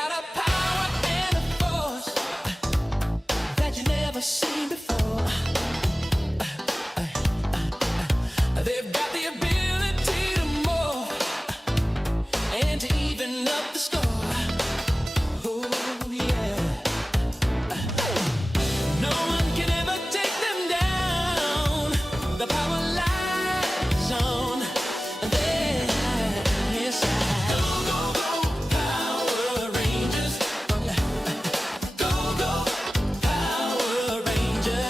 got a power and a force that you never seen before. They've got the ability to move and to even up the score. Oh yeah. No one can ever take them down. The power lies on their side. Go, go, go, Power Rangers. Go, go, Power Rangers.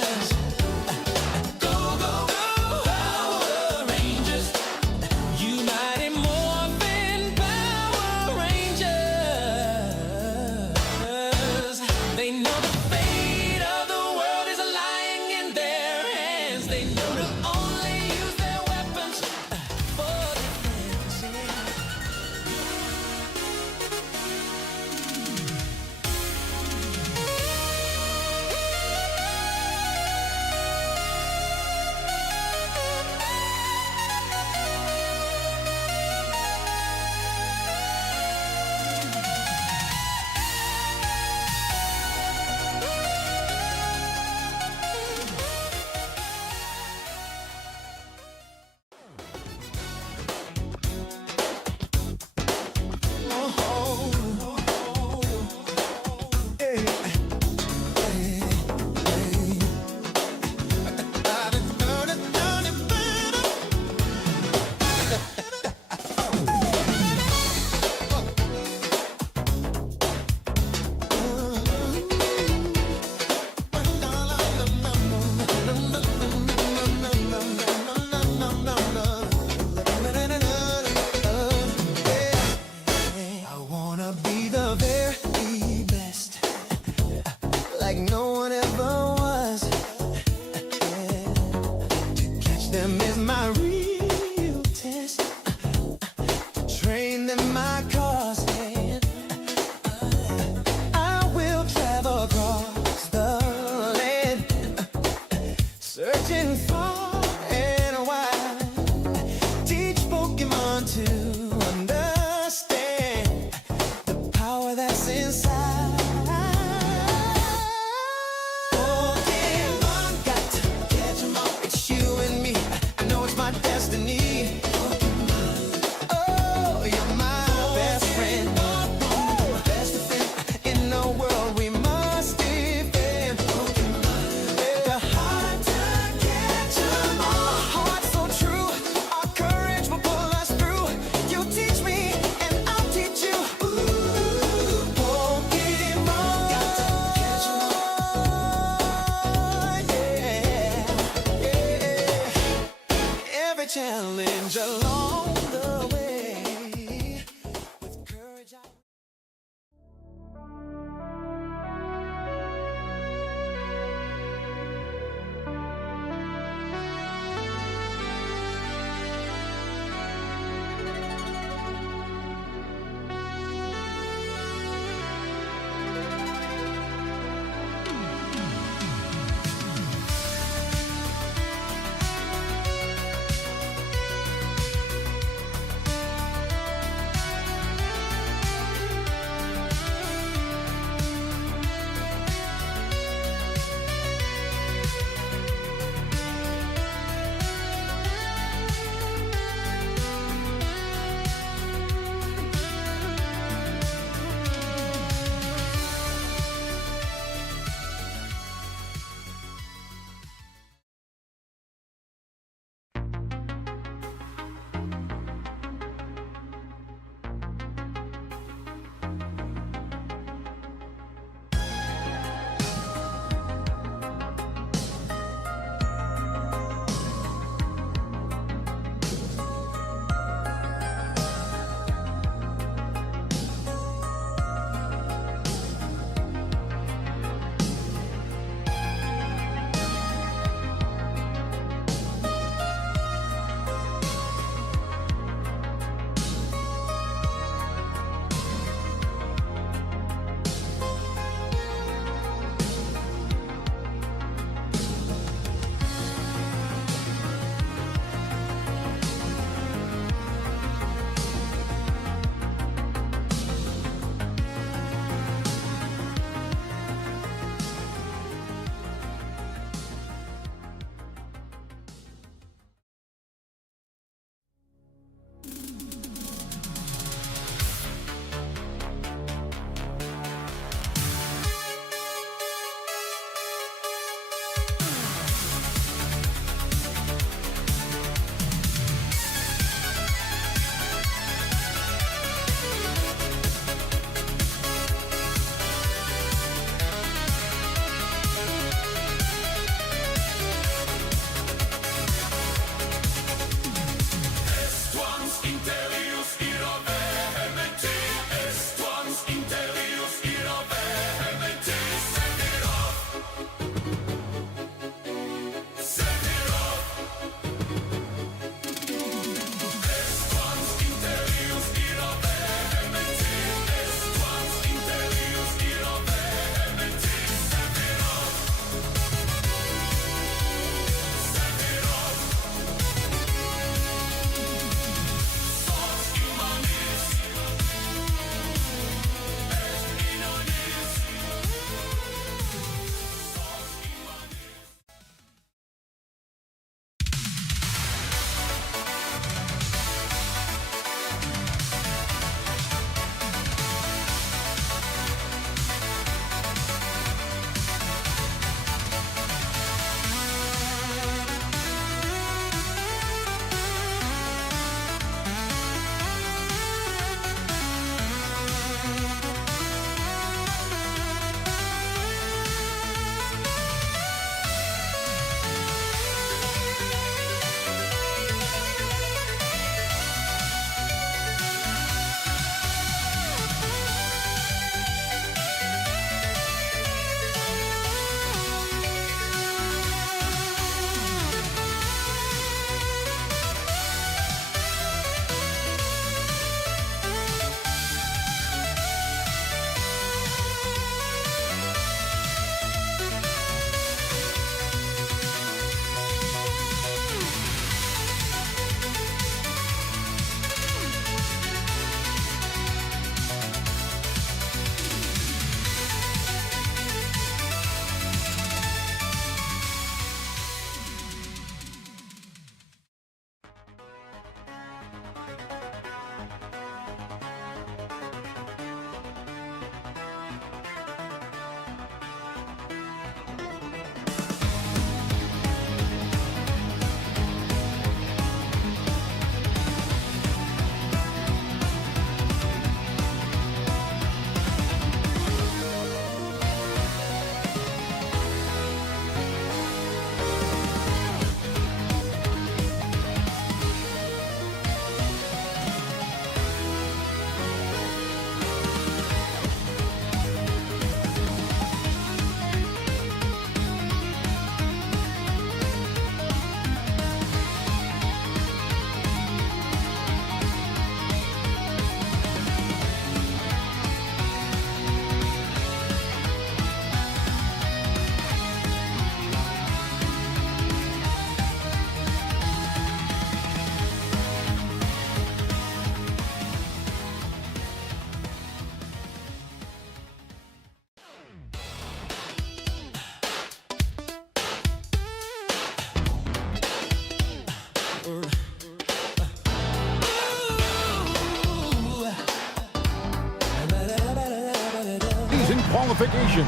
in qualification.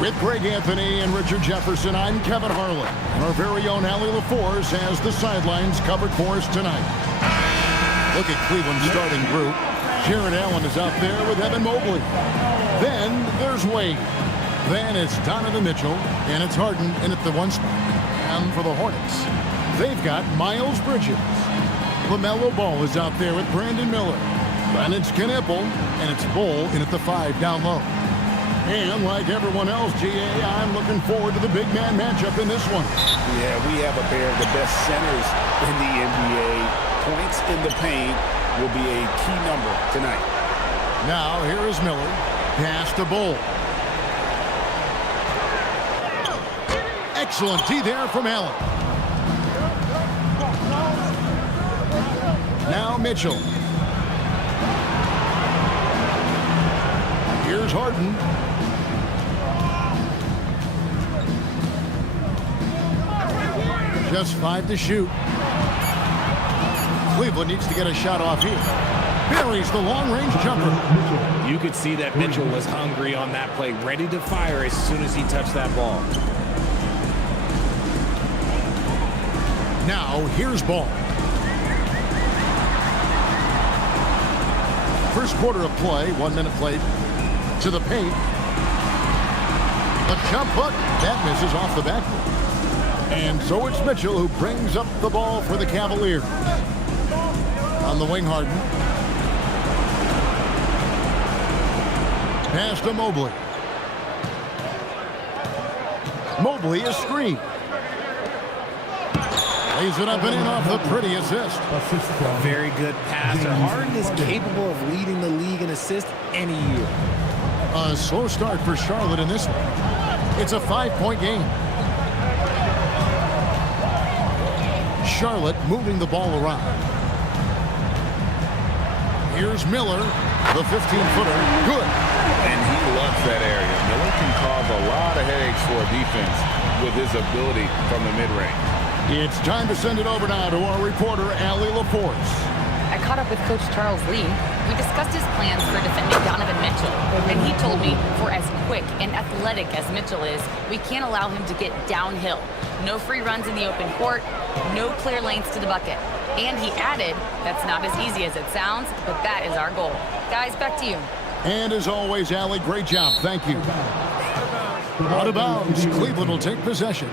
With Greg Anthony and Richard Jefferson, I'm Kevin Harlan. And our very own Allie LaForce has the sidelines covered for us tonight. Look at Cleveland's starting group. Jared Allen is out there with Evan Mobley. Then there's Wade. Then it's Donovan Mitchell, and it's Harden in at the one spot. And for the Hornets, they've got Miles Bridges. LaMelo Ball is out there with Brandon Miller. Then it's Knipple, and it's Bull in at the 5 down low. And like everyone else, GA, I'm looking forward to the big man matchup in this one. Yeah, we have a pair of the best centers in the NBA. Points in the paint will be a key number tonight. Now here is Miller. Pass to Bull. Excellent D there from Allen. Now Mitchell. Here's Harden. Just 5 to shoot. Cleveland needs to get a shot off here. Buries the long-range jumper. You could see that Mitchell was hungry on that play, ready to fire as soon as he touched that ball. Now, here's Ball. First quarter of play, 1 minute played. To the paint. A jump hook. That misses off the backboard. And so it's Mitchell who brings up the ball for the Cavaliers. On the wing, Harden. Pass to Mobley. Mobley is screened. Lays it up and in off the pretty assist. Very good passer. Harden is capable of leading the league in assists any year. A slow start for Charlotte in this one. It's a 5-point game. Charlotte moving the ball around. Here's Miller, the 15-footer. Good. And he loves that area. Miller can cause a lot of headaches for a defense with his ability from the mid-range. It's time to send it over now to our reporter, Allie LaForce. I caught up with Coach Charles Lee. We discussed his plans for defending Donovan Mitchell, and he told me for as quick and athletic as Mitchell is, we can't allow him to get downhill. No free runs in the open court, no clear lanes to the bucket. And he added, that's not as easy as it sounds, but that is our goal. Guys, back to you. And as always, Allie, great job. Thank you. Out of bounds, Cleveland will take possession.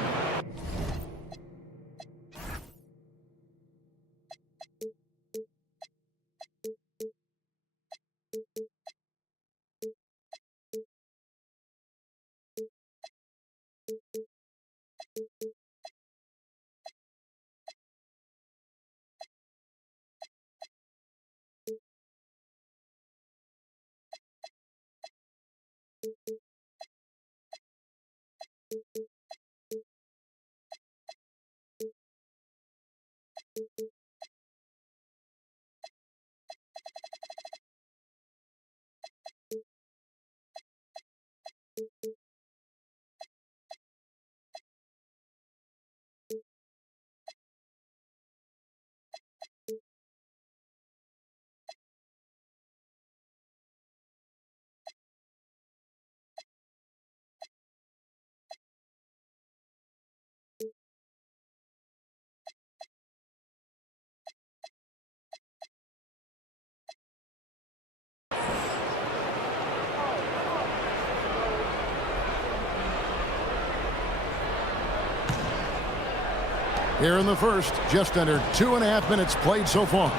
Here in the first, just under 2.5 minutes played so far.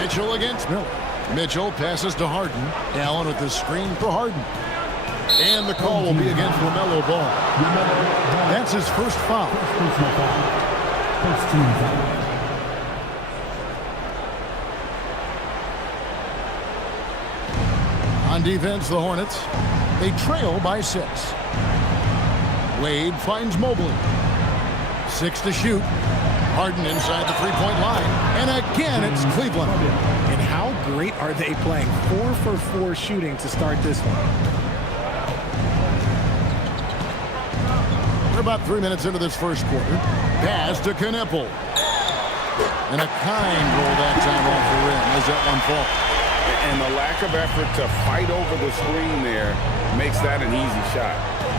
Mitchell against Miller. Mitchell passes to Harden. Allen with the screen for Harden. And the call will be against LaMelo Ball. That's his first foul. First team foul. On defense, the Hornets, they trail by 6. Wade finds Mobley. 6 to shoot. Harden inside the three-point line. And again, it's Cleveland. And how great are they playing? 4 for 4 shooting to start this one. We're about 3 minutes into this first quarter. Pass to Knipple. And a kind roll that time off the rim as that one falls. And the lack of effort to fight over the screen there makes that an easy shot.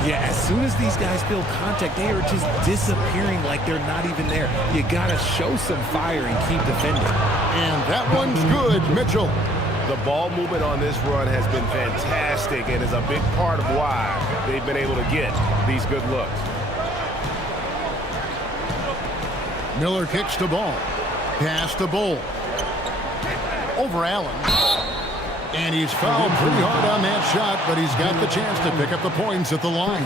Yeah, as soon as these guys feel contact, they are just disappearing like they're not even there. You got to show some fire and keep defending. And that one's good, Mitchell. The ball movement on this run has been fantastic and is a big part of why they've been able to get these good looks. Miller kicks the ball. Pass to Bull. Over Allen. And he's fouled pretty hard on that shot, but he's got the chance to pick up the points at the line.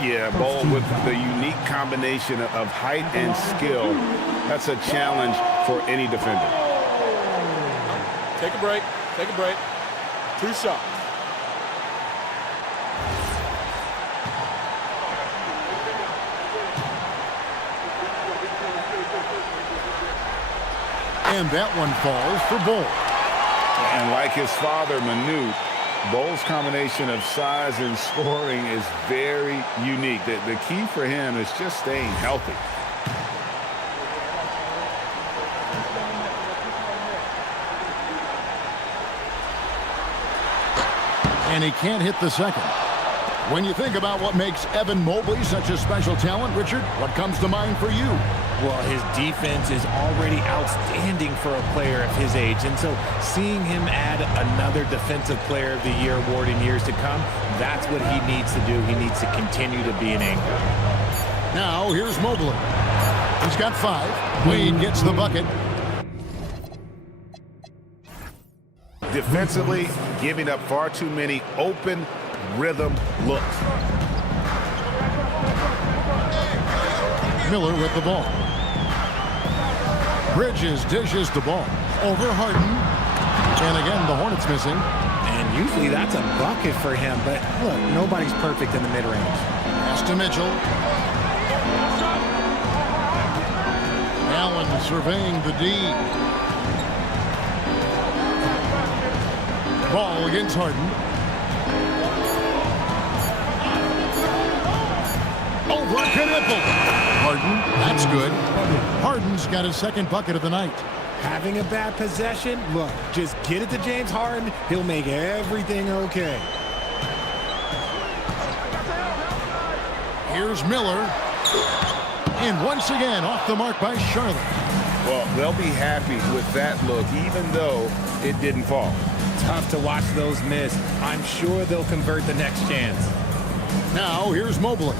Yeah, Bull with the unique combination of height and skill. That's a challenge for any defender. Take a break. Take a break. 2 shots. And that one falls for Bull. And like his father, Manute, Bull's combination of size and scoring is very unique. The key for him is just staying healthy. And he can't hit the second. When you think about what makes Evan Mobley such a special talent, Richard, what comes to mind for you? Well, his defense is already outstanding for a player of his age, and so seeing him add another Defensive Player of the Year award in years to come, that's what he needs to do. He needs to continue to be an anchor. Now, here's Mobley. He's got 5. Wade gets the bucket. Defensively, giving up far too many open rhythm looks. Miller with the ball. Bridges dishes the ball. Over Harden. And again, the Hornets missing. And usually that's a bucket for him, but look, nobody's perfect in the mid-range. Pass to Mitchell. Allen surveying the D. Ball against Harden. Over Knipple. Harden, that's good. Harden's got his second bucket of the night. Having a bad possession, look, just get it to James Harden. He'll make everything okay. Here's Miller. And once again, off the mark by Charlotte. Well, they'll be happy with that look, even though it didn't fall. Tough to watch those miss. I'm sure they'll convert the next chance. Now, here's Mobley.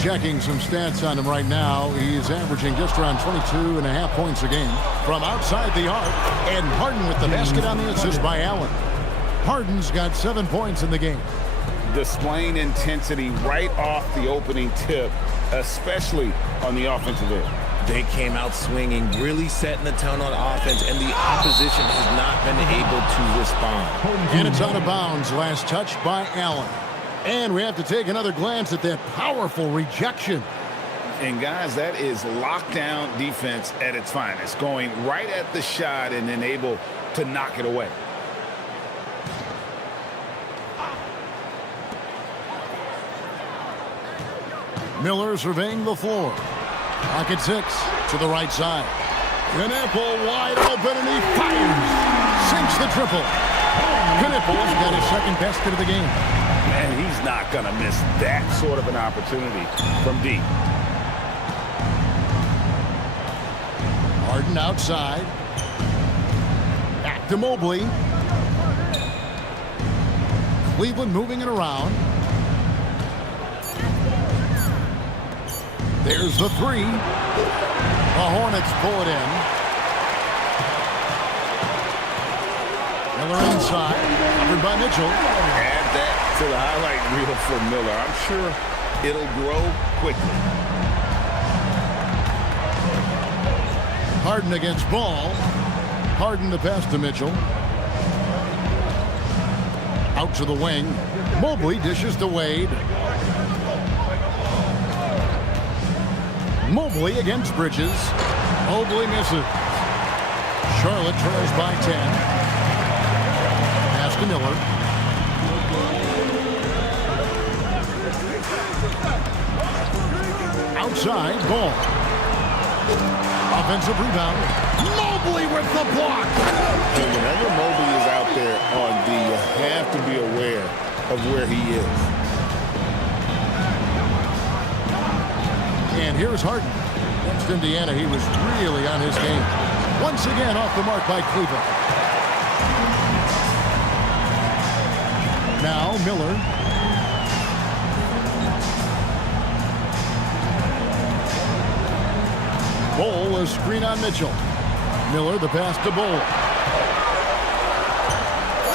Checking some stats on him right now. He's averaging just around 22.5 points a game from outside the arc. And Harden with the basket on the assist by Allen. Harden's got 7 points in the game. Displaying intensity right off the opening tip, especially on the offensive end. They came out swinging, really setting the tone on offense, and the opposition has not been able to respond. And it's out of bounds. Last touch by Allen. And we have to take another glance at that powerful rejection. And guys, that is lockdown defense at its finest, going right at the shot and then able to knock it away. Miller surveying the floor. Pocket 6 to the right side. Knipple wide open and he fires. Sinks the triple. Knipple's got his second basket of the game. Man, he's not going to miss that sort of an opportunity from deep. Harden outside. Back to Mobley. Cleveland moving it around. There's the 3. The Hornets pull it in. Miller inside. Covered by Mitchell. Add that to the highlight reel for Miller. I'm sure it'll grow quickly. Harden against Ball. Harden the pass to Mitchell. Out to the wing. Mobley dishes to Wade. Mobley against Bridges. Mobley misses. Charlotte trails by 10. Pass to Miller. Outside, Ball. Offensive rebound. Mobley! Mobley with the block. And whenever Mobley is out there on D, you have to be aware of where he is. And here's Harden. Against Indiana, he was really on his game. Once again, off the mark by Cleveland. Now, Miller. Bol, a screen on Mitchell. Miller, the pass to Bol.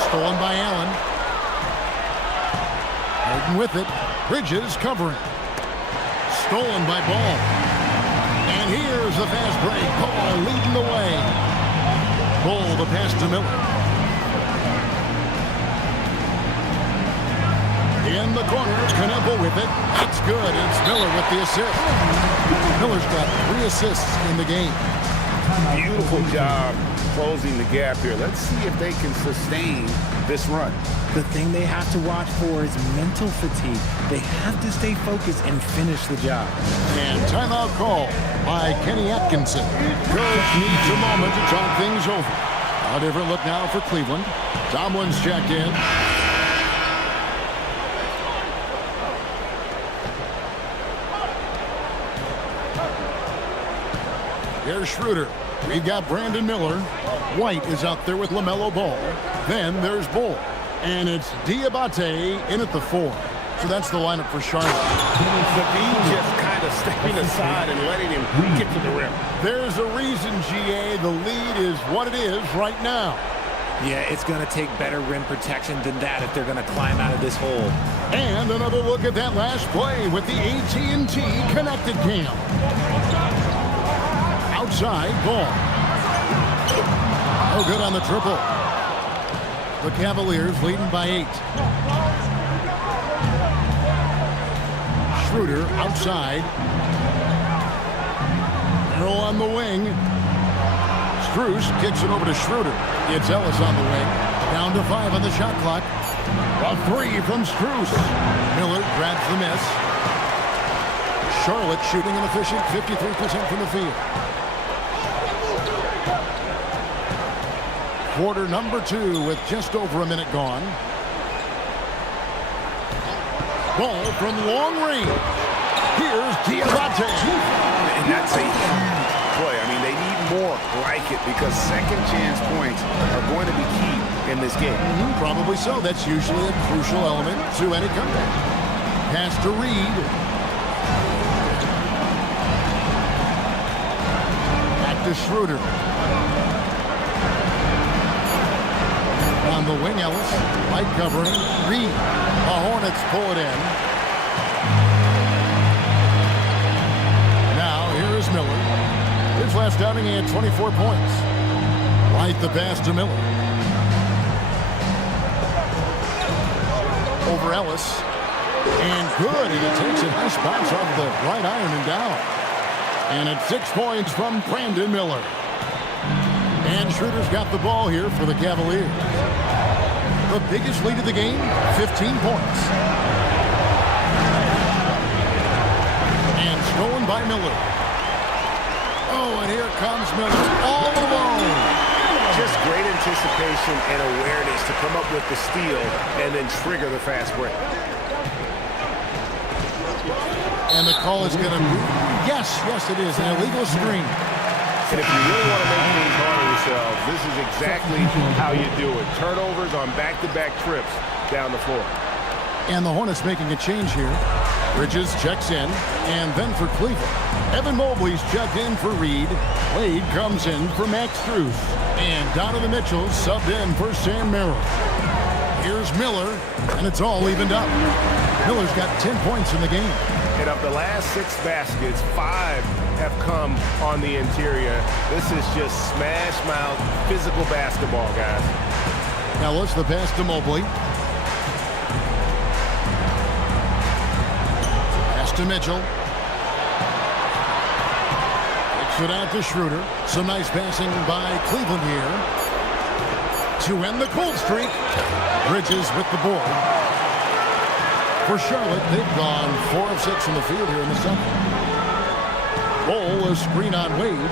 Stolen by Allen. Harden with it. Bridges covering. Stolen by Ball. And here's the fast break. Ball leading the way. Ball the pass to Miller. In the corner, Knuble with it. That's good. It's Miller with the assist. Miller's got 3 assists in the game. Beautiful job closing the gap here. Let's see if they can sustain this run. The thing they have to watch for is mental fatigue. They have to stay focused and finish the job. And timeout call by Kenny Atkinson. Coach needs a moment to talk things over. A different look now for Cleveland. Tomlin's checked in. Here's Schroeder. We've got Brandon Miller. White is out there with LaMelo Ball. Then there's Bol. And it's Diabate in at the 4. So that's the lineup for Charlotte. Levine just kind of stepping aside and letting him get to the rim. There's a reason, GA. The lead is what it is right now. Yeah, it's going to take better rim protection than that if they're going to climb out of this hole. And another look at that last play with the AT&T connected cam. Outside, Ball. No good on the triple. The Cavaliers leading by 8. Schroeder outside. Arrow on the wing. Strus kicks it over to Schroeder. It's Ellis on the wing. Down to 5 on the shot clock. A 3 from Strus. Miller grabs the miss. Charlotte shooting an efficient 53% from the field. Quarter number 2 with just over a minute gone. Ball from long range. Here's Diabate. And that's a huge play. I mean, they need more like it because second chance points are going to be key in this game. Probably so. That's usually a crucial element to any comeback. Pass to Reed. Back to Schroeder. On the wing, Ellis. Light covering. Reed. The Hornets pull it in. Now, here is Miller. His last outing, he had 24 points. Light the pass to Miller. Over Ellis. And good. He takes a nice bounce off the right iron and down. And it's 6 points from Brandon Miller. And Schroeder's got the ball here for the Cavaliers. The biggest lead of the game, 15 points. And stolen by Miller. Oh, and here comes Miller all alone. Just great anticipation and awareness to come up with the steal and then trigger the fast break. And the call is going to move. Yes, it is. An illegal screen. And if you really want to make things hard on yourselves, this is exactly how you do it. Turnovers on back-to-back trips down the floor. And the Hornets making a change here. Bridges checks in, and then for Cleveland. Evan Mobley's checked in for Reed. Wade comes in for Max Strus. And Donovan Mitchell subbed in for Sam Merrill. Here's Miller, and it's all evened up. Miller's got 10 points in the game. And of the last 6 baskets, 5 have come on the interior. This is just smash mouth physical basketball, guys. Now let's the pass to Mobley. Pass to Mitchell. Kicks it out to Schroeder. Some nice passing by Cleveland here. To end the cold streak. Bridges with the board. For Charlotte, they've gone 4 of 6 in the field here in the second. Bol, a screen on Wade.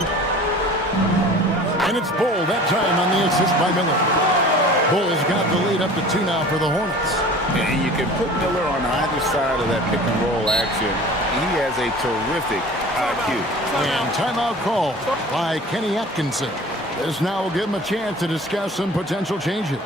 And it's Bull that time on the assist by Miller. Bull's got the lead up to 2 now for the Hornets. And you can put Miller on either side of that pick and roll action. He has a terrific IQ. And timeout call by Kenny Atkinson. This now will give him a chance to discuss some potential changes.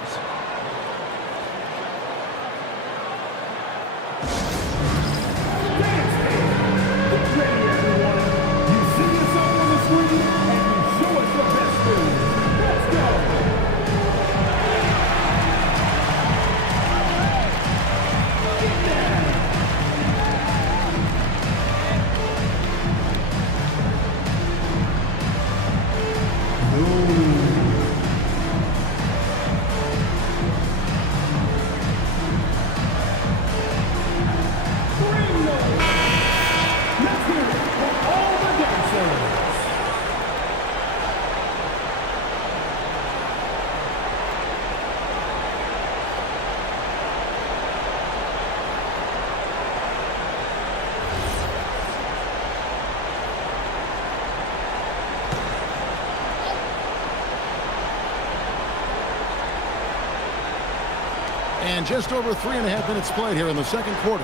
And just over 3.5 minutes played here in the second quarter.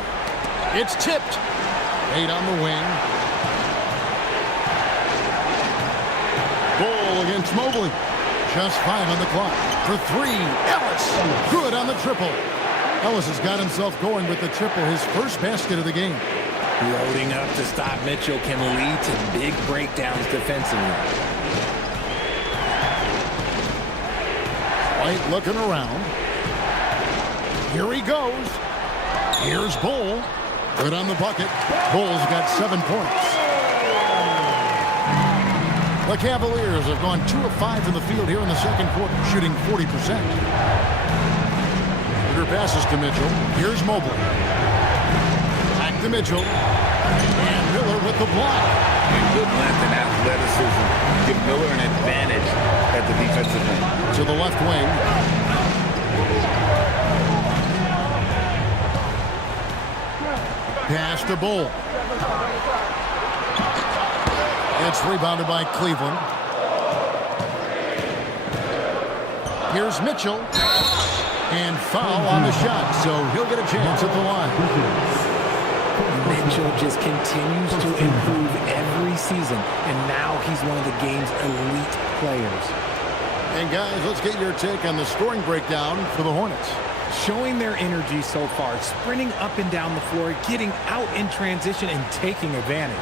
It's tipped. 8 on the wing. Bull against Mobley. Just 5 on the clock. For 3, Ellis. Good on the triple. Ellis has got himself going with the triple, his first basket of the game. Loading up to stop Mitchell can lead to big breakdowns defensively. White looking around. Here he goes. Here's Bull. Good on the bucket. Bull's got 7 points. The Cavaliers have gone 2 of 5 from the field here in the second quarter, shooting 40%. Peter passes to Mitchell. Here's Mobley. Back to Mitchell. And Miller with the block. And good length and athleticism give Miller an advantage at the defensive end. To the left wing. Pass to Bull. It's rebounded by Cleveland. Here's Mitchell. And foul on the shot, so he'll get a chance at the line. Mitchell just continues to improve every season, and now he's one of the game's elite players. And guys, let's get your take on the scoring breakdown for the Hornets. Showing their energy so far, sprinting up and down the floor, getting out in transition, and taking advantage.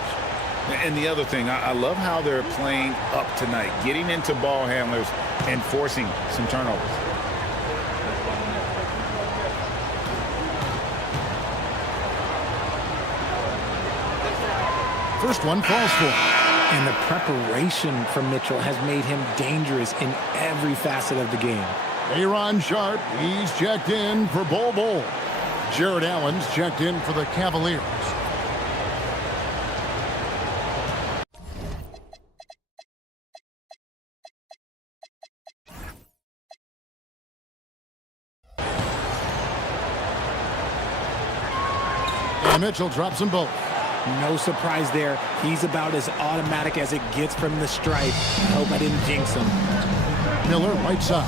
And the other thing, I love how they're playing up tonight, getting into ball handlers and forcing some turnovers. First one falls for him. And the preparation from Mitchell has made him dangerous in every facet of the game. Aaron Sharp, he's checked in for Bull. Jared Allen's checked in for the Cavaliers. And Mitchell drops them both. No surprise there. He's about as automatic as it gets from the stripe. I hope I didn't jinx him. Miller, right side.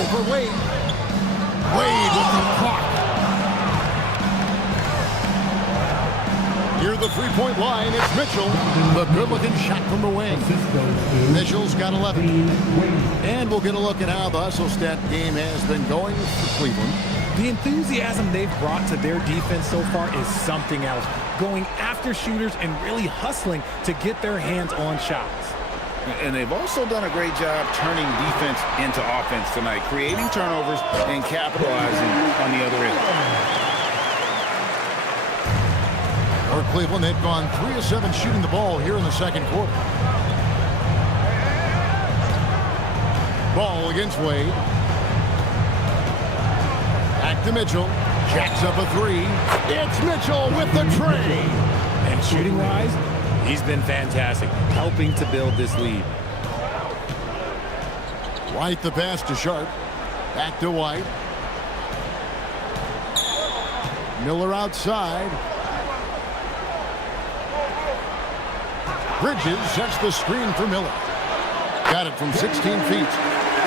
Over Wade. Wade with the clock. Near the three-point line, it's Mitchell. The good-looking shot from the wing. Mitchell's got 11. And we'll get a look at how the hustle stat game has been going for Cleveland. The enthusiasm they've brought to their defense so far is something else. Going after shooters and really hustling to get their hands on shots. And they've also done a great job turning defense into offense tonight, creating turnovers and capitalizing on the other end. For Cleveland, they've gone 3 of 7 shooting the ball here in the second quarter. Ball against Wade. Back to Mitchell. Jacks up a 3. It's Mitchell with the tray. And shooting-wise, he's been fantastic, helping to build this lead. White the pass to Sharp. Back to White. Miller outside. Bridges sets the screen for Miller. Got it from 16 feet.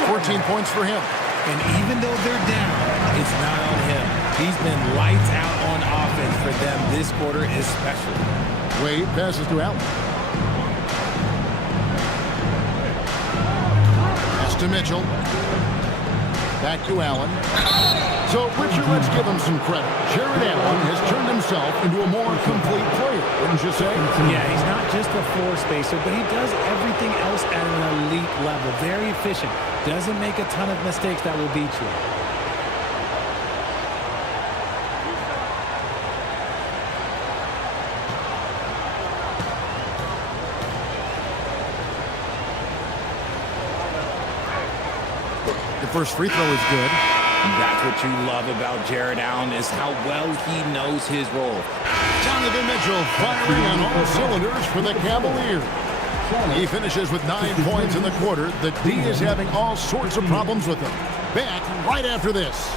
14 points for him. And even though they're down, it's not on him. He's been lights out on offense for them this quarter especially. Wade passes to Allen. Pass to Mitchell. Back to Allen. So, Richard, let's give him some credit. Jared Allen has turned himself into a more complete player, wouldn't you say? Yeah, he's not just a floor spacer, but he does everything else at an elite level. Very efficient. Doesn't make a ton of mistakes that will beat you. The first free throw is good. That's what you love about Jared Allen is how well he knows his role. Donovan Mitchell firing on all cylinders for the Cavaliers. He finishes with 9 points in the quarter. The D is having all sorts of problems with him. Back right after this.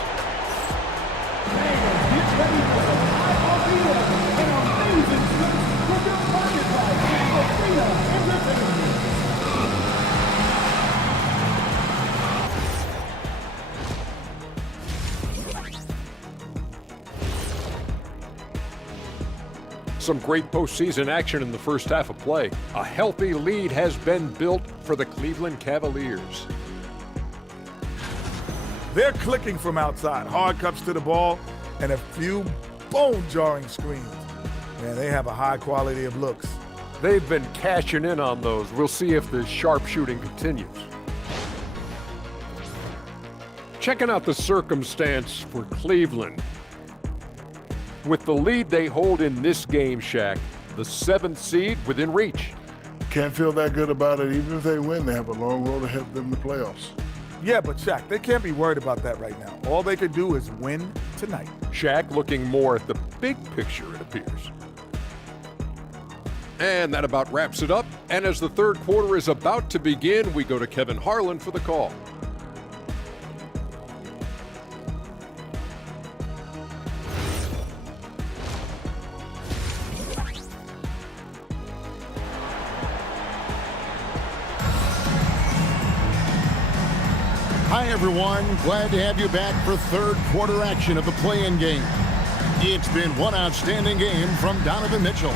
Some great postseason action in the first half of play. A healthy lead has been built for the Cleveland Cavaliers. They're clicking from outside. Hard cuts to the ball and a few bone-jarring screens. Man, they have a high quality of looks. They've been cashing in on those. We'll see if the sharp shooting continues. Checking out the circumstance for Cleveland. With the lead they hold in this game, Shaq, the 7th seed within reach. Can't feel that good about it. Even if they win, they have a long road ahead of them in the playoffs. Yeah, but Shaq, they can't be worried about that right now. All they could do is win tonight. Shaq looking more at the big picture, it appears. And that about wraps it up. And as the third quarter is about to begin, we go to Kevin Harlan for the call. Hi, everyone. Glad to have you back for third quarter action of the play-in game. It's been one outstanding game from Donovan Mitchell.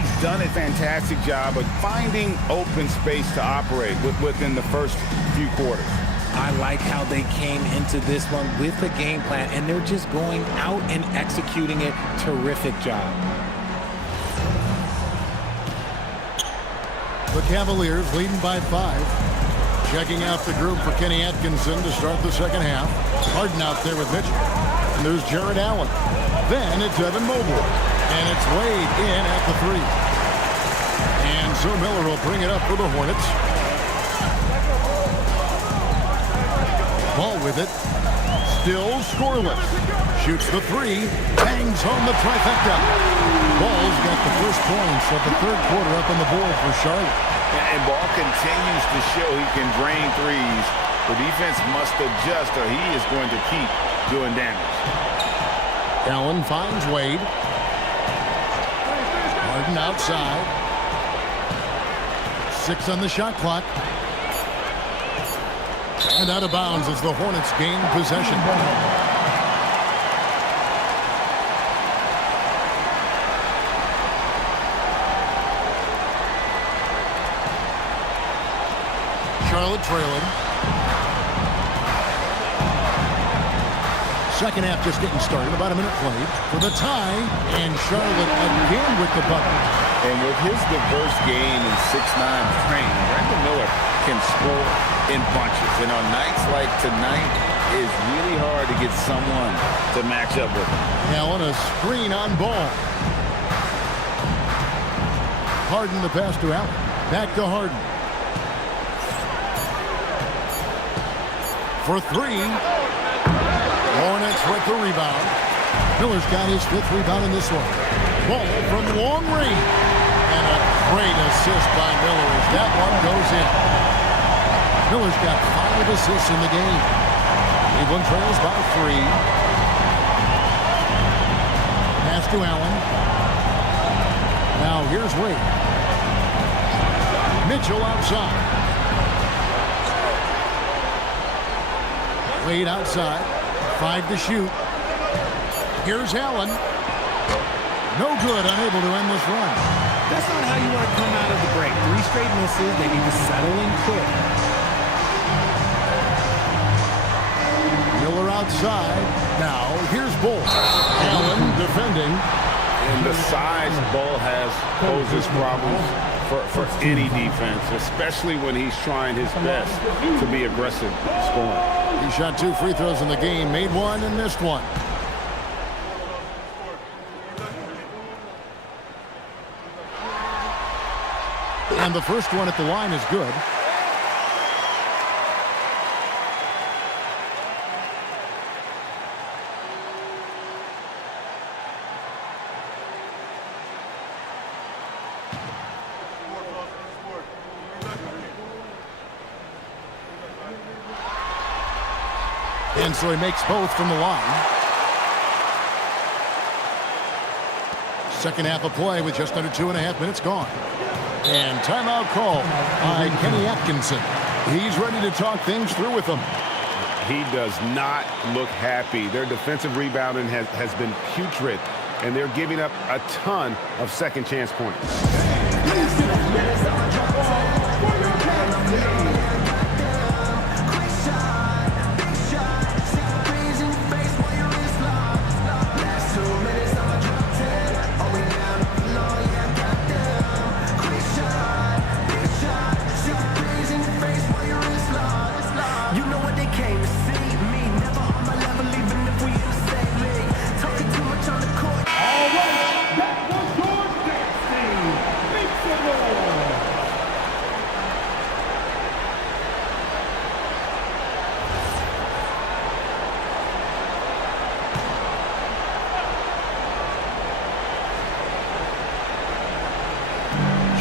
He's done a fantastic job of finding open space to operate within the first few quarters. I like how they came into this one with a game plan, and they're just going out and executing it. Terrific job. The Cavaliers leading by 5. Checking out the group for Kenny Atkinson to start the second half. Harden out there with Mitchell. And there's Jared Allen. Then it's Evan Mobley. And it's Wade in at the 3. And so Miller will bring it up for the Hornets. Ball with it. Still scoreless. Shoots the 3. Bangs home the trifecta. Ball's got the first points of the third quarter up on the board for Charlotte. And Ball continues to show he can drain threes. The defense must adjust or he is going to keep doing damage. Allen finds Wade. Harden outside. 6 on the shot clock. And out of bounds as the Hornets gain possession. Charlotte trailing. Second half just getting started. About a minute played for the tie. And Charlotte again with the bucket. And with his diverse game and 6'9" frame, Brandon Miller can score in bunches. And on nights like tonight, it's really hard to get someone to match up with him. Allen a screen on Ball. Harden the pass to Allen. Back to Harden. For 3. Hornets with the rebound. Miller's got his 5th rebound in this one. Ball from long range. And a great assist by Miller as that one goes in. Miller's got 5 assists in the game. Cleveland trails by 3. Pass to Allen. Now here's Wade. Mitchell outside. Wade outside. 5 to shoot. Here's Allen. No good, unable to end this run. That's not how you want to come out of the break. 3 straight misses. They need to settle in quick. Miller outside. Now, here's Bull. Allen defending. And the size Bull has poses problems for any defense, especially when he's trying his best to be aggressive scoring. He shot 2 free throws in the game, made 1 and missed 1. And the first one at the line is good. And so he makes both from the line. Second half of play with just under 2.5 minutes gone. And timeout call by Kenny Atkinson. He's ready to talk things through with them. He does not look happy. Their defensive rebounding has been putrid, and they're giving up a ton of second chance points.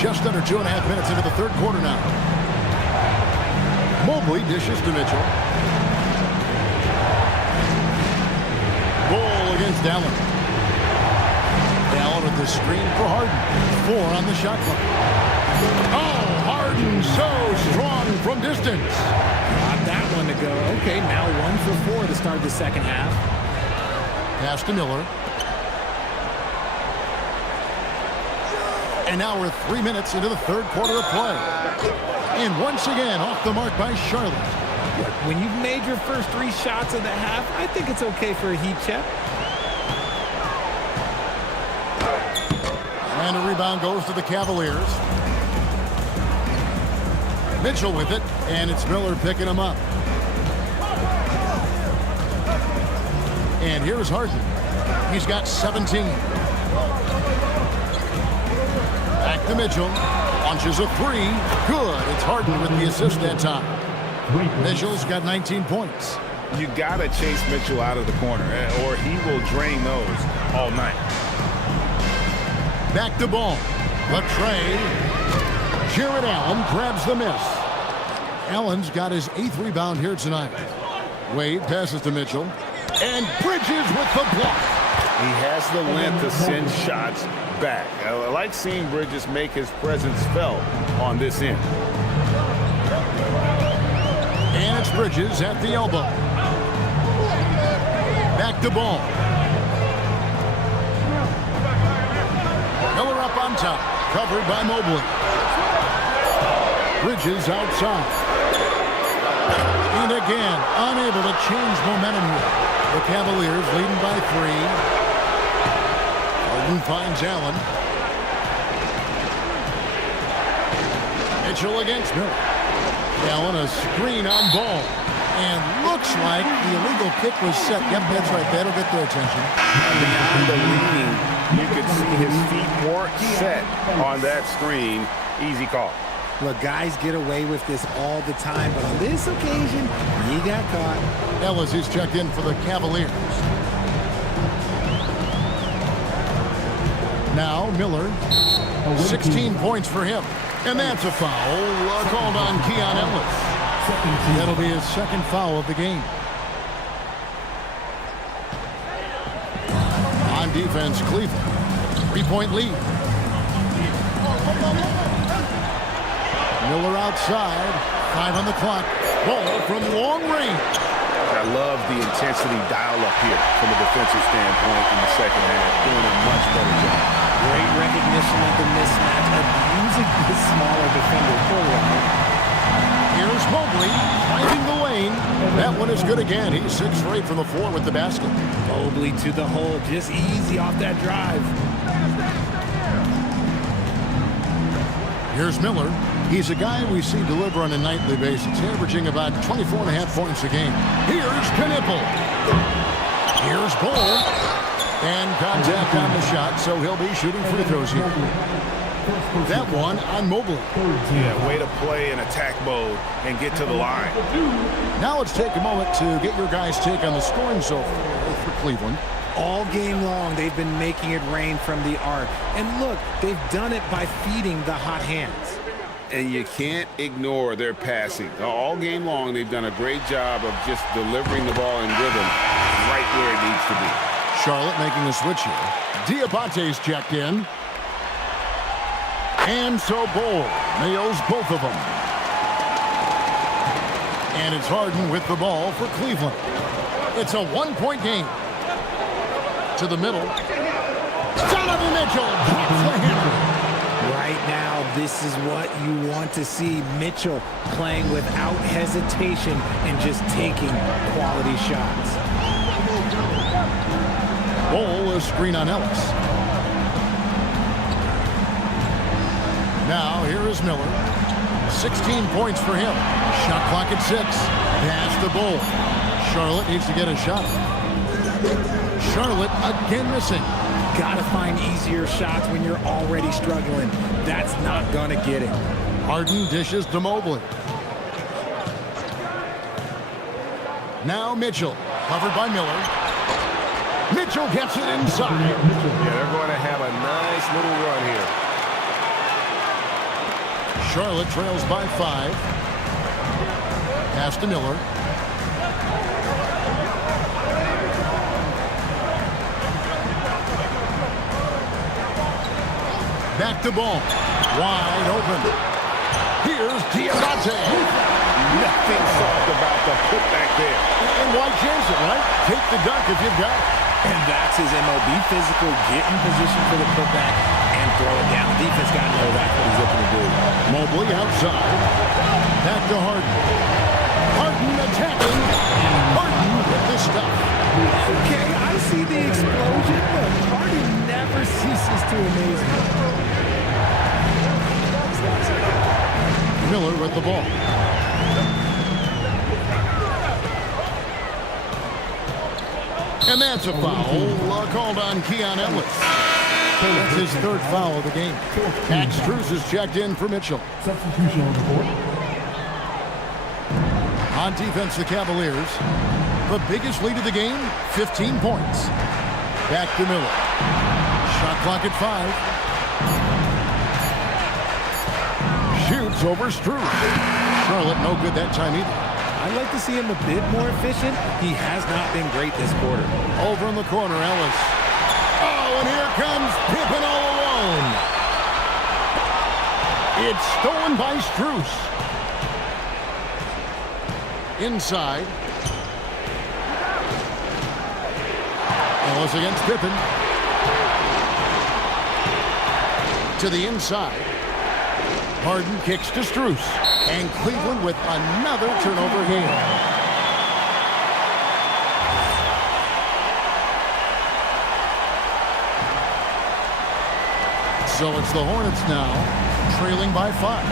Just under 2.5 minutes into the third quarter now. Mobley dishes to Mitchell. Bull against Allen. Allen with the screen for Harden. 4 on the shot clock. Oh, Harden so strong from distance. Got that one to go. Okay, now 1 for 4 to start the second half. Pass to Miller. And now we're 3 minutes into the third quarter of play. And once again, off the mark by Charlotte. When you've made your first 3 shots of the half, I think it's okay for a heat check. And a rebound goes to the Cavaliers. Mitchell with it, and it's Miller picking him up. And here's Harden. He's got 17. Back to Mitchell. Launches a 3. Good. It's Harden with the assist that time. Mitchell's got 19 points. You got to chase Mitchell out of the corner, or he will drain those all night. Back to Ball. Latrey. Jared Allen grabs the miss. Allen's got his 8th rebound here tonight. Wade passes to Mitchell. And Bridges with the block. He has the length to send shots back. I like seeing Bridges make his presence felt on this end. And it's Bridges at the elbow. Back to Ball. Miller up on top. Covered by Mobley. Bridges outside. And again, unable to change momentum here. The Cavaliers leading by 3. Harden finds Allen. Mitchell against Miller. Allen a screen on Ball. And looks like the illegal kick was set. Yep, that's right. That'll get their attention. Beyond the lean, you could see his feet weren't set on that screen. Easy call. Look, guys get away with this all the time, but on this occasion, he got caught. Ellis is checked in for the Cavaliers. Now Miller, 16 points for him. And that's a foul called on Keon Ellis. That'll be his second foul of the game. On defense, Cleveland. 3-point lead. Miller outside. 5 on the clock. Ball from long range. I love the intensity dial up here from a defensive standpoint in the second half. Doing a much better job. Great recognition of the mismatch, abusing the smaller defender. Here's Mobley finding the lane. That one is good again. He's 6 for 8 from the floor with the basket. Mobley to the hole, just easy off that drive. Here's Miller. He's a guy we see deliver on a nightly basis, averaging about 24.5 points a game. Here's Knipple. Here's Bull. And contact on the shot, so he'll be shooting free throws here. That one on Mobley. Yeah, way to play in attack mode and get to the line. Now let's take a moment to get your guys' take on the scoring so far for Cleveland. All game long, they've been making it rain from the arc. And look, they've done it by feeding the hot hands. And you can't ignore their passing. All game long, they've done a great job of just delivering the ball in rhythm right where it needs to be. Charlotte making a switch here. Diabate's checked in. And so Bull nails both of them. And it's Harden with the ball for Cleveland. It's a 1-point game. To the middle. Donovan Mitchell drops the hammer. Right now, this is what you want to see. Mitchell playing without hesitation and just taking quality shots. Bull, a screen on Ellis. Now, here is Miller. 16 points for him. Shot clock at 6. Pass to Bull. Charlotte needs to get a shot. Charlotte again missing. Gotta find easier shots when you're already struggling. That's not gonna get it. Harden dishes to Mobley. Now Mitchell, covered by Miller. Mitchell gets it inside. Yeah, they're going to have a nice little run here. Charlotte trails by 5. Pass to Miller. Back to ball. Wide open. Here's Diabate. Nothing soft about the putback there. And why chase it, right? Take the dunk if you've got it. And that's his MO. Be physical, get in position for the putback, and throw it down. The defense got to know that's what he's looking to do. Mobley outside. Back to Harden. Harden attacking. Harden with the stuff. Okay, I see the explosion. Look, Harden never ceases to amaze me. Miller with the ball. And that's a foul called on Keon Ellis. That's his 3rd foul of the game. Max Strus is checked in for Mitchell. Substitution on the court. On defense, the Cavaliers. The biggest lead of the game, 15 points. Back to Miller. Shot clock at 5. Shoots over Strus. Charlotte no good that time either. I'd like to see him a bit more efficient. He has not been great this quarter. Over in the corner, Ellis. Oh, and here comes Pippen all alone. It's stolen by Strus. Inside. Ellis against Pippen. To the inside. Harden kicks to Strus. And Cleveland with another turnover here. So it's the Hornets now, trailing by 5.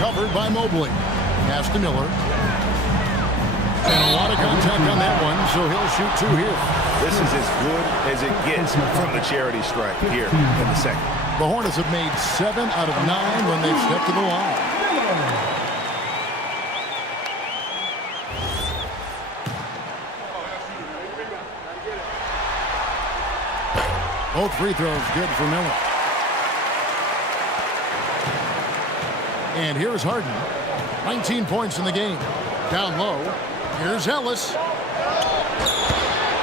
Covered by Mobley. Pass to Miller. And a lot of contact on that one, so he'll shoot 2 here. This is as good as it gets from the charity stripe here in the second. The Hornets have made 7 out of 9 when they've stepped to the line. Both free throws good for Miller. And here's Harden. 19 points in the game. Down low. Here's Ellis.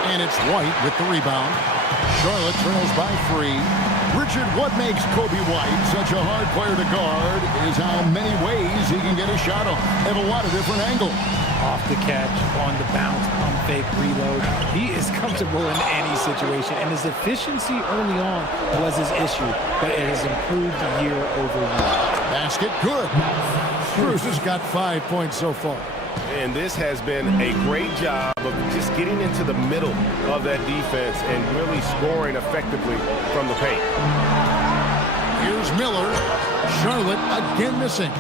And it's White with the rebound. Charlotte trails by 3. Richard, what makes Kobe White such a hard player to guard is how many ways he can get a shot on at a lot of different angles. Off the catch, on the bounce, pump fake, reload. He is comfortable in any situation, and his efficiency early on was his issue, but it has improved year over year. Basket, good. Strus has got 5 points so far. And this has been a great job of just getting into the middle of that defense and really scoring effectively from the paint. Here's Miller. Charlotte again missing.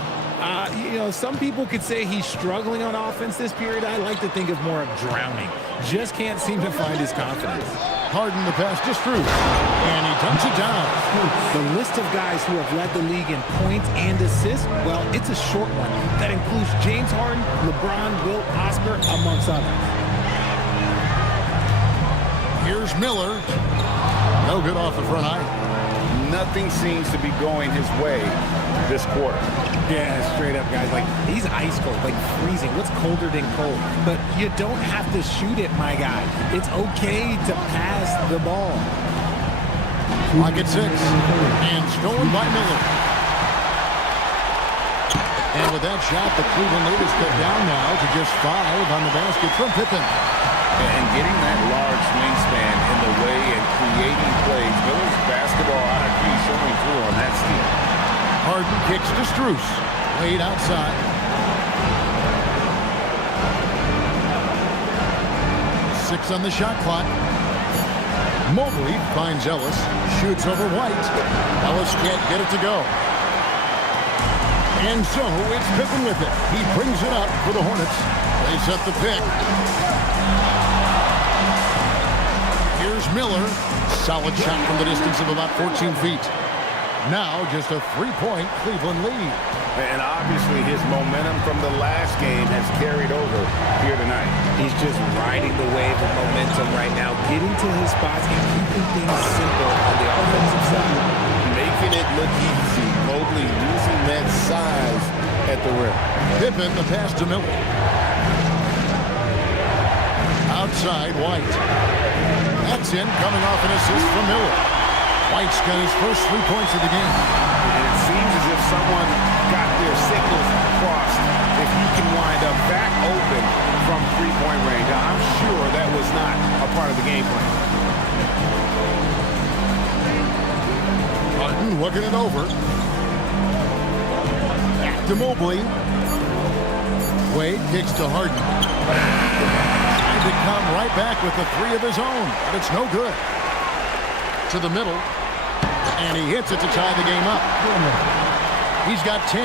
You know, some people could say he's struggling on offense this period. I like to think of more of drowning. Just can't seem to find his confidence. Harden the pass to Strus. And he dunks it down. The list of guys who have led the league in points and assists, well, it's a short one. That includes James Harden, LeBron, Wilt, Oscar, amongst others. Here's Miller. No good off the front eye. Nothing seems to be going his way this quarter. Yeah, straight up, guys. Like, he's ice cold, like freezing. What's colder than cold? But you don't have to shoot it, my guy. It's okay to pass the ball. Clock at 6. And stolen by Miller. And with that shot, the Cleveland lead is cut down now to just 5 on the basket from Pippen. And getting that large wingspan in the way and creating plays. Miller's basketball IQ showing through on that steal. Harden kicks to Strus. Laid outside. Six on the shot clock. Mobley finds Ellis. Shoots over White. Ellis can't get it to go. And so it's Pippen with it. He brings it up for the Hornets. They set the pick. Here's Miller. Solid shot from the distance of about 14 feet. Now just a 3-point Cleveland lead. And obviously his momentum from the last game has carried over here tonight. He's just riding the wave of momentum right now, getting to his spots and keeping things simple on the offensive side. Making it look easy. Mobley using that size at the rim. Pippen the pass to Miller. Outside White. That's in, coming off an assist from Miller. White's got his first 3 points of the game. And it seems as if someone got their signals crossed. If you can wind up back open from three-point range, I'm sure that was not a part of the game plan. Harden looking it over. Back to Mobley. Wade kicks to Harden. Trying to come right back with the 3 of his own, but it's no good. To the middle, and he hits it to tie the game up. He's got 10.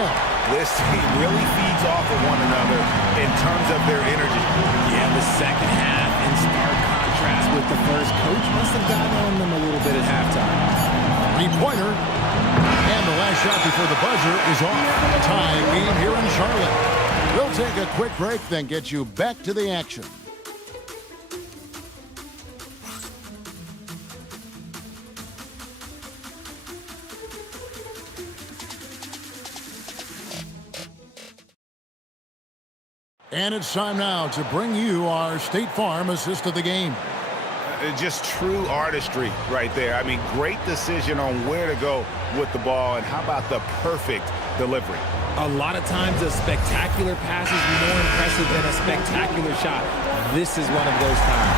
This team really feeds off of one another in terms of their energy. Yeah, the second half in stark contrast with the first. Coach must have gotten on them a little bit at halftime. 3-pointer, and the last shot before the buzzer is off. Tie game here in Charlotte. We'll take a quick break, then get you back to the action. And it's time now to bring you our State Farm assist of the game. Just true artistry right there. I mean, great decision on where to go with the ball, and how about the perfect delivery? A lot of times a spectacular pass is more impressive than a spectacular shot. This is one of those times.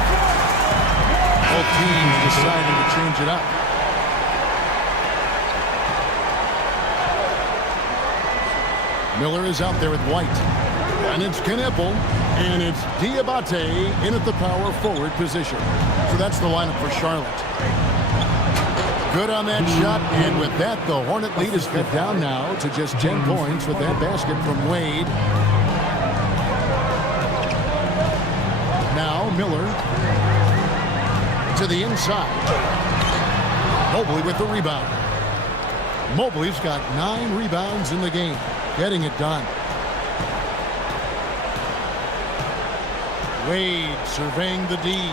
Both teams deciding to change it up. Miller is out there with White. And it's Knipple, and it's Diabate in at the power forward position. So that's the lineup for Charlotte. Good on that shot, and with that, the Hornet lead is cut down now to just 10 points with that basket from Wade. Now Miller to the inside. Mobley with the rebound. Mobley's got 9 rebounds in the game, getting it done. Wade surveying the D.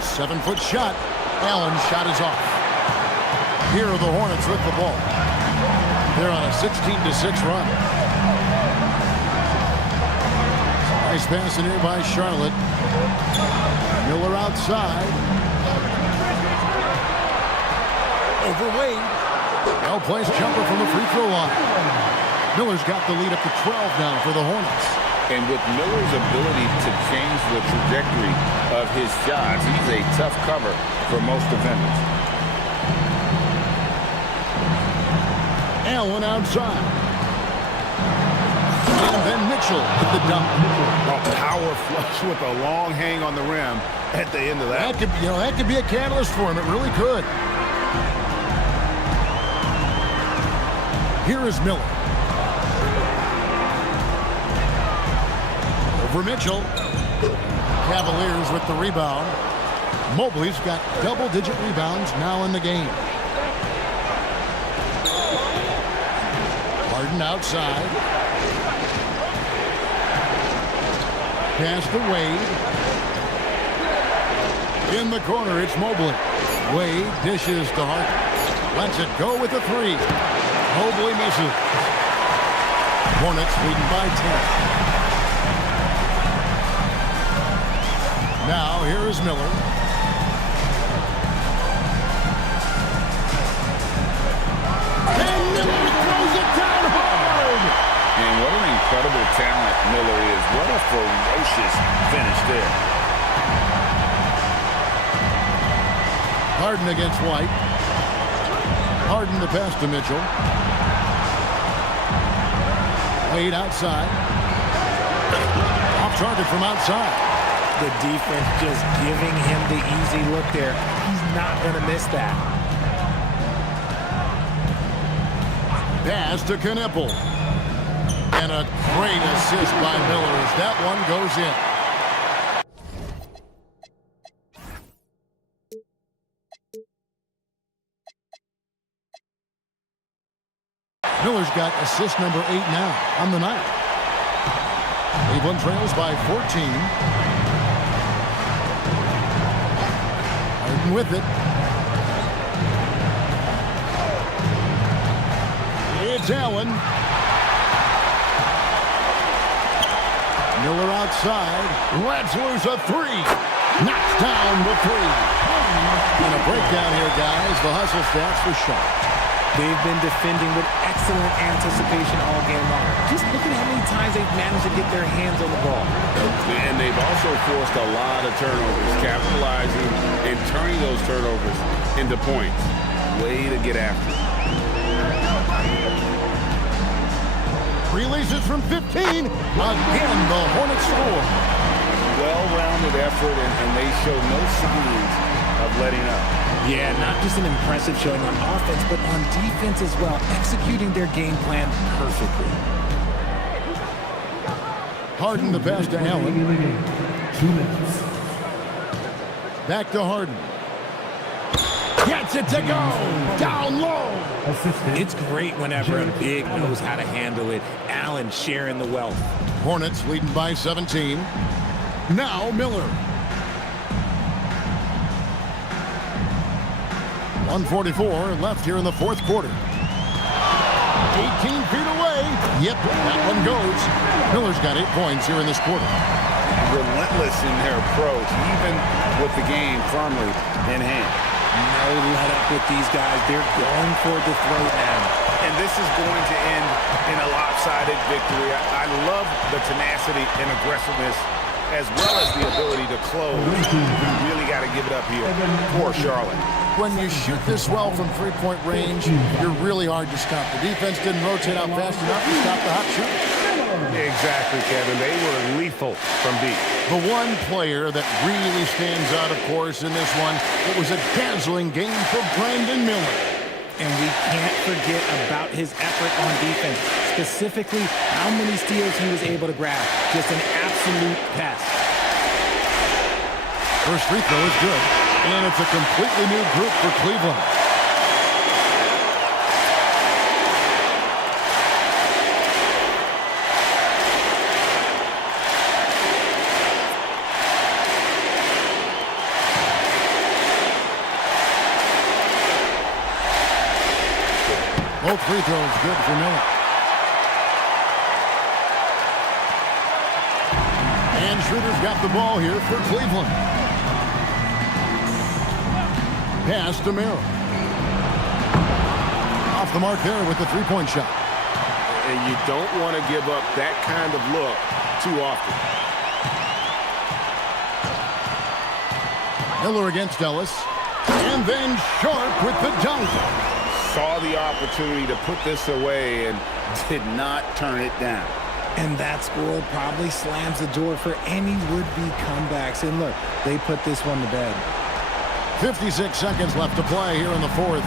7-foot shot. Allen's shot is off. Here are the Hornets with the ball. They're on a 16-6 run. Nice pass in here by Charlotte. Miller outside. over Wade. Well-placed jumper from the free throw line. Miller's got the lead up to 12 now for the Hornets. And with Miller's ability to change the trajectory of his shots, he's a tough cover for most defenders. Allen outside. And then Mitchell with the dunk. A power flush with a long hang on the rim at the end of that. That could be a catalyst for him. It really could. Here is Miller. Over Mitchell. Cavaliers with the rebound. Mobley's got double-digit rebounds now in the game. Harden outside. Pass to Wade. In the corner, it's Mobley. Wade dishes to Harden. Lets it go with the three. Mobley misses. Hornets leading by 10. Now, here is Miller. And Miller throws it down hard! And what an incredible talent Miller is. What a ferocious finish there. Harden against White. Harden the pass to Mitchell. Wade outside. Off target from outside. The defense just giving him the easy look there. He's not going to miss that. Pass to Knipple. And a great assist by Miller as that one goes in. Miller's got assist number 8 now on the night. Cleveland trails by 14. Harden with it. It's Allen. Miller outside. Lets loose a three. Knocks down the three. And a breakdown here, guys. The hustle stats for Sharp. They've been defending with excellent anticipation all game long. Just look at how many times they've managed to get their hands on the ball. And they've also forced a lot of turnovers, capitalizing and turning those turnovers into points. Way to get after it. Releases from 15. Again, the Hornets score. Well-rounded effort, and they show no signs of letting up. Yeah, not just an impressive showing on offense, but on defense as well, executing their game plan perfectly. Harden the pass to Allen. 2 minutes. Back to Harden. Gets it to go. Down low. It's great whenever a big knows how to handle it. Allen sharing the wealth. Hornets leading by 17. Now Miller. 1:44 left here in the fourth quarter. 18 feet away. Yep, that one goes. Miller's got 8 points here in this quarter. Relentless in their approach, even with the game firmly in hand. No let up with these guys. They're going for the throat now. And this is going to end in a lopsided victory. I love the tenacity and aggressiveness as well as the ability to close. You really got to give it up here for Charlotte. When you shoot this well from three-point range, you're really hard to stop. The defense didn't rotate out fast enough to stop the hot shot. Exactly, Kevin. They were lethal from deep. The one player that really stands out, of course, in this one, it was a dazzling game for Brandon Miller. And we can't forget about his effort on defense, specifically how many steals he was able to grab. Just an absolute pest. First free throw is good, and it's a completely new group for Cleveland. Both free throws good for Miller. And Schroeder's got the ball here for Cleveland. Pass to Merrill. Off the mark there with the three-point shot. And you don't want to give up that kind of look too often. Miller against Ellis. And then Sharp with the dunk. Saw the opportunity to put this away and did not turn it down. And that score probably slams the door for any would-be comebacks. And look, they put this one to bed. 56 seconds left to play here in the fourth.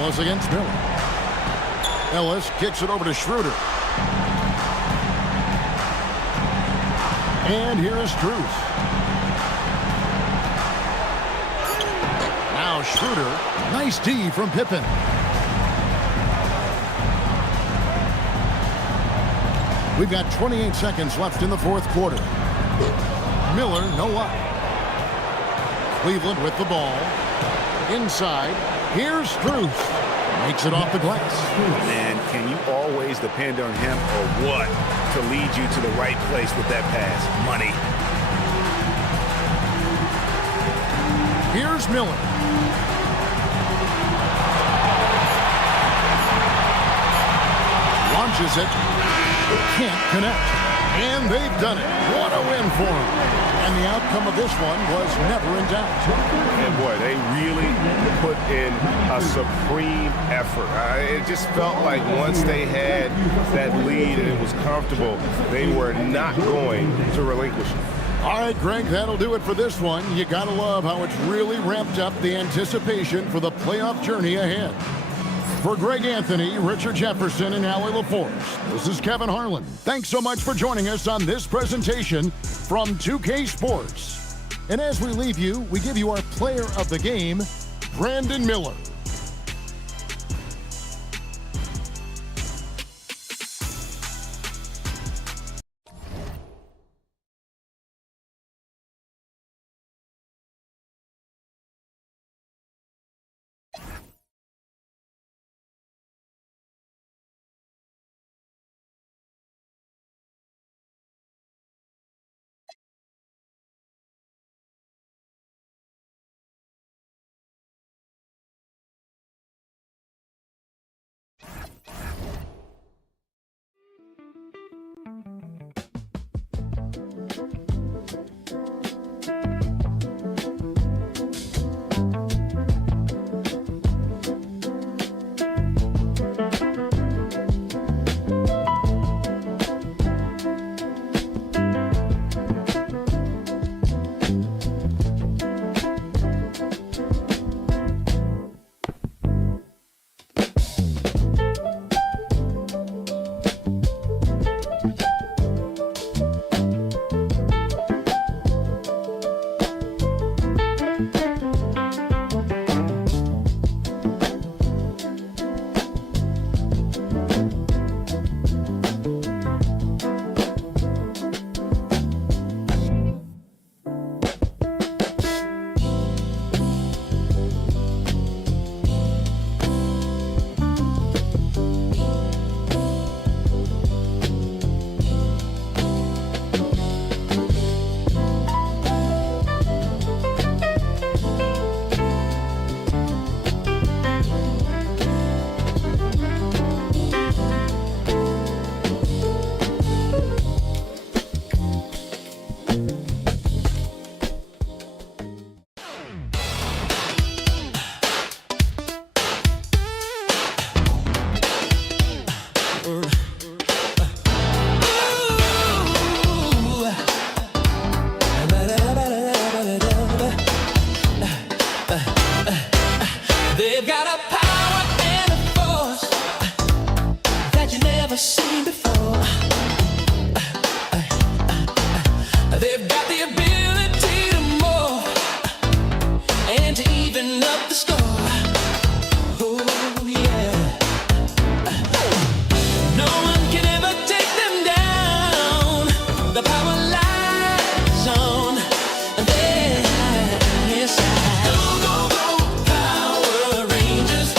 Ellis against Miller. Ellis kicks it over to Schroeder. And here is Strus. Now Schroeder. Nice D from Pippen. We've got 28 seconds left in the fourth quarter. Miller, no luck. Cleveland with the ball. Inside. Here's Strus. Makes it off the glass. Man, can you always depend on him or what to lead you to the right place with that pass? Money. Here's Miller. Launches it. Can't connect. And they've done it. What a win for them. And the outcome of this one was never in doubt. And boy, they really put in a supreme effort. It just felt like once they had that lead and it was comfortable, they were not going to relinquish it. All right, Greg, that'll do it for this one. You gotta love how it's really ramped up the anticipation for the playoff journey ahead. For Greg Anthony, Richard Jefferson, and Allie LaForce, this is Kevin Harlan. Thanks so much for joining us on this presentation from 2K Sports. And as we leave you, we give you our player of the game, Brandon Miller. They've got a power and a force that you never seen before. They've got the ability to move and to even up the score. Oh yeah. No one can ever take them down. The power lies on their side. Go, go, go, Power Rangers.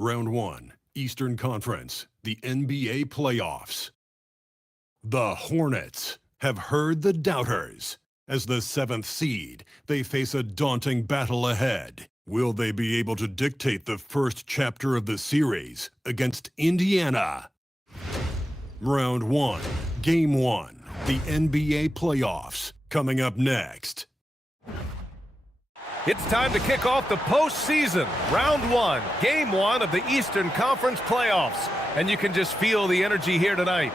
Round 1, Eastern Conference, the NBA playoffs. The Hornets have heard the doubters. As the 7th seed, they face a daunting battle ahead. Will they be able to dictate the first chapter of the series against Indiana? Round 1, Game 1, the NBA playoffs, coming up next. It's time to kick off the postseason. Round 1, Game 1 of the Eastern Conference playoffs. And you can just feel the energy here tonight.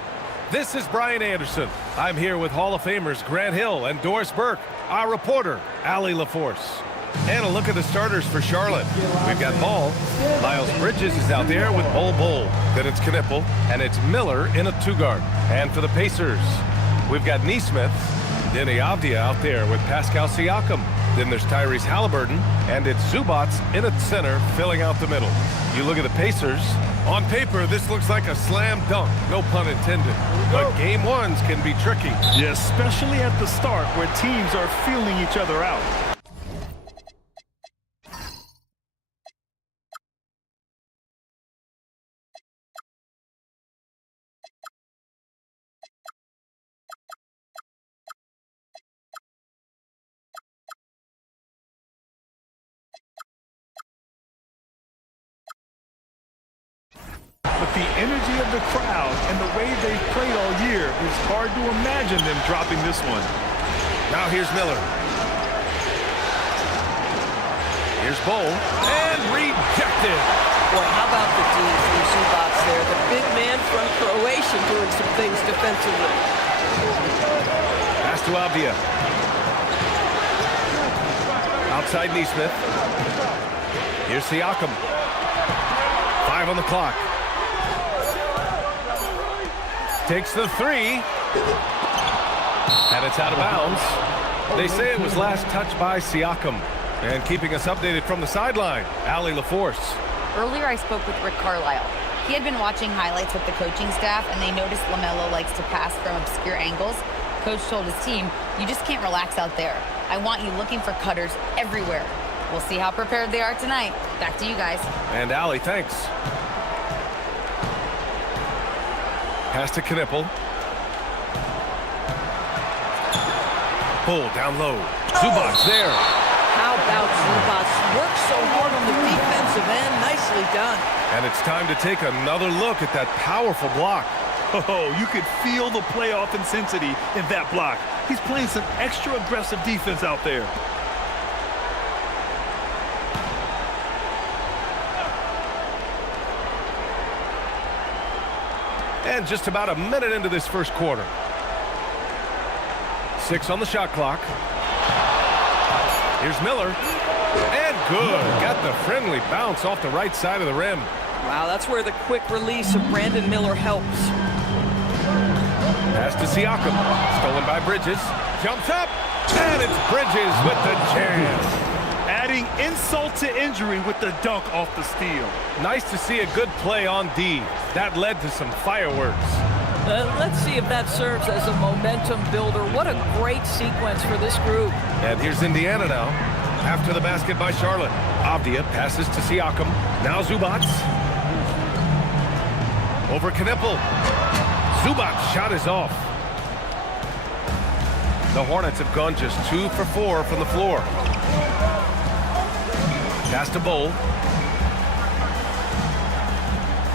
This is Brian Anderson. I'm here with Hall of Famers Grant Hill and Doris Burke, our reporter, Allie LaForce. And a look at the starters for Charlotte. We've got Ball. Miles Bridges is out there with Bol. Then it's Knipple, and it's Miller in a two-guard. And for the Pacers, we've got Nesmith, Denny Avdia out there with Pascal Siakam. Then there's Tyrese Halliburton, and it's Zubats in at center, filling out the middle. You look at the Pacers. On paper, this looks like a slam dunk, no pun intended. But Game 1s can be tricky. Yeah, especially at the start where teams are feeling each other out. But the energy of the crowd and the way they've played all year, it's hard to imagine them dropping this one. Now here's Miller. Here's Bol. And rejected. Boy, how about the D from Zubats there? The big man from Croatia doing some things defensively. Pass to Avdia. Outside Nesmith. Here's Siakam. 5 on the clock. Takes the three. And it's out of bounds. They say it was last touched by Siakam. And keeping us updated from the sideline, Allie LaForce. Earlier, I spoke with Rick Carlisle. He had been watching highlights with the coaching staff, and they noticed LaMelo likes to pass from obscure angles. Coach told his team, you just can't relax out there. I want you looking for cutters everywhere. We'll see how prepared they are tonight. Back to you guys. And Allie, thanks. Pass to Knipple. Bol down low. Zubats there. How about Zubats? Worked so hard on the defensive end. Nicely done. And it's time to take another look at that powerful block. Oh, you could feel the playoff intensity in that block. He's playing some extra aggressive defense out there. And just about a minute into this first quarter. 6 on the shot clock. Here's Miller. And good. Got the friendly bounce off the right side of the rim. Wow, that's where the quick release of Brandon Miller helps. Pass to Siakam. Stolen by Bridges. Jumps up. And it's Bridges with the jam. Adding insult to injury with the dunk off the steal. Nice to see a good play on D. That led to some fireworks. Let's see if that serves as a momentum builder. What a great sequence for this group. And here's Indiana now. After the basket by Charlotte. Avdia passes to Siakam. Now Zubats. Over Knipple. Zubats' shot is off. The Hornets have gone just 2 for 4 from the floor. Pass to Bol.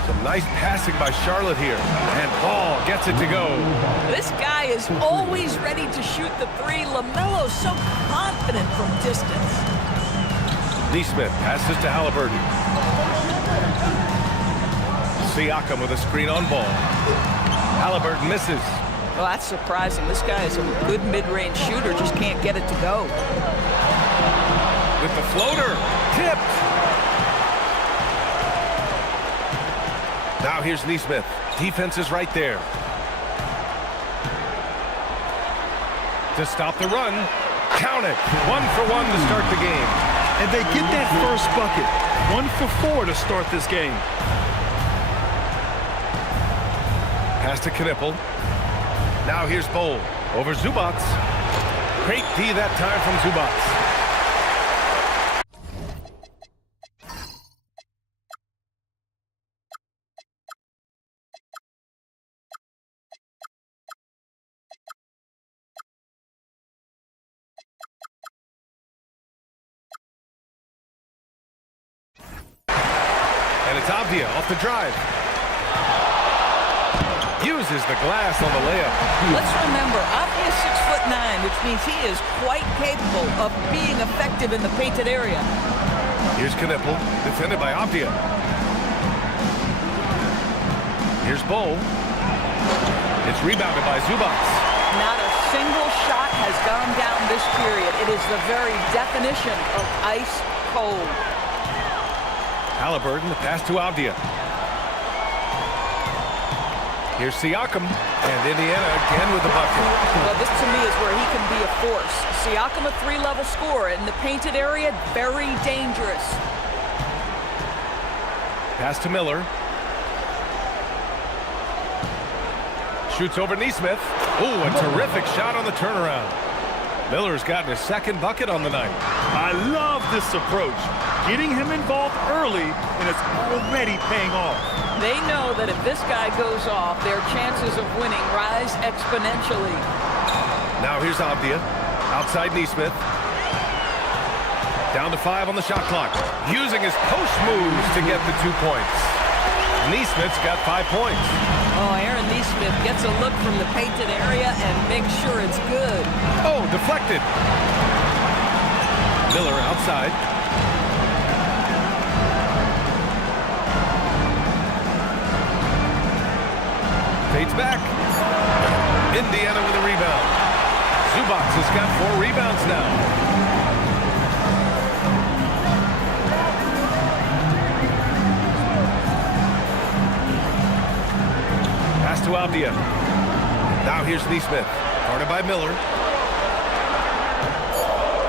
Some nice passing by Charlotte here. And Ball gets it to go. This guy is always ready to shoot the three. LaMelo's so confident from distance. Nesmith passes to Halliburton. Siakam with a screen on Ball. Halliburton misses. Well, that's surprising. This guy is a good mid-range shooter, just can't get it to go. With the floater, tipped. Now here's Nesmith. Defense is right there. To stop the run, count it. 1 for 1 to start the game. And they get that first bucket. 1 for 4 to start this game. Pass to Knipple. Now here's Bol over Zubats. Great D that time from Zubats. Avdia off the drive. Uses the glass on the layup. Let's remember, Avdia is 6'9", which means he is quite capable of being effective in the painted area. Here's Knipple, defended by Avdia. Here's Bull. It's rebounded by Zubac. Not a single shot has gone down this period. It is the very definition of ice cold. Halliburton, the pass to Avdia. Here's Siakam, and Indiana again with the bucket. Well, this to me is where he can be a force. Siakam, a 3-level scorer in the painted area, very dangerous. Pass to Miller. Shoots over Neesmith. Ooh, a terrific shot on the turnaround. Miller's gotten his second bucket on the night. I love this approach. Getting him involved early, and it's already paying off. They know that if this guy goes off, their chances of winning rise exponentially. Now here's Avdia. Outside Neesmith. Down to 5 on the shot clock. Using his post moves to get the 2 points. Neesmith's got 5 points. Oh, Aaron Neesmith gets a look from the painted area and makes sure it's good. Oh, deflected. Miller outside. Fades back. Indiana with a rebound. Zubac has got 4 rebounds now. Pass to Avdia. Now here's Neesmith. Guarded by Miller.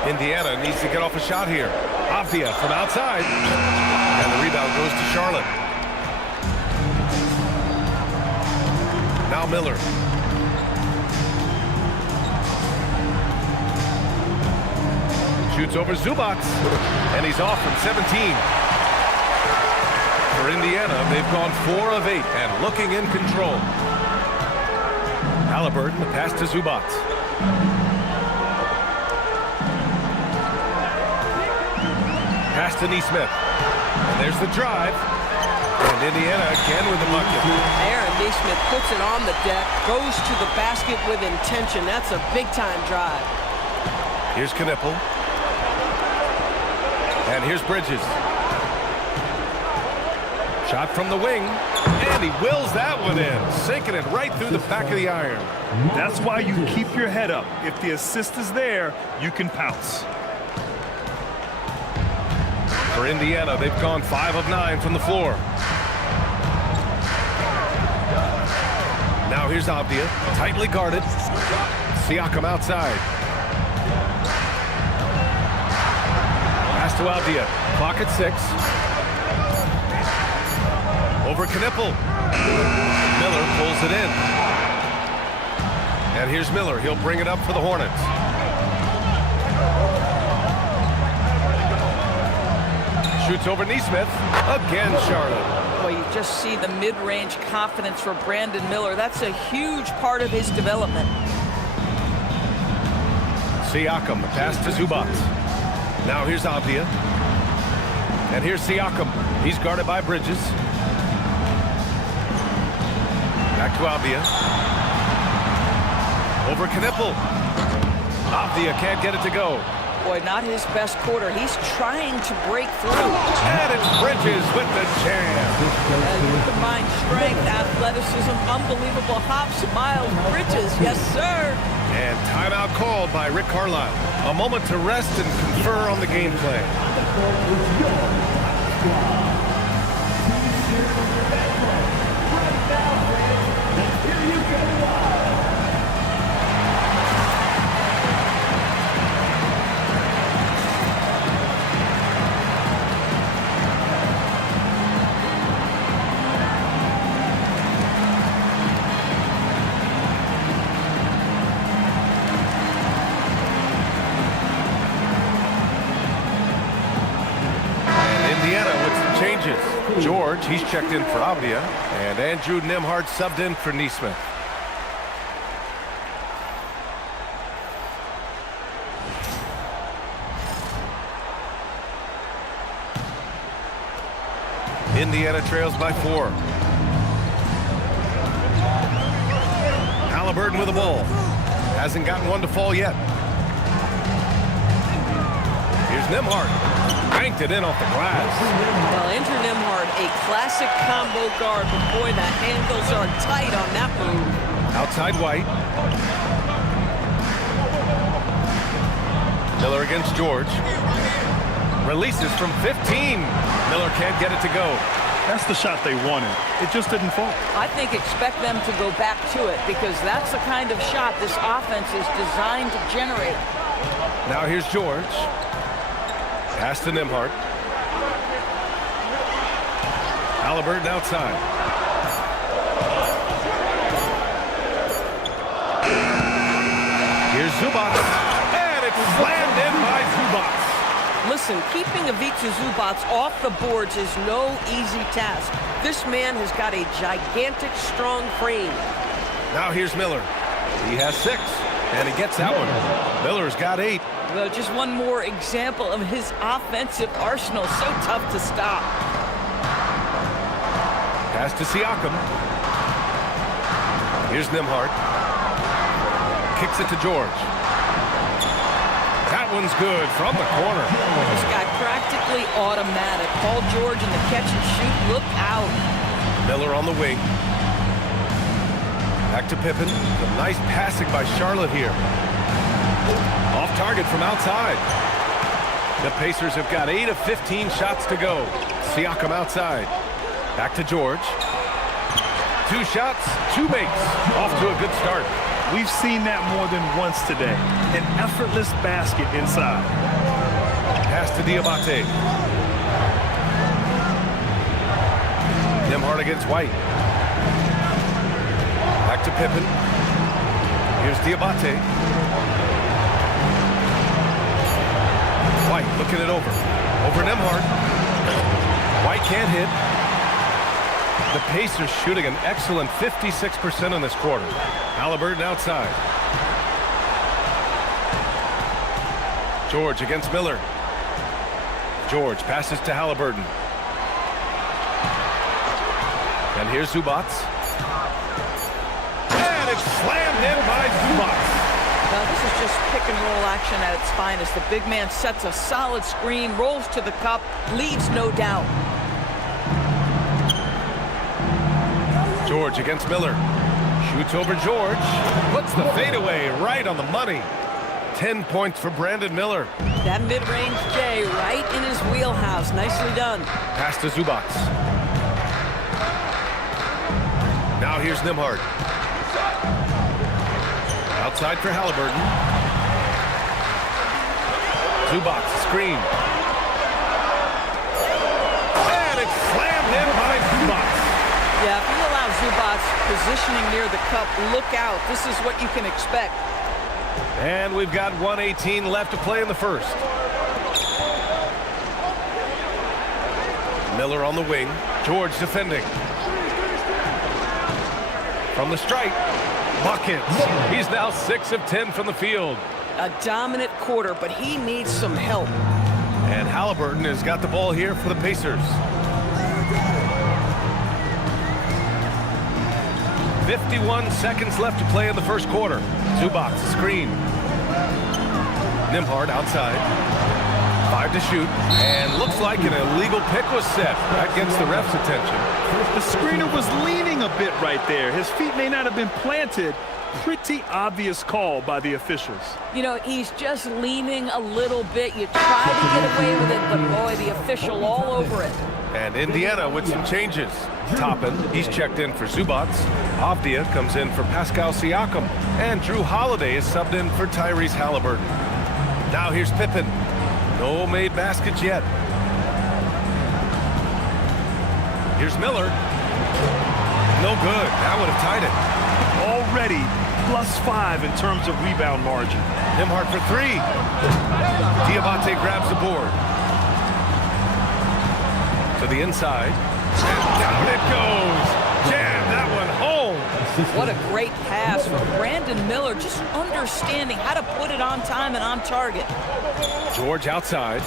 Indiana needs to get off a shot here. Avdia from outside. And the rebound goes to Charlotte. Now Miller. Shoots over Zubac. And he's off from 17. For Indiana, they've gone 4 of 8 and looking in control. Halliburton, the pass to Zubac. Pass to Neesmith. And there's the drive. And Indiana again with the bucket. Aaron Neesmith puts it on the deck, goes to the basket with intention. That's a big-time drive. Here's Knipple. And here's Bridges. Shot from the wing. And he wills that one in, sinking it right through the back of the iron. That's why you keep your head up. If the assist is there, you can pounce. For Indiana, they've gone 5 of 9 from the floor. Now here's Avdia, tightly guarded. Siakam outside. Pass to Avdia, clock at 6. Over Knipple. Miller pulls it in. And here's Miller, he'll bring it up for the Hornets. Shoots over Neesmith. Again, Charlotte. Boy, you just see the mid-range confidence for Brandon Miller. That's a huge part of his development. Siakam, the pass to Zubac. Now here's Avdia. And here's Siakam. He's guarded by Bridges. Back to Avdia. Over Knipple. Avdia can't get it to go. Boy, not his best quarter. He's trying to break through. And it's Bridges with the jam. You combine strength, athleticism, unbelievable hops. Miles Bridges, yes, sir. And timeout called by Rick Carlisle. A moment to rest and confer on the game plan. George, he's checked in for Avdia, and Andrew Nembhard subbed in for Neesmith. Indiana trails by 4. Halliburton with the ball. Hasn't gotten one to fall yet. Here's Nembhard. Banked it in off the glass. Well, Andrew Nembhard, a classic combo guard, but boy, the handles are tight on that move. Outside White. Miller against George. Releases from 15. Miller can't get it to go. That's the shot they wanted. It just didn't fall. I think expect them to go back to it because that's the kind of shot this offense is designed to generate. Now here's George. Pass to Nembhard. Halliburton outside. Here's Zubac. And it's slammed in by Zubac. Listen, keeping Ivica Zubac off the boards is no easy task. This man has got a gigantic, strong frame. Now here's Miller. He has 6, and he gets that one. Miller's got 8. Well, just one more example of his offensive arsenal. So tough to stop. Pass to Siakam. Here's Nembhard. Kicks it to George. That one's good from the corner. This guy practically automatic. Paul George in the catch and shoot. Look out. Miller on the wing. Back to Pippen. Some nice passing by Charlotte here. Off target from outside. The Pacers have got 8 of 15 shots to go. Siakam outside. Back to George. 2 shots, 2 makes. Off to a good start. We've seen that more than once today. An effortless basket inside. Pass to Diabate. Nembhard against White. Back to Pippen. Here's Diabate. White looking it over. Over Nembhard. White can't hit. The Pacers shooting an excellent 56% in this quarter. Halliburton outside. George against Miller. George passes to Halliburton. And here's Zubac. And it's slammed in by Zubac. Now, this is just pick and roll action at its finest. The big man sets a solid screen, rolls to the cup, leaves no doubt. George against Miller. Shoots over George. Puts the fadeaway right on the money. 10 points for Brandon Miller. That mid-range J right in his wheelhouse. Nicely done. Pass to Zubac. Now here's Nembhard. Outside for Halliburton. Zubac screen. And it's slammed in by Zubac. Yeah, if you allow Zubac positioning near the cup, look out. This is what you can expect. And we've got 1:18 left to play in the first. Miller on the wing. George defending. From the stripe. Buckets. He's now 6 of 10 from the field. A dominant quarter, but he needs some help. And Halliburton has got the ball here for the Pacers. 51 seconds left to play in the first quarter. Zubac screen. Nembhard outside. 5 to shoot. And looks like an illegal pick was set. That gets the ref's attention. The screener was leaning a bit right there. His feet may not have been planted. Pretty obvious call by the officials. You know, he's just leaning a little bit. You try to get away with it, but boy, the official all over it. And Indiana with some changes. Toppin, he's checked in for Zubac. Avdia comes in for Pascal Siakam. And Drew Holiday is subbed in for Tyrese Halliburton. Now here's Pippen. No made baskets yet. Here's Miller. No good. That would have tied it. Already +5 in terms of rebound margin. Nembhard for 3. Diabate grabs the board. To the inside. And down it goes. Jam that one home. What a great pass from Brandon Miller, just understanding how to put it on time and on target. George outside.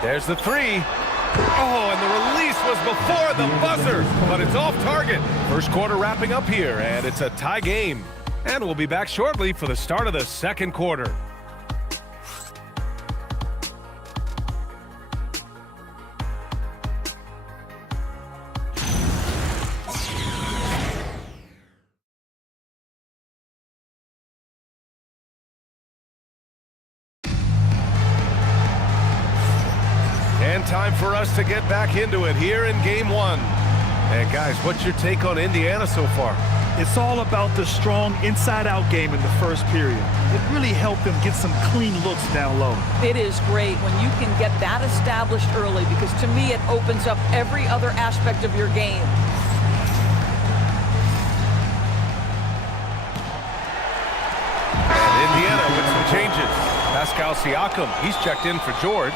There's the 3. Oh, and the release was before the buzzer, but it's off target. First quarter wrapping up here, and it's a tie game. And we'll be back shortly for the start of the second quarter. And time for us to get back into it here in game one. And guys, what's your take on Indiana so far? It's all about the strong inside-out game in the first period. It really helped them get some clean looks down low. It is great when you can get that established early, because to me it opens up every other aspect of your game. And Indiana with some changes. Pascal Siakam, he's checked in for George.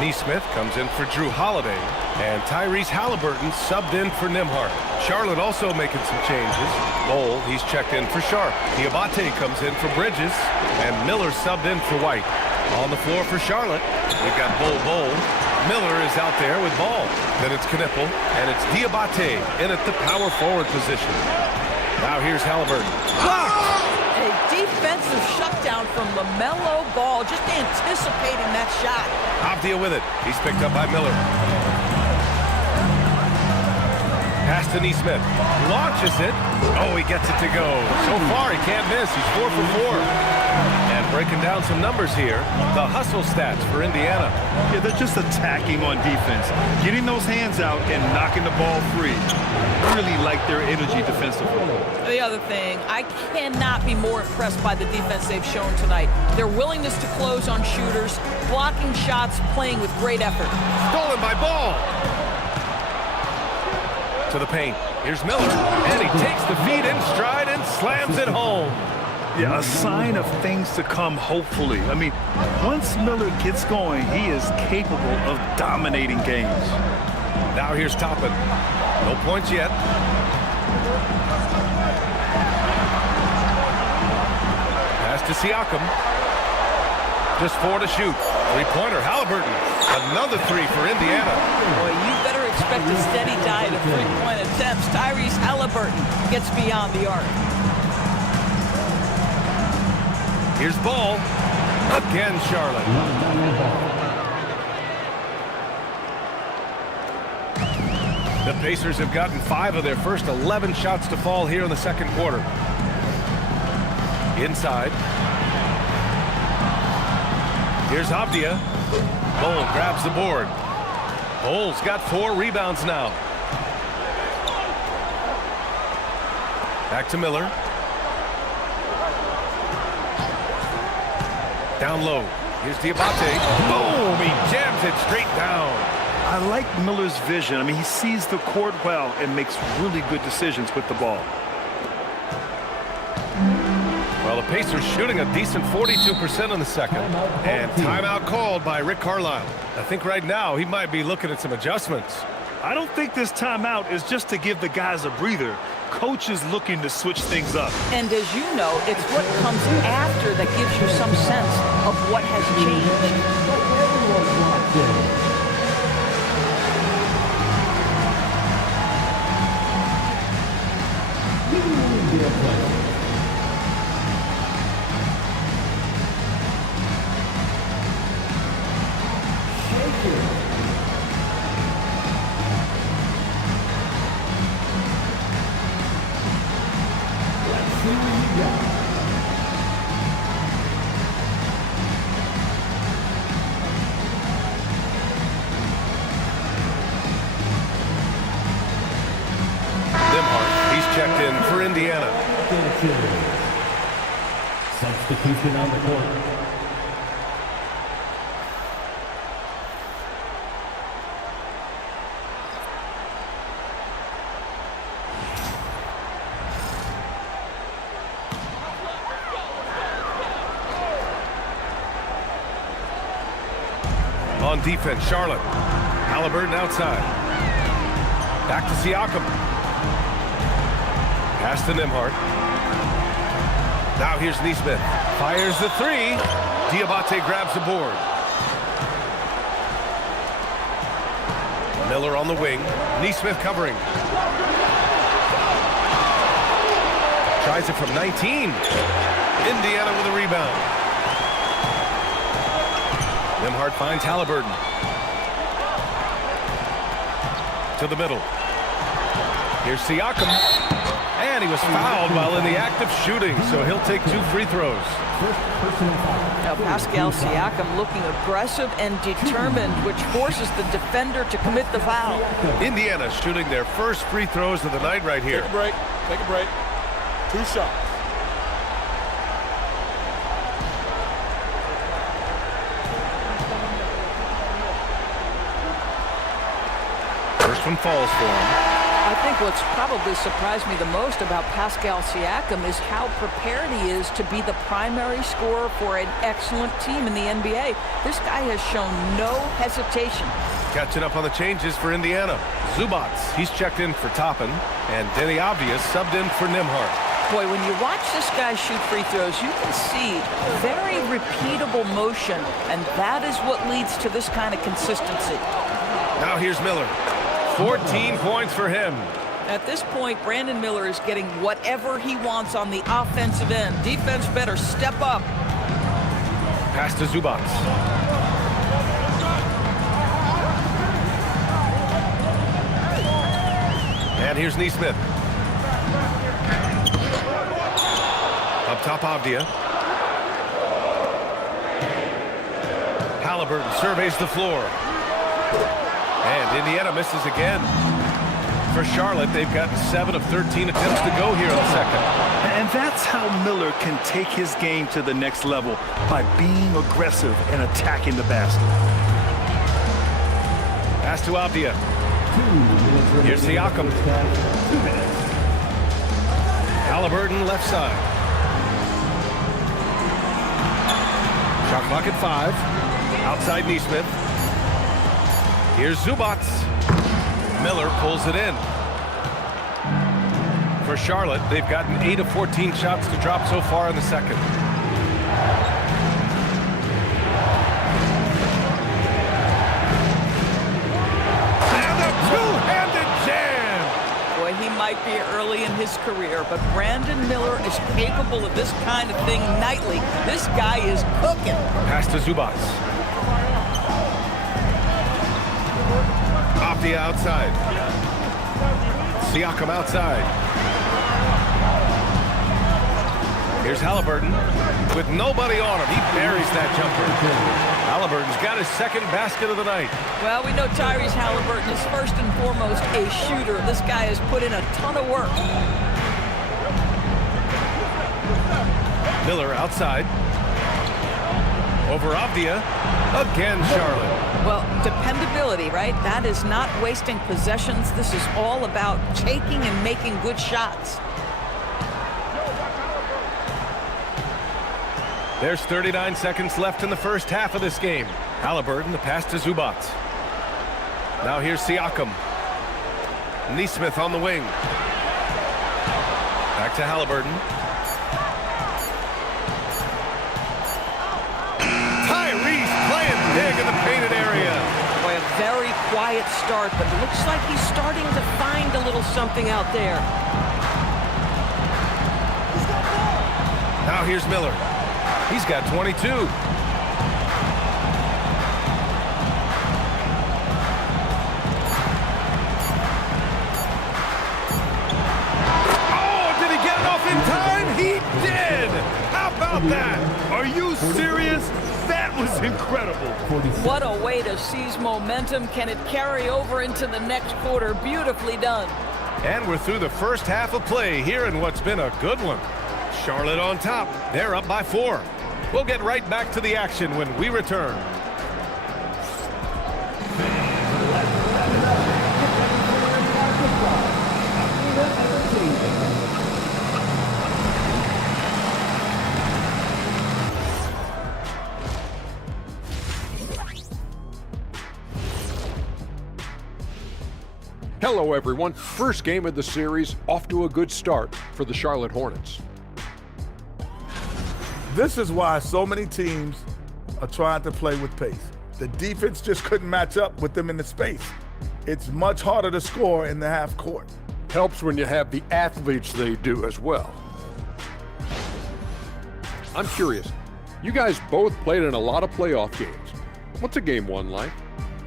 Neesmith comes in for Drew Holiday. And Tyrese Halliburton subbed in for Nembhard. Charlotte also making some changes. Bol, he's checked in for Sharp. Diabate comes in for Bridges. And Miller subbed in for White. On the floor for Charlotte, we've got Bol. Miller is out there with Ball. Then it's Knippel, and it's Diabate in at the power forward position. Now here's Halliburton. Blocked! A defensive shutdown from LaMelo Ball, just anticipating that shot. Avdia with it. He's picked up by Miller. Pass to Neesmith. Launches it. Oh, he gets it to go. So far, he can't miss. He's 4 for 4. And breaking down some numbers here, the hustle stats for Indiana. Yeah, they're just attacking on defense, getting those hands out and knocking the ball free. Really like their energy defensively. The other thing, I cannot be more impressed by the defense they've shown tonight. Their willingness to close on shooters, blocking shots, playing with great effort. Stolen by Ball. To the paint. Here's Miller, and he takes the feed in stride and slams it home. Yeah, a sign of things to come, hopefully. I mean, once Miller gets going, he is capable of dominating games. Now here's Toppin. No points yet. Pass to Siakam. Just 4 to shoot. Three-pointer, Halliburton. Another 3 for Indiana. Boy, you better expect a steady diet of three-point attempts. Tyrese Halliburton gets beyond the arc. Here's Ball. Again, Charlotte. The Pacers have gotten 5 of their first 11 shots to fall here in the second quarter. Inside. Here's Avdia. Bol grabs the board. Bol's got 4 rebounds now. Back to Miller. Down low. Here's Diabate. Boom! He jams it straight down. I like Miller's vision. I mean, he sees the court well and makes really good decisions with the ball. Well, the Pacers shooting a decent 42% in the second. And timeout called by Rick Carlisle. I think right now he might be looking at some adjustments. I don't think this timeout is just to give the guys a breather. Coach is looking to switch things up. And as you know, it's what comes after that gives you some sense of what has changed. Checked in for Indiana. Substitution on the court. On defense, Charlotte. Halliburton outside. Back to Siakam. Pass to Nembhard. Now here's Neesmith. Fires the 3. Diabate grabs the board. Miller on the wing. Neesmith covering. Tries it from 19. Indiana with a rebound. Nembhard finds Halliburton. To the middle. Here's Siakam. And he was fouled while in the act of shooting, so he'll take 2 free throws. Now Pascal Siakam looking aggressive and determined, which forces the defender to commit the foul. Indiana shooting their first free throws of the night right here. Take a break. Take a break. 2 shots. First one falls for him. I think what's probably surprised me the most about Pascal Siakam is how prepared he is to be the primary scorer for an excellent team in the NBA. This guy has shown no hesitation. Catching up on the changes for Indiana. Zubac, he's checked in for Toppin, and Denny Avdia subbed in for Nembhard. Boy, when you watch this guy shoot free throws, you can see very repeatable motion, and that is what leads to this kind of consistency. Now here's Miller. 14 points for him. At this point, Brandon Miller is getting whatever he wants on the offensive end. Defense better step up. Pass to Zubac. And here's Neesmith. Up top, Avdia. Halliburton surveys the floor. And Indiana misses again. For Charlotte, they've gotten 7 of 13 attempts to go here in the second. And that's how Miller can take his game to the next level, by being aggressive and attacking the basket. Pass to Avdia. Here's Siakam. Halliburton left side. Shot clock at 5. Outside Neesmith. Here's Zubac. Miller pulls it in. For Charlotte, they've gotten 8 of 14 shots to drop so far in the second. And a two-handed jam! Boy, he might be early in his career, but Brandon Miller is capable of this kind of thing nightly. This guy is cooking. Pass to Zubac. Avdia outside. Siakam outside. Here's Halliburton with nobody on him. He buries that jumper. Halliburton's got his second basket of the night. Well, we know Tyrese Halliburton is first and foremost a shooter. This guy has put in a ton of work. Miller outside. Over Avdia. Again, Charlotte. Well, dependability, right? That is not wasting possessions. This is all about taking and making good shots. There's 39 seconds left in the first half of this game. Halliburton, the pass to Zubac. Now here's Siakam. Neesmith on the wing. Back to Halliburton. Tyrese playing big in the painted area. Boy, a very quiet start, but it looks like he's starting to find a little something out there. Now here's Miller. He's got 22. Oh, did he get it off in time? He did! How about that? Are you serious? That was incredible. What a way to seize momentum. Can it carry over into the next quarter? Beautifully done. And we're through the first half of play here in what's been a good one. Charlotte on top. They're up by 4. We'll get right back to the action when we return. Hello, everyone. First game of the series, off to a good start for the Charlotte Hornets. This is why so many teams are trying to play with pace. The defense just couldn't match up with them in the space. it's much harder to score in the half court. Helps when you have the athletes they do as well. I'm curious, you guys both played in a lot of playoff games. What's a game one like?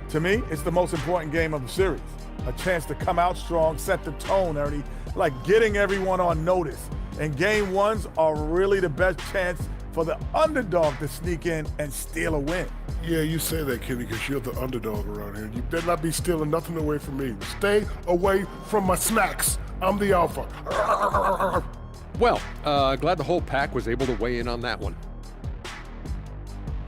To me, it's the most important game of the series. A chance to come out strong, set the tone, Ernie, like getting everyone on notice. And game ones are really the best chance for the underdog to sneak in and steal a win. Yeah, you say that, Kenny, because you're the underdog around here. You better not be stealing nothing away from me. Stay away from my snacks. I'm the alpha. Well, glad the whole pack was able to weigh in on that one.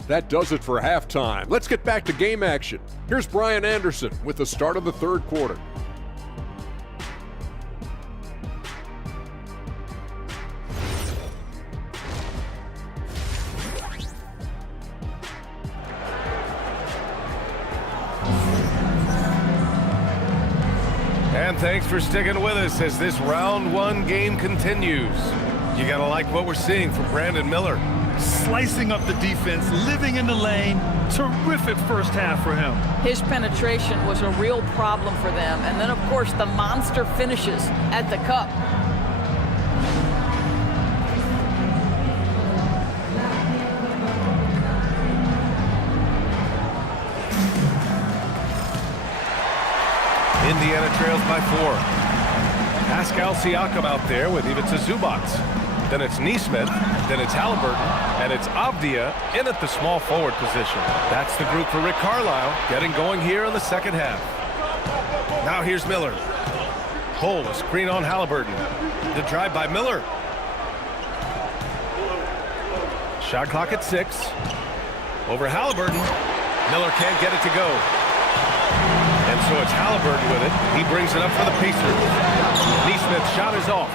That does it for halftime. Let's get back to game action. Here's Brian Anderson with the start of the third quarter. And thanks for sticking with us as this round one game continues. You gotta like what we're seeing from Brandon Miller. Slicing up the defense, living in the lane. Terrific first half for him. His penetration was a real problem for them. And then, of course, the monster finishes at the cup. Indiana trails by 4. Pascal Siakam out there with Ivica Zubac. Then it's Nesmith, then it's Halliburton, and it's Avdia in at the small forward position. That's the group for Rick Carlisle, getting going here in the second half. Now here's Miller. Cole, a screen on Halliburton. The drive by Miller. Shot clock at 6. Over Halliburton. Miller can't get it to go. And so it's Halliburton with it. He brings it up for the Pacers. Nesmith's shot is off.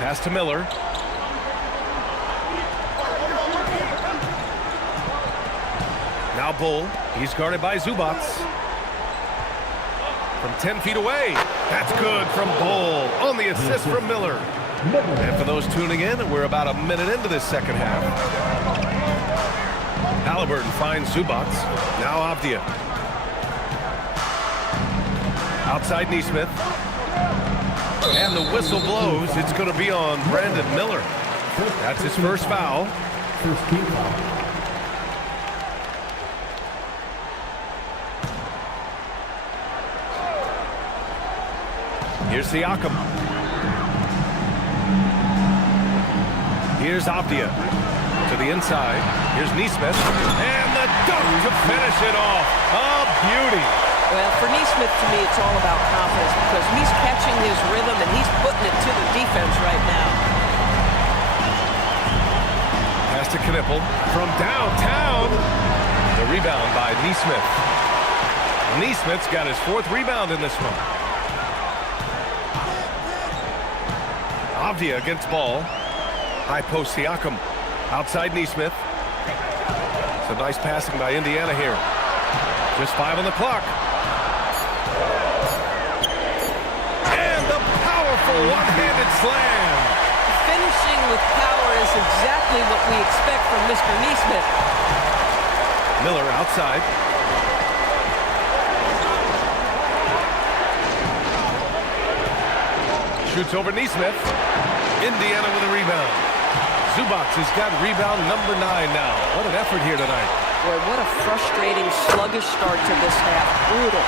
Pass to Miller. Now Bull. He's guarded by Zubac. From 10 feet away. That's good from Bull on the assist from Miller. And for those tuning in, we're about a minute into this second half. Halliburton finds Zubac. Now Avdia. Outside Nesmith. And the whistle blows. It's going to be on Brandon Miller. That's his first foul. First team foul. Here's Siakam. Here's Avdia to the inside. Here's Nesmith. And the dunk to finish it off. A beauty. Well, for Nesmith, to me, it's all about confidence because he's catching his rhythm and he's putting it to the defense right now. Pass to Knipple from downtown. The rebound by Nesmith. Nesmith's got his 4th rebound in this one. Avdia against Ball. High post Siakam. Outside Nesmith. Some nice passing by Indiana here. Just 5 on the clock. And the powerful one-handed slam. Finishing with power is exactly what we expect from Mr. Nesmith. Miller outside. Shoots over Nesmith. Indiana with a rebound. Zubac has got rebound number 9 now. What an effort here tonight. Boy, what a frustrating, sluggish start to this half. Brutal.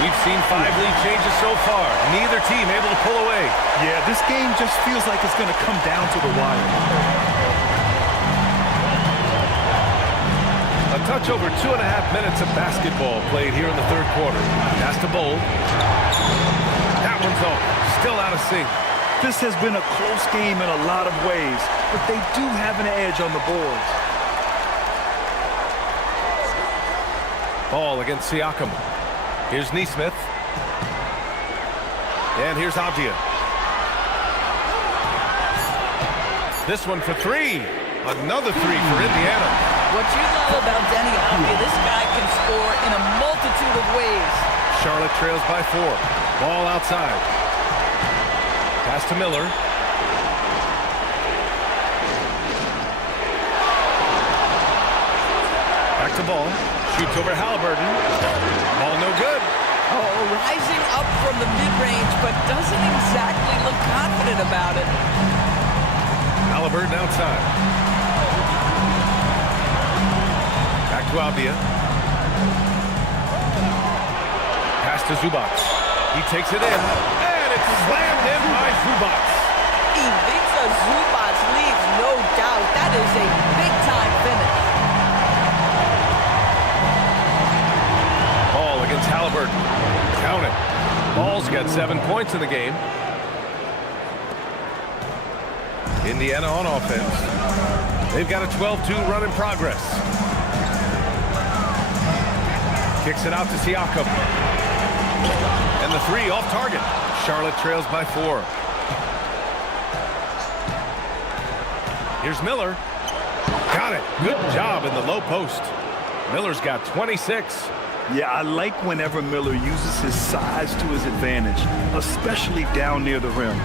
We've seen 5 lead changes so far. Neither team able to pull away. Yeah, this game just feels like it's going to come down to the wire. A touch over 2.5 minutes of basketball played here in the third quarter. Pass to Bull. That one's off. Still out of sync. This has been a close game in a lot of ways, but they do have an edge on the boards. Ball against Siakam. Here's Nesmith. And here's Avdia. This one for 3. Another 3 for Indiana. What you love about Denny Avdia, this guy can score in a multitude of ways. Charlotte trails by 4. Ball outside. Pass to Miller. Back to Ball. Shoots over Halliburton. Ball no good. Oh, rising up from the mid-range, but doesn't exactly look confident about it. Halliburton outside. Back to Avdia. Pass to Zubac. He takes it in, and it's slammed in by Zubac. Ivica Zubac leaves, no doubt. That is a big-time finish. Ball against Halliburton. Count it. Ball's got 7 points in the game. Indiana on offense. They've got a 12-2 run in progress. Kicks it out to Siakam. And the three off target. Charlotte trails by 4. Here's Miller. Got it. Good job in the low post. Miller's got 26. Yeah, I like whenever Miller uses his size to his advantage, especially down near the rim.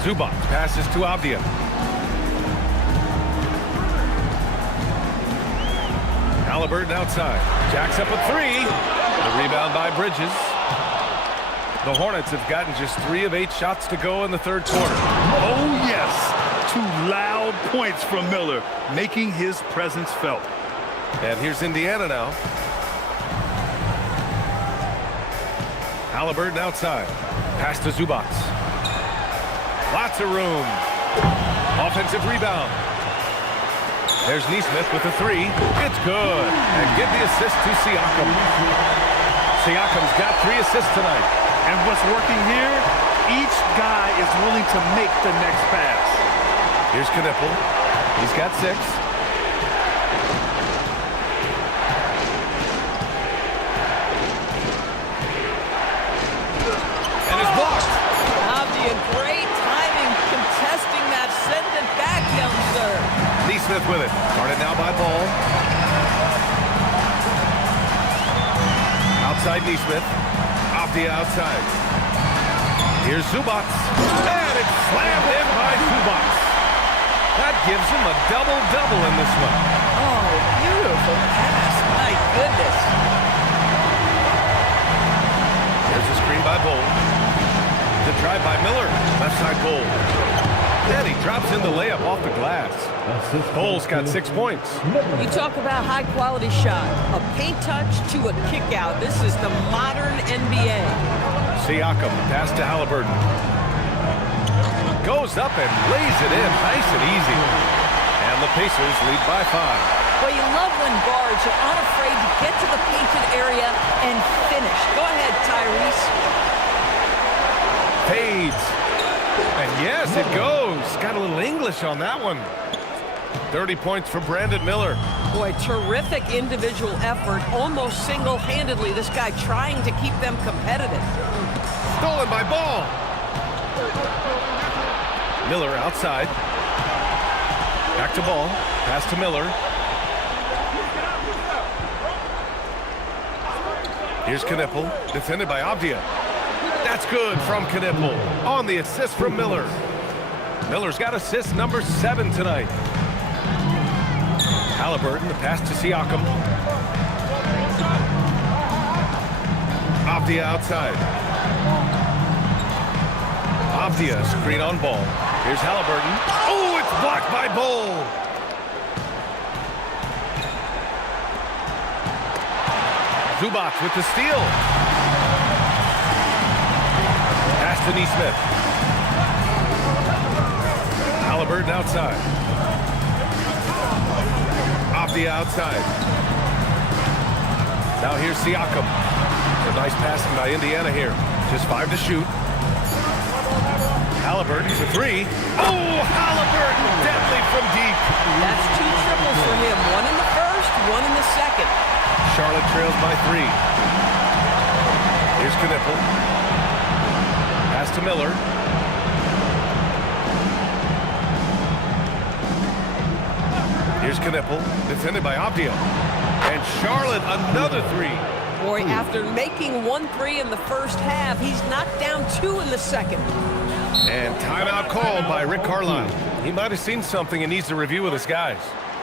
Zubac passes to Avdia. Halliburton outside. Jacks up a three. The rebound by Bridges. The Hornets have gotten just 3 of 8 shots to go in the third quarter. Oh, yes. 2 loud points from Miller, making his presence felt. And here's Indiana now. Halliburton outside. Pass to Zubac. Lots of room. Offensive rebound. There's Nesmith with a 3. It's good. And give the assist to Siakam. Siakam's got 3 assists tonight. And what's working here, each guy is willing to make the next pass. Here's Knipple. He's got 6. And it's blocked. Avdia, great timing, contesting that. Send it back, young sir. Nesmith with it. Guarded now by Ball. Outside Nesmith. Avdia outside. Here's Zubac. And it's slammed in by Zubac. That gives him a double-double in this one. Oh, beautiful pass. My goodness. There's a screen by Bol. The drive by Miller. Left side Bol. Then he drops in the layup off the glass. Bol's got 6 points. You talk about high-quality shot. A paint touch to a kick-out. This is the modern NBA. Siakam, pass to Halliburton. Goes up and lays it in nice and easy. And the Pacers lead by 5. Well, you love when guards are unafraid to get to the painted area and finish. Go ahead, Tyrese. Fades. And yes, it goes. Got a little English on that one. 30 points for Brandon Miller. Boy, terrific individual effort. Almost single-handedly, this guy trying to keep them competitive. Stolen by Ball. Miller outside. Back to Ball. Pass to Miller. Here's Knipple. Defended by Avdia. That's good from Knipple. On the assist from Miller. Miller's got assist number 7 tonight. Halliburton, the pass to Siakam. Avdia outside. Avdia, screen on Ball. Here's Halliburton. Oh, it's blocked by Bol. Zubac with the steal. Pass to Neesmith. Halliburton outside. Avdia outside. Now here's Siakam. A nice passing by Indiana here. Just 5 to shoot. Halliburton for 3. Oh, Halliburton deadly from deep. That's 2 triples for him. 1 in the first, 1 in the second. Charlotte trails by 3. Here's Knipple. Pass to Miller. Here's Knipple, defended by Avdia. And Charlotte, another 3. Boy, after making 1 3 in the first half, he's knocked down 2 in the second. And timeout called by Rick Carlisle. He might have seen something and needs to review with his guys.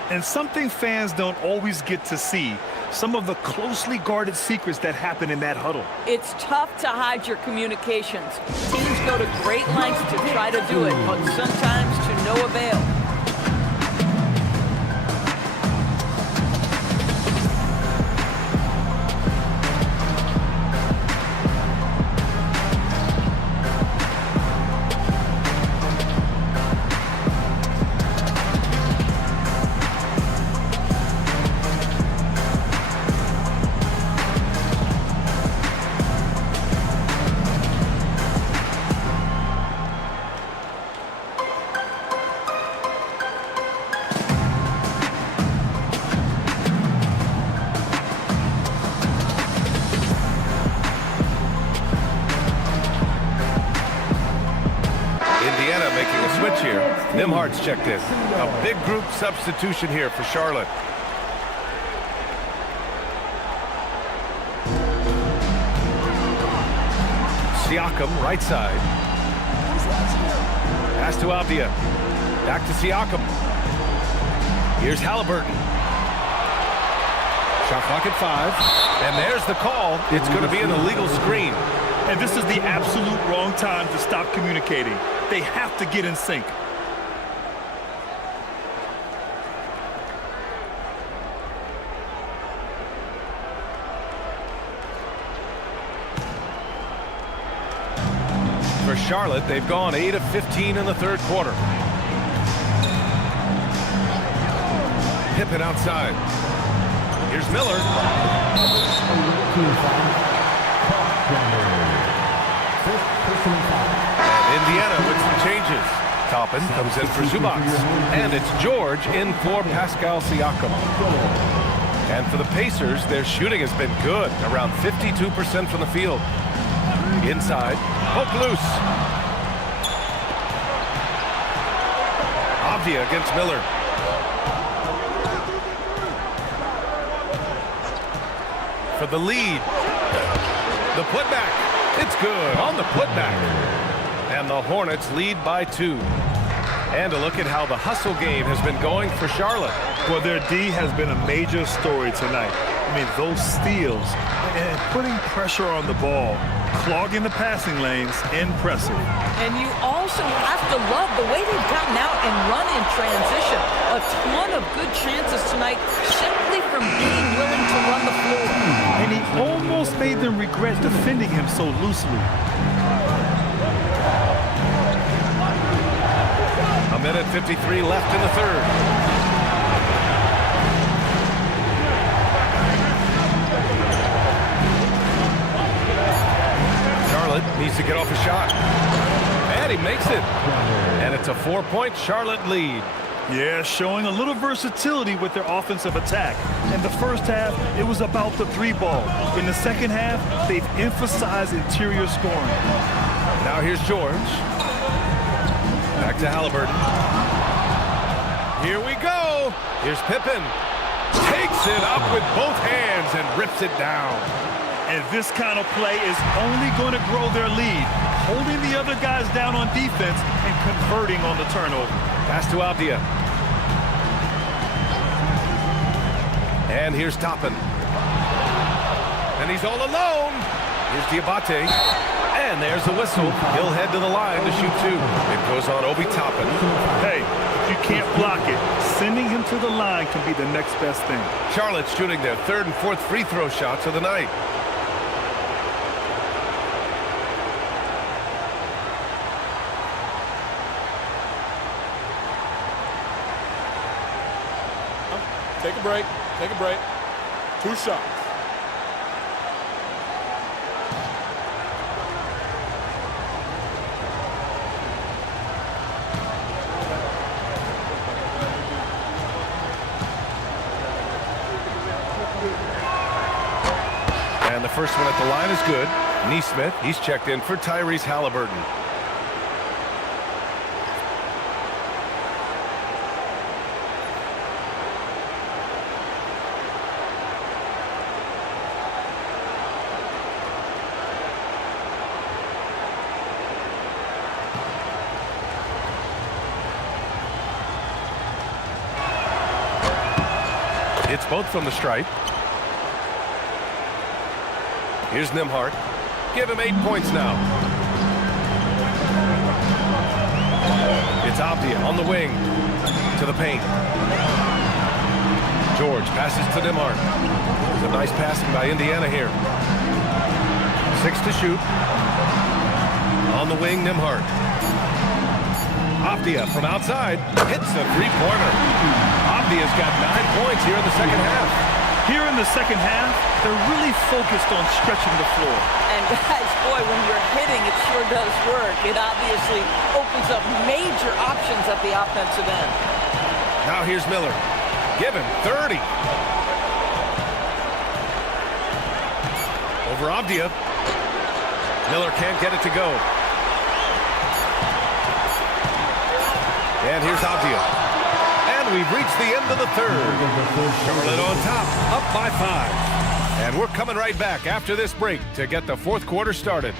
And something fans don't always get to see, some of the closely guarded secrets that happen in that huddle. It's tough to hide your communications. Teams go to great lengths to try to do it, but sometimes to no avail. Nembhard's checked in. A big group substitution here for Charlotte. Siakam, right side. Pass to Avdia. Back to Siakam. Here's Halliburton. Shot clock at 5. And there's the call. It's going to be an illegal screen. And this is the absolute wrong time to stop communicating. They have to get in sync. For Charlotte, they've gone 8 of 15 in the third quarter. Pippen outside. Here's Miller. And Indiana with some changes. Toppin comes in for Zubac. And it's George in for Pascal Siakam. And for the Pacers, their shooting has been good, around 52% from the field. Inside, poke loose. Avdia against Miller. For the lead. The putback. It's good on the putback. And the Hornets lead by 2. And a look at how the hustle game has been going for Charlotte. Well, their D has been a major story tonight. I mean, those steals and putting pressure on the ball, clogging the passing lanes, impressive. And you also have to love the way they've gotten out and run in transition. A ton of good chances tonight simply from being willing to run the floor. And he almost made them regret defending him so loosely. A minute 53 left in the third. Charlotte needs to get off a shot. And he makes it. And it's a 4-point Charlotte lead. Yeah, showing a little versatility with their offensive attack. In the first half, it was about the 3-ball. In the second half, they've emphasized interior scoring. Now here's George. Back to Halliburton. Here we go. Here's Pippen. Takes it up with both hands and rips it down. And this kind of play is only going to grow their lead, holding the other guys down on defense and converting on the turnover. Pass to Avdia. And here's Toppin. And he's all alone. Here's Diabate. And there's the whistle. He'll head to the line to shoot 2. It goes on Obi Toppin. Hey, if you can't block it, sending him to the line can be the next best thing. Charlotte shooting their 3rd and 4th free throw shots of the night. Take a break. Take a break. 2 shots. And the first one at the line is good. Neesmith, he's checked in for Tyrese Halliburton. It's both from the stripe. Here's Nembhard. Give him 8 points now. It's Avdia on the wing. To the paint. George passes to Nembhard. Some nice passing by Indiana here. 6 to shoot. On the wing, Nembhard. Avdia from outside. Hits a three-pointer. Avdia's got 9 points here in the second half. Here in the second half, they're really focused on stretching the floor. And guys, boy, when you're hitting, it sure does work. It obviously opens up major options at the offensive end. Now here's Miller. Give him 30. Over Avdia. Miller can't get it to go. And here's Avdia. We've reached the end of the 3rd. Charlotte on top, up by 5. And we're coming right back after this break to get the 4th quarter started.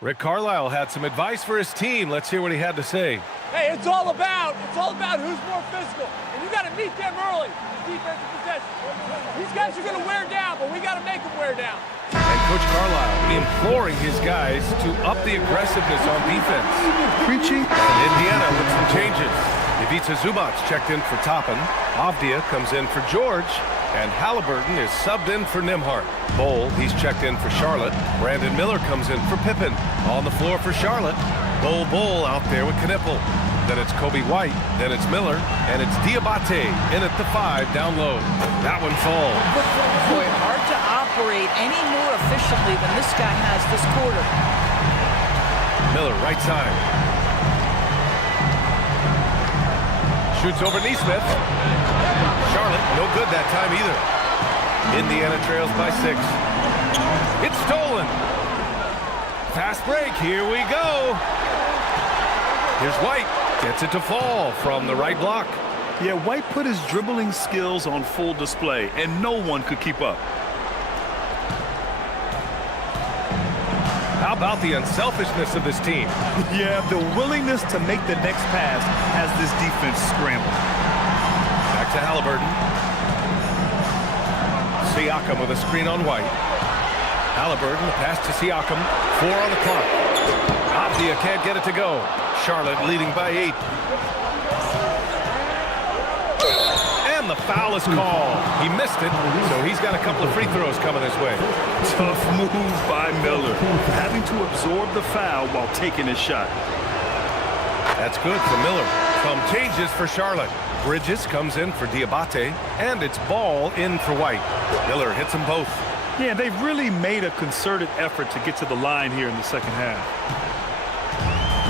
Rick Carlisle had some advice for his team. Let's hear what he had to say. Hey, it's all about who's more physical. And you got to meet them early. Defensive possession. These guys are going to wear down, but we got to make them wear down. And Coach Carlisle imploring his guys to up the aggressiveness on defense. Preaching. And Indiana with some changes. Ivica Zubac checked in for Toppin. Avdia comes in for George. And Halliburton is subbed in for Nembhard. Bol, he's checked in for Charlotte. Brandon Miller comes in for Pippen. On the floor for Charlotte. Bol out there with Knipple. Then it's Kobe White. Then it's Miller. And it's Diabate in at the 5 down low. That one falls. Boy, hard to operate any more efficiently than this guy has this quarter. Miller, right side. Shoots over Neesmith. Charlotte, no good that time either. Indiana trails by 6. It's stolen. Fast break, here we go. Here's White, gets it to fall from the right block. Yeah, White put his dribbling skills on full display, and no one could keep up. How about the unselfishness of this team? Yeah, the willingness to make the next pass has this defense scrambled. Back to Halliburton. Siakam with a screen on White. Halliburton, the pass to Siakam. 4 on the clock. Avdia can't get it to go. Charlotte leading by 8. And the foul is called. He missed it, so he's got a couple of free throws coming his way. Tough move by Miller, having to absorb the foul while taking his shot. That's good for Miller. Some changes for Charlotte. Bridges comes in for Diabate, and it's ball in for White. Miller hits them both. Yeah, they've really made a concerted effort to get to the line here in the second half.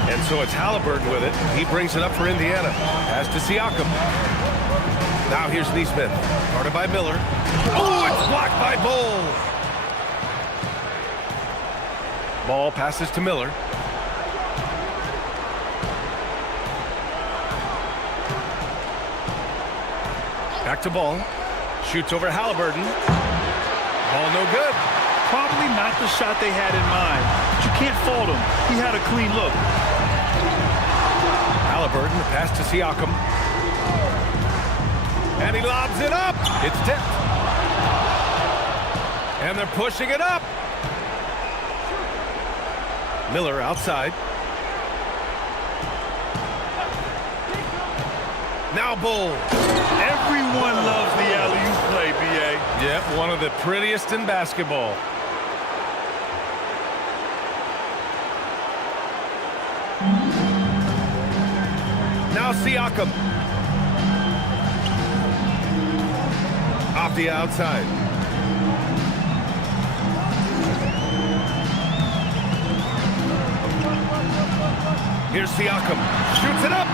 And so it's Halliburton with it. He brings it up for Indiana. Pass to Siakam. Now here's Neesmith. Guarded by Miller. Oh, it's blocked by Bull. Ball passes to Miller. Back to Ball. Shoots over Halliburton. Ball no good. Probably not the shot they had in mind, but you can't fault him. He had a clean look. Halliburton, the pass to Siakam. And he lobs it up. It's tipped. And they're pushing it up. Miller outside. Now Bull. Everyone loves the alley-oop play, B.A. Yep, one of the prettiest in basketball. Now Siakam. Off the outside. Here's Siakam. Shoots it up.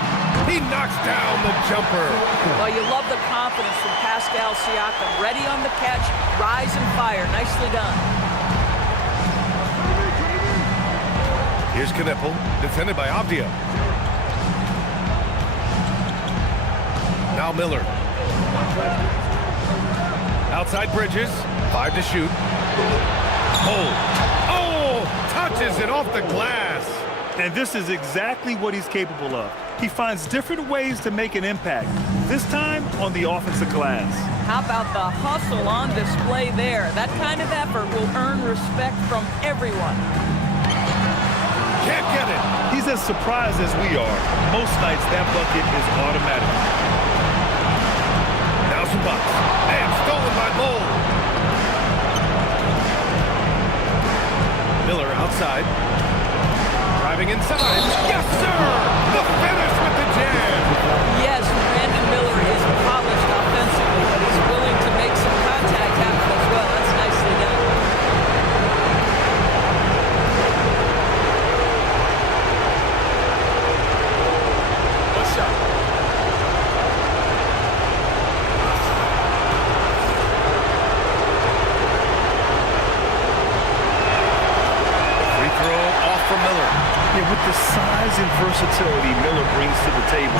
He knocks down the jumper. Well, you love the confidence from Pascal Siakam. Ready on the catch, rise and fire. Nicely done. Here's Knipple, defended by Avdia. Now Miller. Outside Bridges, 5 to shoot. Oh, touches it off the glass. And this is exactly what he's capable of. He finds different ways to make an impact, this time on the offensive glass. How about the hustle on display there? That kind of effort will earn respect from everyone. Can't get it. He's as surprised as we are. Most nights, that bucket is automatic. Now Zubac. And stolen by Bull. Miller outside. Driving inside. Yes, sir! The finish with the jam. Yes, Brandon Miller is polished offensively, but he's willing to make some contact happen as well. That's nicely done. Good shot. Free throw off for Miller. Yeah, with the size and versatility Miller brings to the table,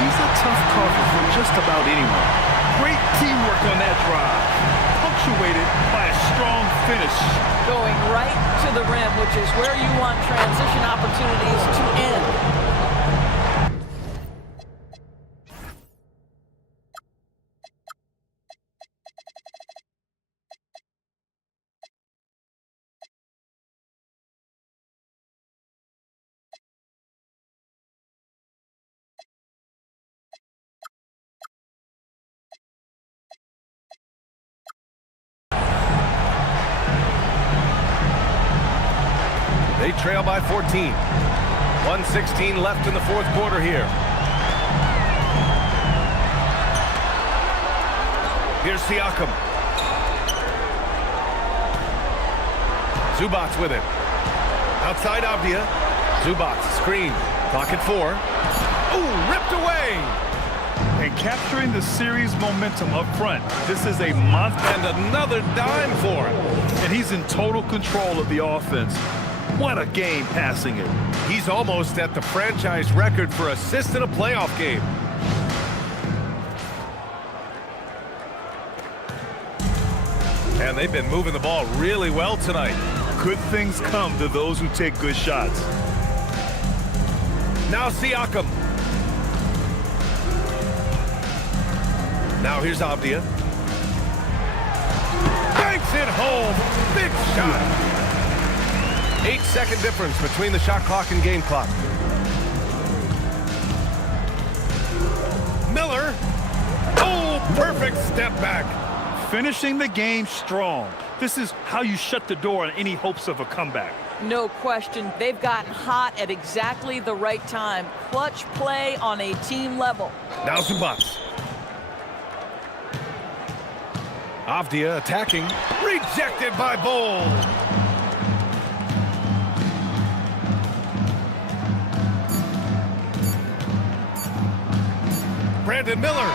he's a tough cover for just about anyone. Great teamwork on that drive, punctuated by a strong finish. Going right to the rim, which is where you want transition opportunities to end. They trail by 14. 1:16 left in the fourth quarter here. Here's Siakam. Zubac with it. Outside Avdia. Zubac screen. Clock at 4. Ooh, ripped away. And capturing the series momentum up front. This is a monster. And another dime for him. And he's in total control of the offense. What a game passing it. He's almost at the franchise record for assists in a playoff game. And they've been moving the ball really well tonight. Good things come to those who take good shots. Now Siakam. Now here's Avdia. Banks it home. Big shot. 8-second difference between the shot clock and game clock. Miller. Oh, perfect step back. Finishing the game strong. This is how you shut the door on any hopes of a comeback. No question. They've gotten hot at exactly the right time. Clutch play on a team level. Now Zubac. Avdia attacking. Rejected by Bowl. Brandon Miller.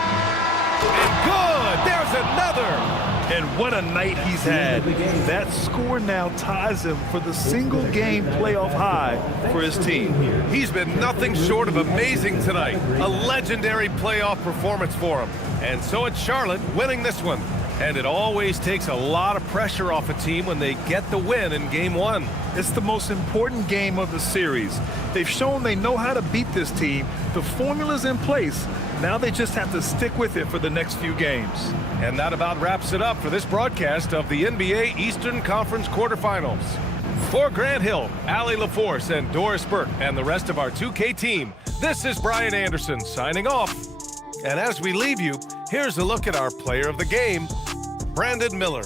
And good. There's another. And what a night he's had. That score now ties him for the single-game playoff high for his team. He's been nothing short of amazing tonight. A legendary playoff performance for him. And so it's Charlotte winning this one. And it always takes a lot of pressure off a team when they get the win in Game 1. It's the most important game of the series. They've shown they know how to beat this team. The formula's in place. Now they just have to stick with it for the next few games. And that about wraps it up for this broadcast of the NBA Eastern Conference quarterfinals. For Grant Hill, Allie LaForce, and Doris Burke, and the rest of our 2K team, this is Brian Anderson signing off. And as we leave you, here's a look at our player of the game, Brandon Miller.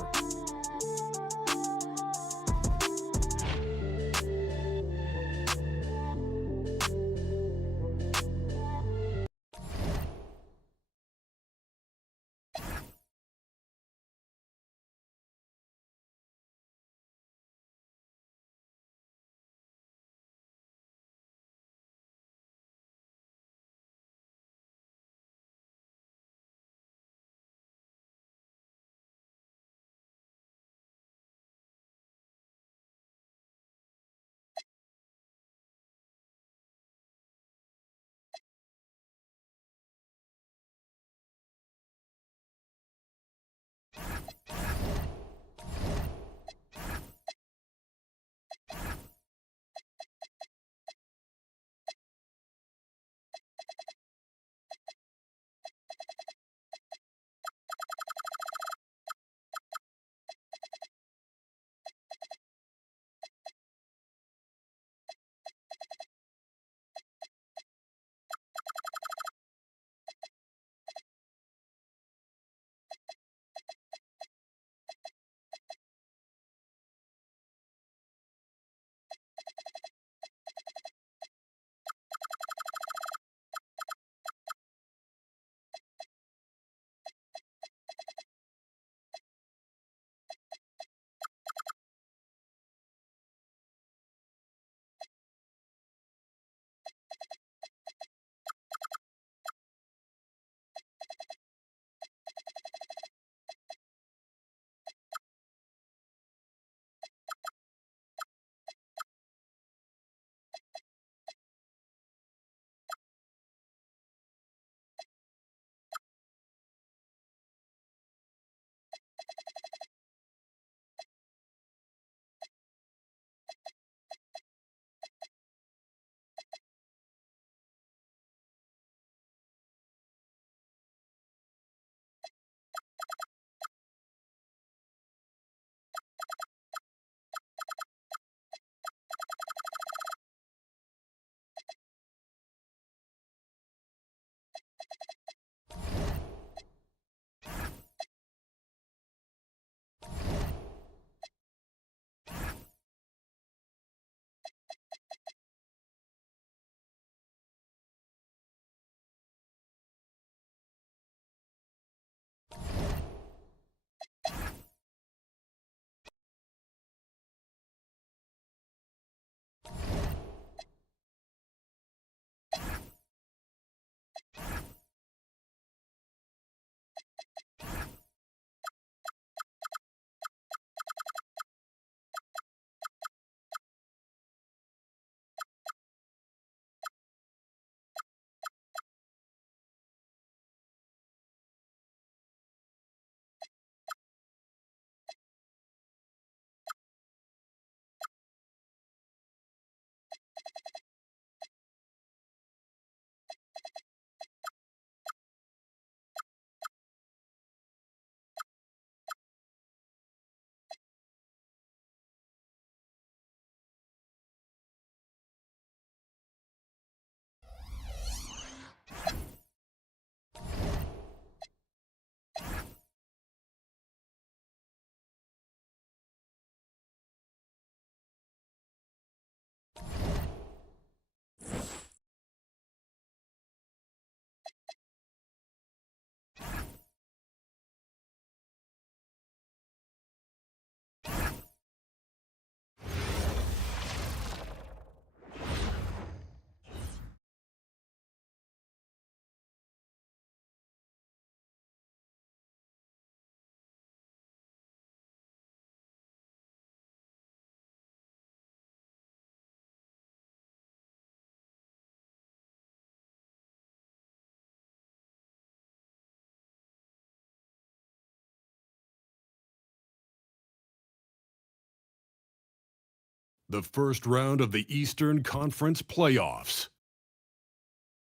the first round of the Eastern Conference playoffs.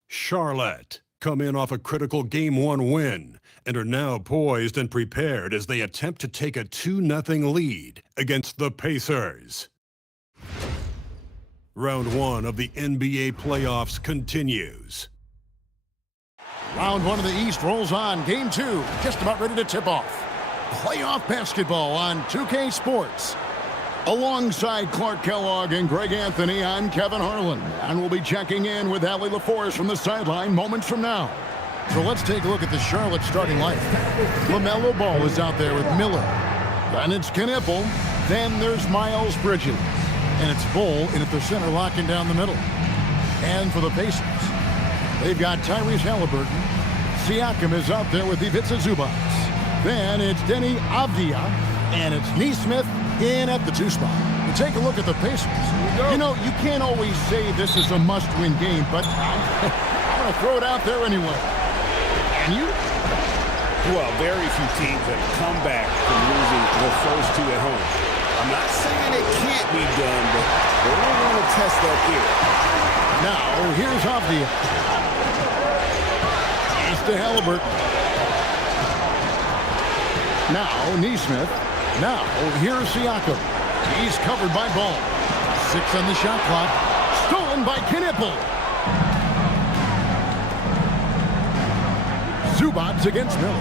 Charlotte come in off a critical Game 1 win and are now poised and prepared as they attempt to take a 2-0 lead against the Pacers. Round 1 of the NBA playoffs continues. Round 1 of the East rolls on. Game 2 just about ready to tip off. Playoff basketball on 2K Sports. Alongside Clark Kellogg and Greg Anthony, I'm Kevin Harlan, and we'll be checking in with Allie LaForce from the sideline moments from now. So let's take a look at the Charlotte starting lineup. LaMelo Ball is out there with Miller. Then it's Knipple. Then there's Miles Bridges. And it's Bull in at the center, locking down the middle. And for the Pacers, they've got Tyrese Halliburton. Siakam is out there with Ivica Zubac. Then it's Denny Avdia. And it's Nesmith in at the 2 spot. And take a look at the Pacers. You know, you can't always say this is a must-win game, but I'm going to throw it out there anyway. And you? Well, very few teams have come back from losing the first 2 at home. I'm not saying it can't be done, but we're going to test that theory. Now, here's Avdia. It's to Halliburton. Now, Nesmith. Now, here's Siakam. He's covered by Ball. 6 on the shot clock. Stolen by Knipple. Zubac against Miller.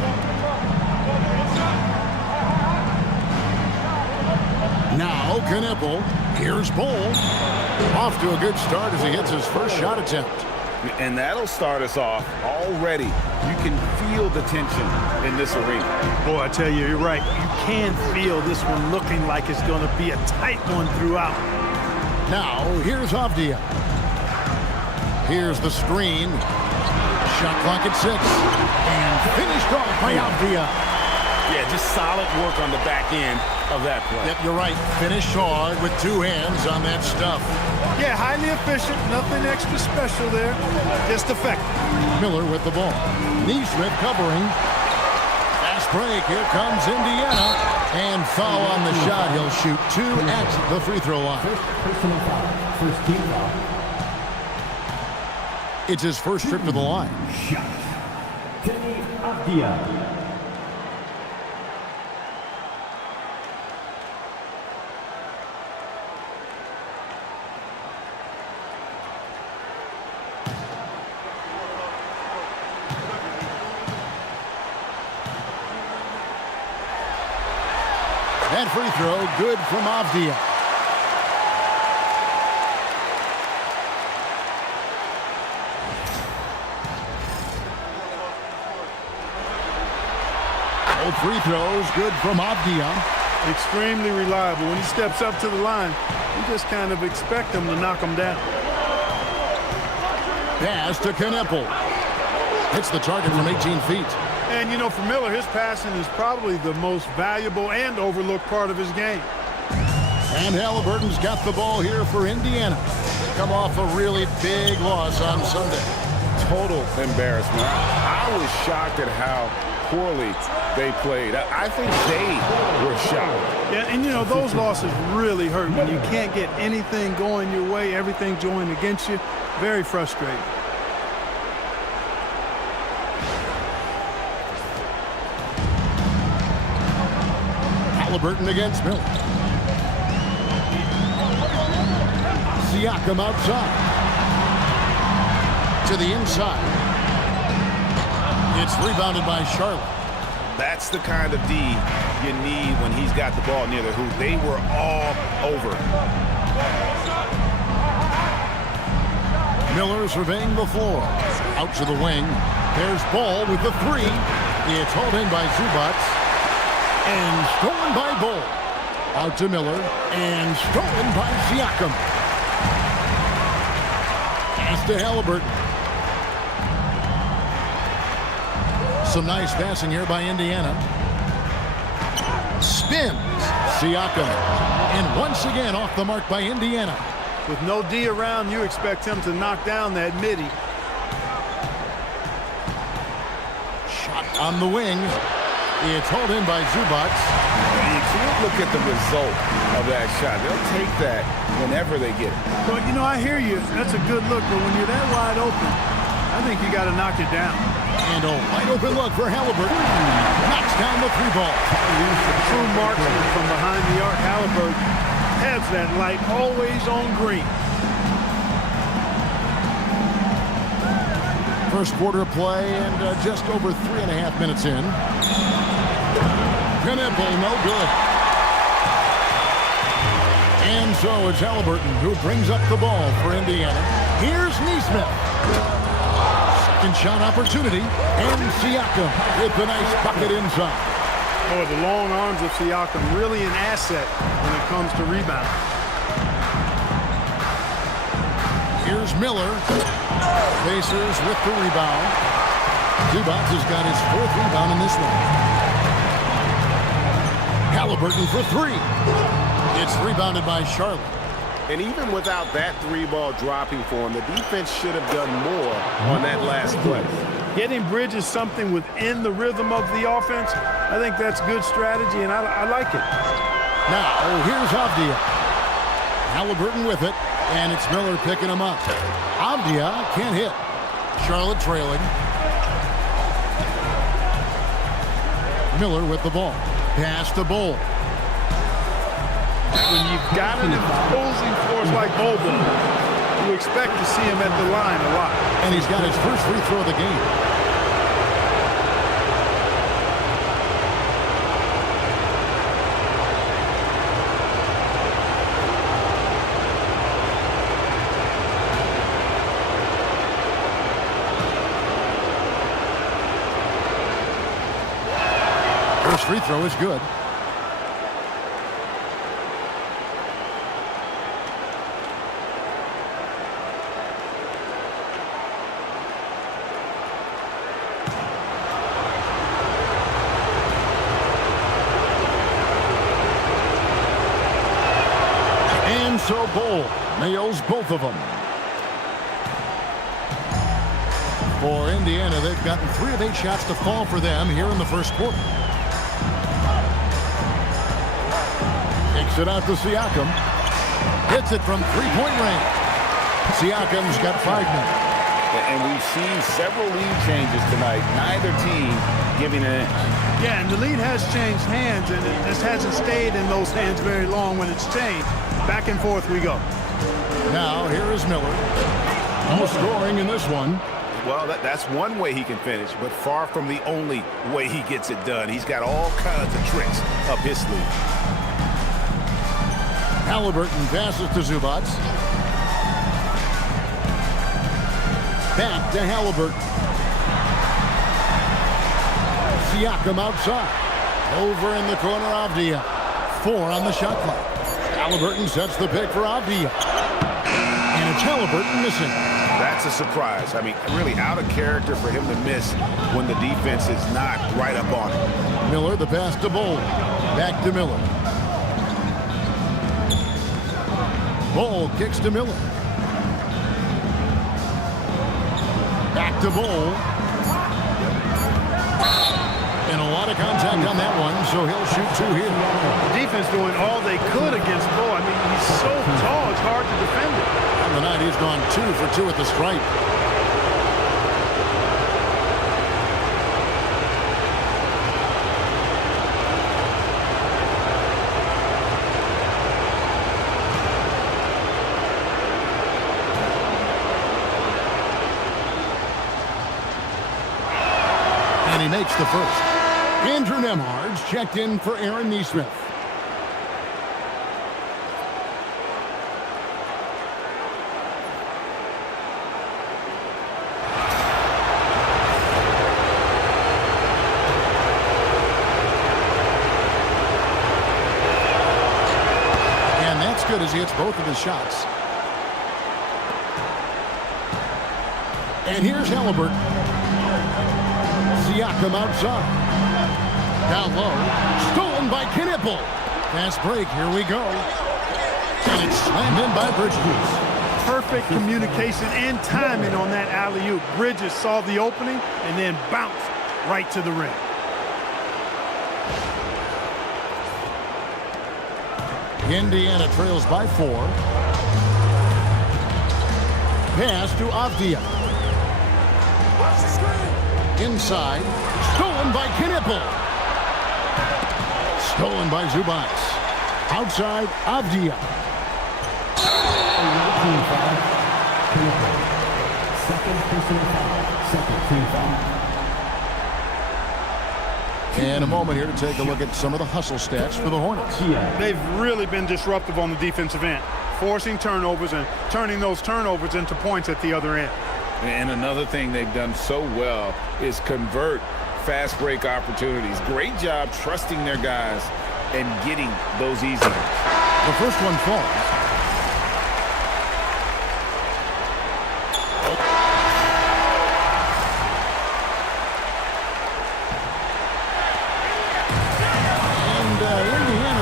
Now, Knipple. Here's Ball. Off to a good start as he hits his first shot attempt. And that'll start us off already. You can feel the tension in this arena. Boy, I tell you, you're right. You can feel this one looking like it's going to be a tight one throughout. Now, here's Avdia. Here's the screen. Shot clock at 6. And finished off by Avdia. Yeah, just solid work on the back end of that play. Yep, you're right. Finished hard with 2 hands on that stuff. Yeah, highly efficient. Nothing extra special there. Just effective. Miller with the ball. Nesmith covering. Fast break. Here comes Indiana. And foul on the shot. He'll shoot 2 at the free throw line. First team foul. It's his first trip to the line. Denny Avdia. That free throw, good from Avdia. Both free throws, good from Avdia. Extremely reliable. When he steps up to the line, you just kind of expect him to knock him down. Pass to Knipple. Hits the target from 18 feet. And, you know, for Miller, his passing is probably the most valuable and overlooked part of his game. And Halliburton's got the ball here for Indiana. Come off a really big loss on Sunday. Total embarrassment. I was shocked at how poorly they played. I think they were shocked. Yeah, and, you know, those losses really hurt when you can't get anything going your way, everything going against you. Very frustrating. Halliburton against Miller. Siakam outside. To the inside. It's rebounded by Charlotte. That's the kind of D you need when he's got the ball near the hoop. They were all over. Miller surveying the floor. Out to the wing. There's Ball with the 3. It's hauled in by Zubac. And stolen by Bull. Out to Miller. And stolen by Siakam. Pass to Halliburton. Some nice passing here by Indiana. Spins. Siakam. And once again off the mark by Indiana. With no D around, you expect him to knock down that midi. Shot on the wing. It's hauled in by Zubac. Look at the result of that shot. They'll take that whenever they get it. Well, you know, I hear you. That's a good look, but when you're that wide open, I think you got to knock it down. And a wide open look for Halliburton. Knocks down the three ball. True marksman from behind the arc. Halliburton has that light always on green. First quarter play and just over 3.5 minutes in. Knipple, no good. And so it's Halliburton who brings up the ball for Indiana. Here's Nesmith. Second shot opportunity. And Siakam with the nice bucket inside. Oh, the long arms of Siakam really an asset when it comes to rebounding. Here's Miller. Pacers with the rebound. Zubac has got his 4th rebound in this one. Halliburton for 3. It's rebounded by Charlotte. And even without that 3-ball dropping for him, the defense should have done more on that last play. Getting Bridges something within the rhythm of the offense, I think that's good strategy, and I like it. Now, here's Avdia. Halliburton with it, and it's Miller picking him up. Avdia can't hit. Charlotte trailing. Miller with the ball. Pass to Bol. When you've got an imposing force like Bobo, you expect to see him at the line a lot. And he's got his first free throw of the game. First free throw is good. And so Bol nails both of them. For Indiana, they've gotten 3 of 8 shots to fall for them here in the first quarter. Kicks it out to Siakam. Hits it from 3-point range. Siakam's got 5 now. And we've seen several lead changes tonight. Neither team giving an inch. Yeah, and the lead has changed hands, and it just hasn't stayed in those hands very long when it's changed. Back and forth we go. Now, here is Miller. No scoring in this one. Well, that's one way he can finish, but far from the only way he gets it done. He's got all kinds of tricks up his sleeve. Halliburton passes to Zubac. Back to Halliburton. Siakam outside. Over in the corner, Avdia. 4 on the shot clock. Halliburton sets the pick for Avdia. And it's Halliburton missing. That's a surprise. I mean, really out of character for him to miss when the defense is not right up on him. Miller, the pass to Bol. Back to Miller. Bol kicks to Miller. Back to Bol. And a lot of contact on that one, so he'll shoot 2 here. The defense doing all they could against Bol. I mean, he's so tall, it's hard to defend him. On the night, he's gone 2 for 2 at the stripe. And he makes the first. Andrew Nembhard's checked in for Aaron Nesmith. And that's good as he hits both of his shots. And here's Halliburton. Siakam outside. Down low. Stolen by Knipple. Fast break. Here we go. And it's slammed in by Bridges. Perfect communication and timing on that alley-oop. Bridges saw the opening and then bounced right to the rim. Indiana trails by 4. Pass to Avdia. Inside. Stolen by Knipple. Stolen by Zubats. Outside, Avdia. Second personal foul. Second team foul. And a moment here to take a look at some of the hustle stats for the Hornets. They've really been disruptive on the defensive end, forcing turnovers and turning those turnovers into points at the other end. And another thing they've done so well is convert fast break opportunities. Great job trusting their guys and getting those easy ones. The first one falls.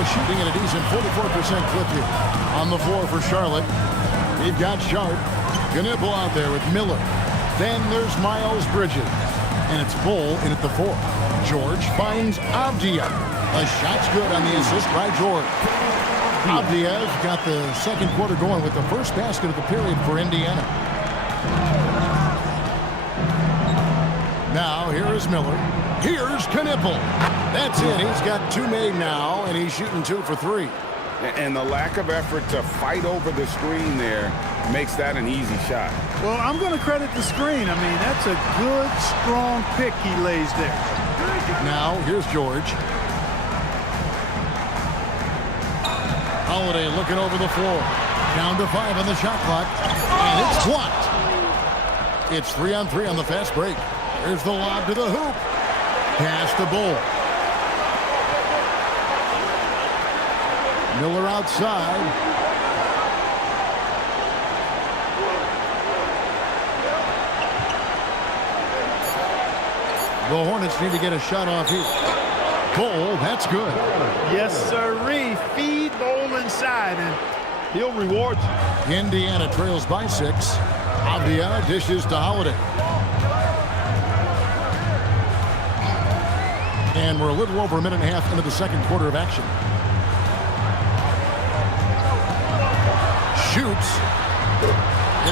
Shooting at a decent 44% clip here. On the floor for Charlotte, they've got Sharp. Knipple out there with Miller. Then there's Miles Bridges. And it's Bull in at the 4. George finds Avdia. A shot's good on the assist by George. Avdia's got the second quarter going with the first basket of the period for Indiana. Now here is Miller. Here's Knipple. That's it. He's got 2 made now, and he's shooting 2 for 3. And the lack of effort to fight over the screen there makes that an easy shot. Well, I'm going to credit the screen. I mean, that's a good, strong pick he lays there. Now, here's George. Holiday looking over the floor. Down to 5 on the shot clock, and it's blocked. It's 3-on-3 on the fast break. There's the lob to the hoop. Pass to Bull. Miller outside. The Hornets need to get a shot off here. Bull, that's good. Yes, sirree. Feed Bull inside, and he'll reward you. Indiana trails by 6. Avdia dishes to Holiday. And we're a little over a minute and a half into the second quarter of action. Shoots.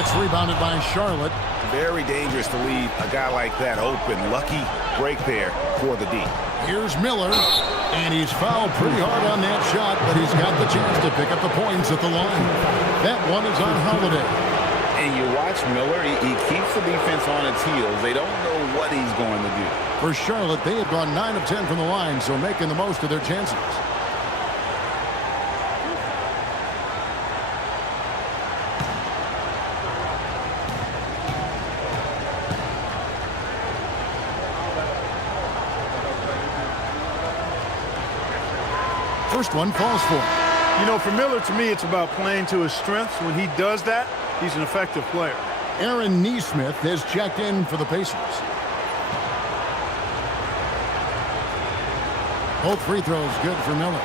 It's rebounded by Charlotte. Very dangerous to leave a guy like that open. Lucky break there for the D. Here's Miller, and he's fouled pretty hard on that shot, but he's got the chance to pick up the points at the line. That one is on Holiday. And you watch Miller, he keeps the defense on its heels. They don't know what he's going to do. For Charlotte, they have gone 9 of 10 from the line, so making the most of their chances. First one falls for him. You know, for Miller, to me, it's about playing to his strengths. When he does that, he's an effective player. Aaron Nesmith has checked in for the Pacers. Both free throws good for Miller.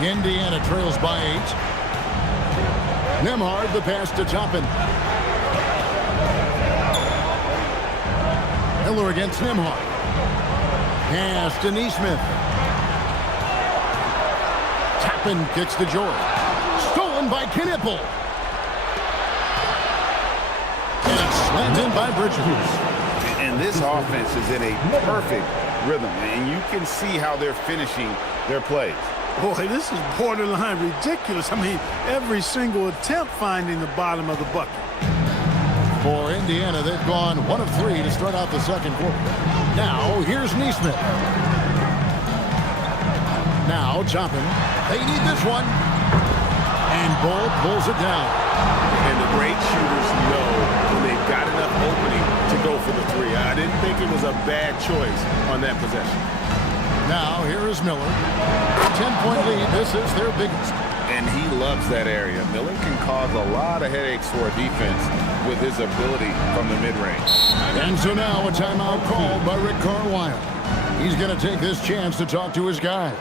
Indiana trails by 8. Nembhard, the pass to Toppin. Miller against Nembhard. Pass to Nesmith. Toppin kicks to George. Stolen by Knipple. And it's slammed in by Bridges. And this offense is in a perfect rhythm, and you can see how they're finishing their plays. Boy, this is borderline ridiculous. I mean, every single attempt finding the bottom of the bucket. For Indiana, they've gone 1 of 3 to start out the second quarter. Now, here's Nesmith. Now, Toppin. They need this one. And Bull pulls it down. And the great shooters know when they've got enough opening to go for the 3. I didn't think it was a bad choice on that possession. Now, here is Miller. 10-point lead. This is their biggest. And he loves that area. Miller can cause a lot of headaches for a defense with his ability from the mid-range. And so now a timeout called by Rick Carlisle. He's going to take this chance to talk to his guys.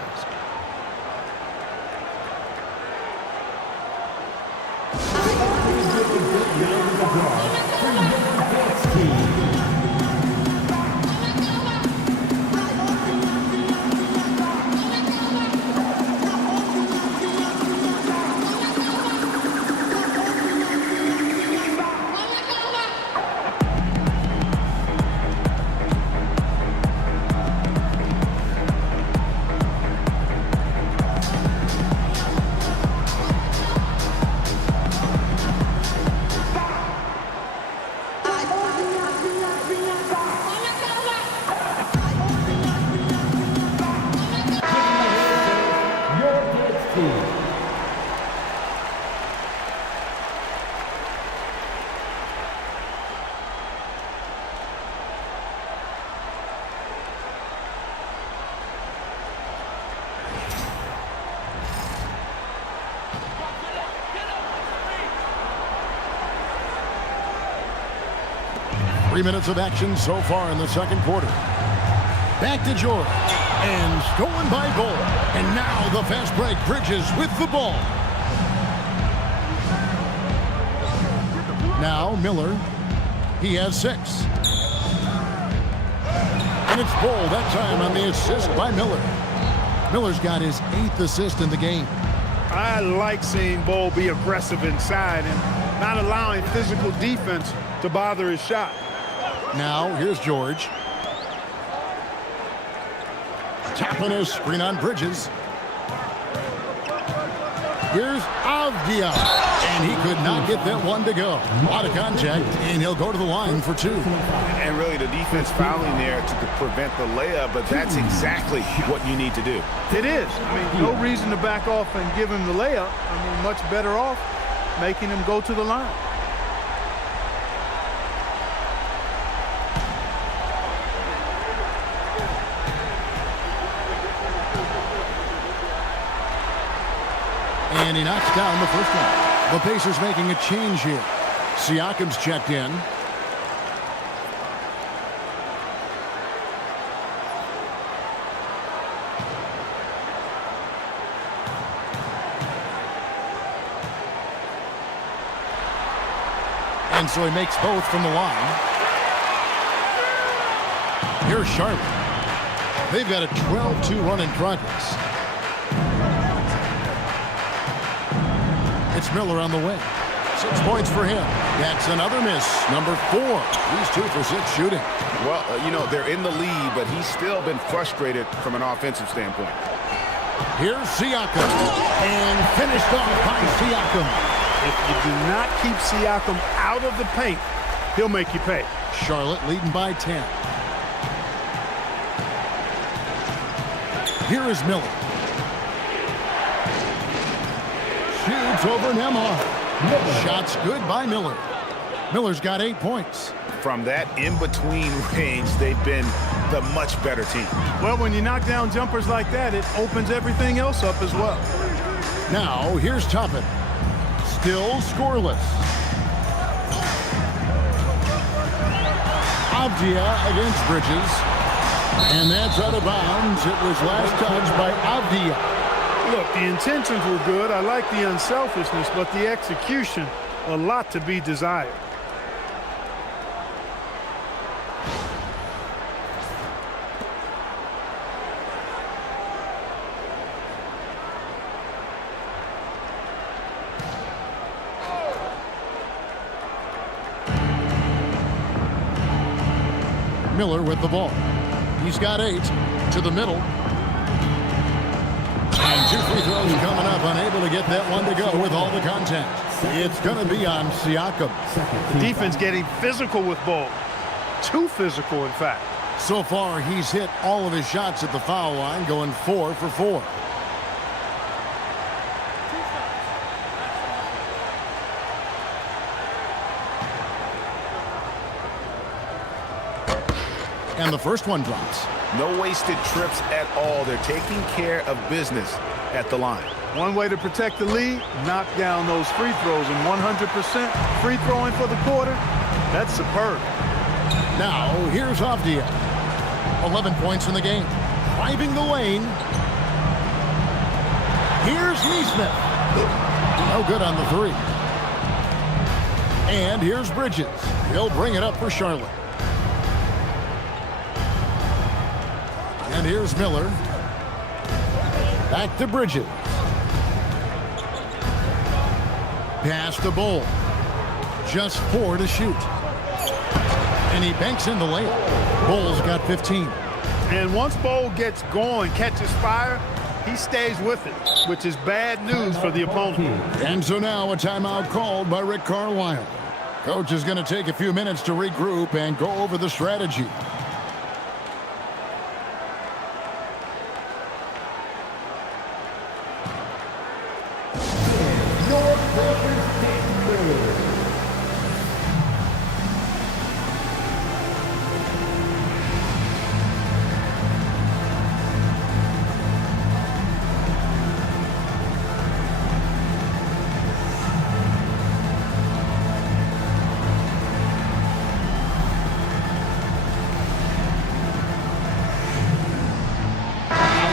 3 minutes of action so far in the second quarter. Back to George. And stolen by Bull. And now the fast break. Bridges with the ball. Now Miller. He has 6. And it's Bull that time on the assist by Miller. Miller's got his 8th assist in the game. I like seeing Bull be aggressive inside and not allowing physical defense to bother his shot. Now here's George. Tapping his screen on Bridges. Here's Avdia. And he could not get that one to go. A lot of contact, and he'll go to the line for 2. And really the defense fouling there to prevent the layup, but that's exactly what you need to do. It is. I mean, no reason to back off and give him the layup. I mean, much better off making him go to the line. And he knocks down the first one. The Pacers making a change here. Siakam's checked in. And so he makes both from the line. Here's Charlotte. They've got a 12-2 run in progress. It's Miller on the wing. 6 points for him. That's another miss. Number 4. He's 2 for 6 shooting. Well, you know, they're in the lead, but he's still been frustrated from an offensive standpoint. Here's Siakam. And finished off by Siakam. If you do not keep Siakam out of the paint, he'll make you pay. Charlotte leading by 10. Here is Miller. Shoots over Nembhard. Shots good by Miller. Miller's got 8 points. From that in-between range, they've been the much better team. Well, when you knock down jumpers like that, it opens everything else up as well. Now, here's Toppin. Still scoreless. Avdia against Bridges. And that's out of bounds. It was last touched by Avdia. Look, the intentions were good. I like the unselfishness, but the execution, a lot to be desired. Miller with the ball. He's got 8 to the middle. And 2 free throws coming up, unable to get that one to go with all the contact. It's going to be on Siakam. The defense getting physical with Bull. Too physical, in fact. So far, he's hit all of his shots at the foul line, going 4 for 4. And the first one drops. No wasted trips at all. They're taking care of business at the line. One way to protect the lead, knock down those free throws, and 100% free throwing for the quarter, that's superb. Now, here's Avdia. 11 points in the game. Driving the lane. Here's Neesmith. No good on the 3. And here's Bridges. He'll bring it up for Charlotte. And here's Miller. Back to Bridges. Pass to Bull. Just 4 to shoot. And he banks in the layup. Bull's got 15. And once Bull gets going, catches fire, he stays with it, which is bad news for the opponent. And so now a timeout called by Rick Carlisle. Coach is going to take a few minutes to regroup and go over the strategy.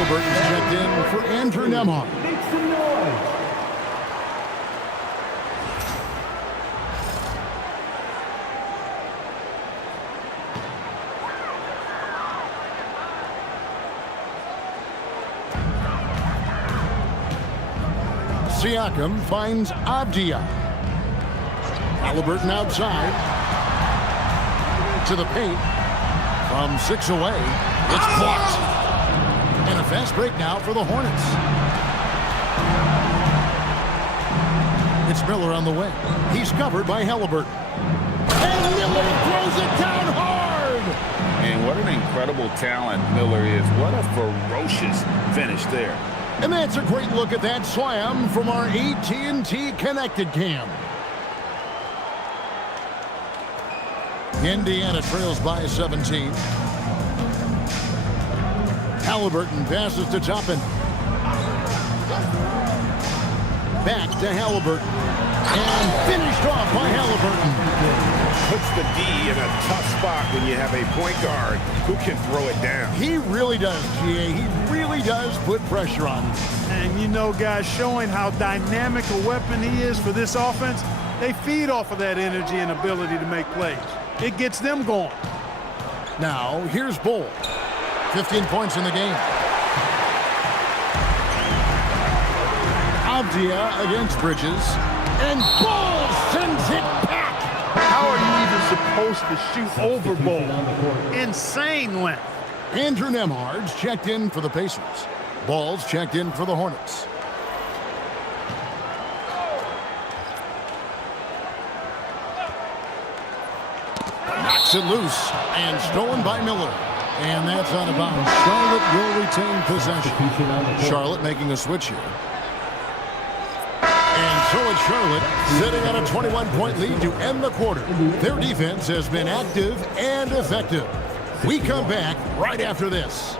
Halliburton's checked in for Andrew Nembhard. Siakam finds Avdia. Halliburton outside. To the paint. From 6 away. It's blocked. And a fast break now for the Hornets. It's Miller on the way. He's covered by Halliburton. And Miller throws it down hard. And what an incredible talent Miller is. What a ferocious finish there. And that's a great look at that slam from our AT&T Connected Cam. Indiana trails by 17. Halliburton passes to Toppin. Back to Halliburton. And finished off by Halliburton. Puts the D in a tough spot when you have a point guard who can throw it down. He really does, GA. He really does put pressure on him. And you know, guys, showing how dynamic a weapon he is for this offense, they feed off of that energy and ability to make plays. It gets them going. Now, here's Bull. 15 points in the game. Avdia against Bridges. And Bull sends it back. How are you even supposed to shoot over Bull? Insane length. Andrew Nembhard's checked in for the Pacers. Ball's checked in for the Hornets. Knocks it loose and stolen by Miller. And that's out of bounds. Charlotte will retain possession. Charlotte making a switch here. And so is Charlotte, sitting on a 21-point lead to end the quarter. Their defense has been active and effective. We come back right after this.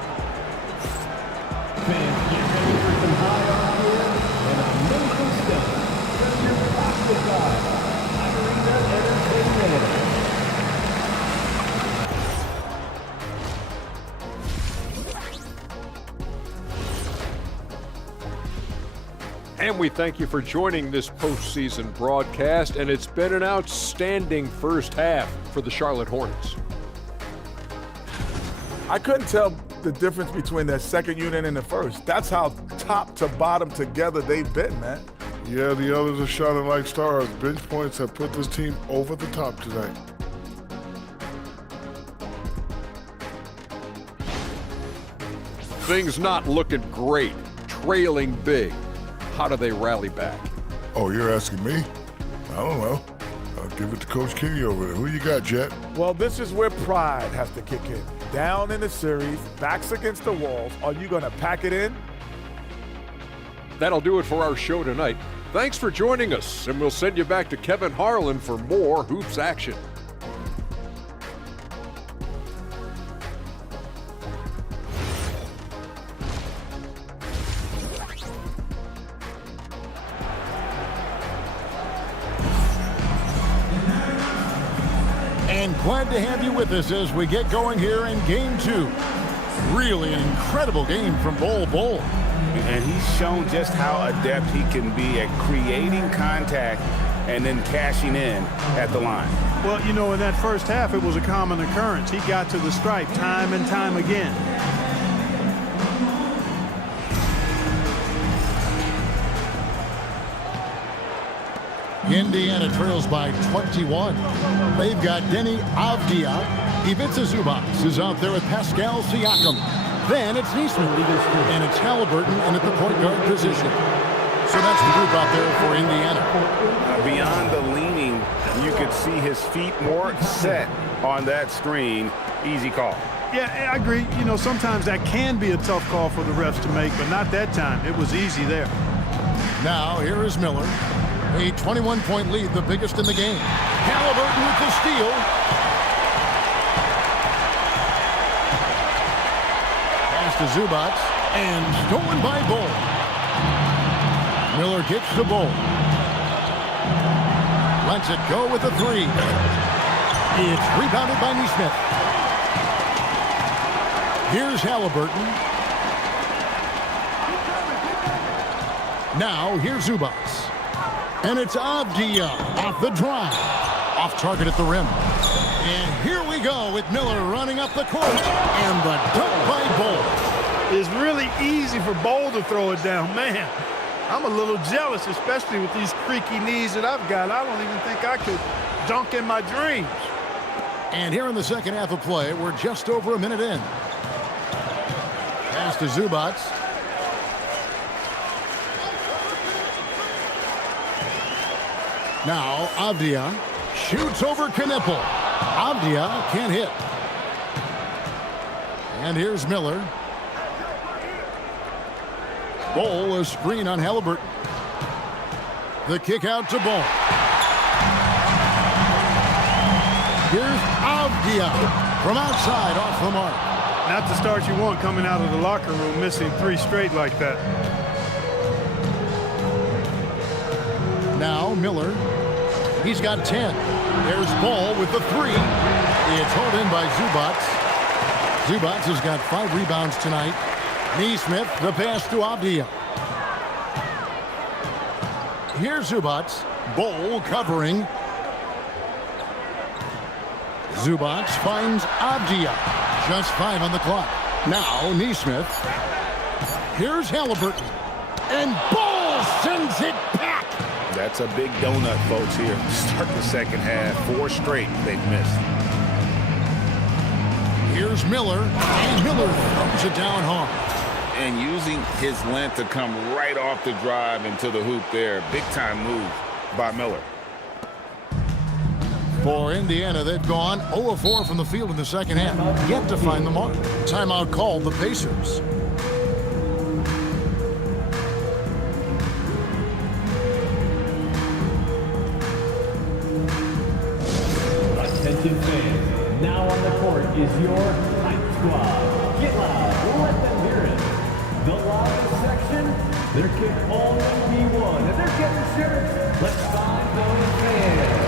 And we thank you for joining this postseason broadcast, and it's been an outstanding first half for the Charlotte Hornets. I couldn't tell the difference between their second unit and the first. That's how top to bottom together they've been, man. Yeah, the others are shining like stars. Bench points have put this team over the top tonight. Things not looking great, trailing big. How do they rally back? Oh, you're asking me? I don't know. I'll give it to Coach Kenny over there. Who you got, Jet? Well, this is where pride has to kick in. Down in the series, backs against the walls. Are you going to pack it in? That'll do it for our show tonight. Thanks for joining us, and we'll send you back to Kevin Harlan for more hoops action. And glad to have you with us as we get going here in Game 2. Really an incredible game from Bol Bol. And he's shown just how adept he can be at creating contact and then cashing in at the line. Well, you know, in that first half, it was a common occurrence. He got to the stripe time and time again. Indiana trails by 21. They've got Denny Avdia. Ivica Zubac is out there with Pascal Siakam. Then it's Neesmith. And it's Halliburton in at the point guard position. So that's the group out there for Indiana. Beyond the leaning, you could see his feet more set on that screen. Easy call. Yeah, I agree. You know, sometimes that can be a tough call for the refs to make, but not that time. It was easy there. Now, here is Miller. A 21-point lead, the biggest in the game. Halliburton with the steal. Pass to Zubac, and stolen by Bull. Miller gets the Bull. Lets it go with a three. It's rebounded by Neesmith. Here's Halliburton. Now, here's Zubats. And it's Avdia off the drive. Off target at the rim. And here we go with Miller running up the court. And the dunk by Bol. It's really easy for Bol to throw it down. Man, I'm a little jealous, especially with these creaky knees that I've got. I don't even think I could dunk in my dreams. And here in the second half of play, we're just over a minute in. Pass to Zubats. Now, Avdia shoots over Knipple. Avdia can't hit. And here's Miller. Bol, a screen on Halliburton. The kick out to Bol. Here's Avdia from outside off the mark. Not the start you want coming out of the locker room, missing 3 straight like that. Now Miller. He's got 10. There's Bol with the 3. It's hauled in by Zubats. Zubats has got 5 rebounds tonight. Neesmith, the pass to Avdia. Here's Zubats. Bol covering. Zubats finds Avdia. Just 5 on the clock. Now Neesmith. Here's Halliburton. And Bol sends it back. That's a big donut, folks, here. Start the second half. 4 straight they've missed. Here's Miller. And Miller throws it down hard. And using his length to come right off the drive into the hoop there. Big-time move by Miller. For Indiana, they've gone 0-4 from the field in the second half. Yet to find the mark. Timeout called the Pacers. Attention fans, now on the court is your Hype Squad. Get loud, let them hear it. The loudest section, their kick only B1, and they're getting shirts. Let's find those fans.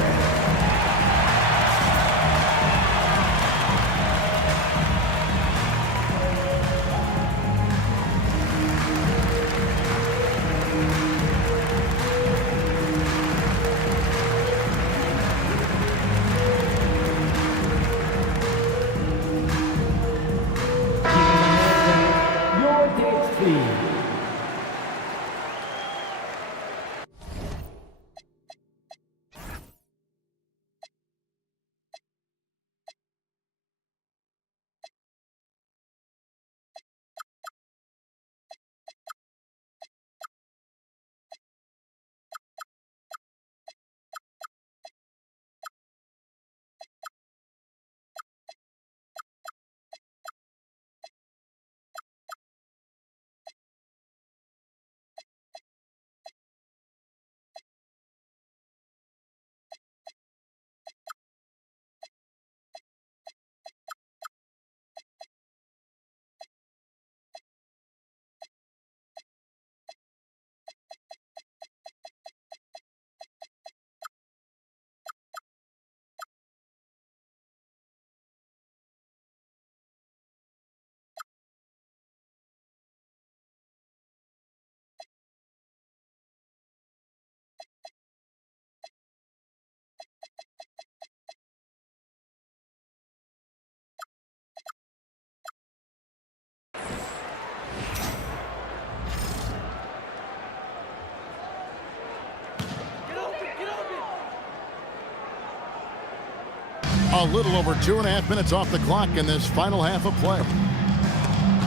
A little over 2.5 minutes off the clock in this final half of play.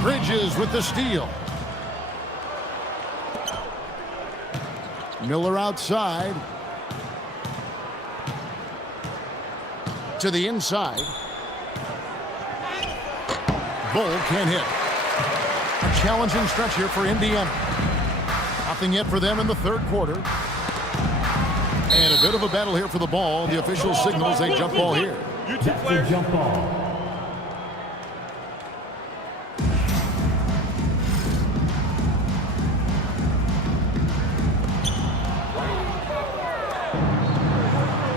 Bridges with the steal. Miller outside. To the inside. Bol can't hit. A challenging stretch here for Indiana. Nothing yet for them in the third quarter. And a bit of a battle here for the ball. The official signals a jump ball here. That's a jump ball.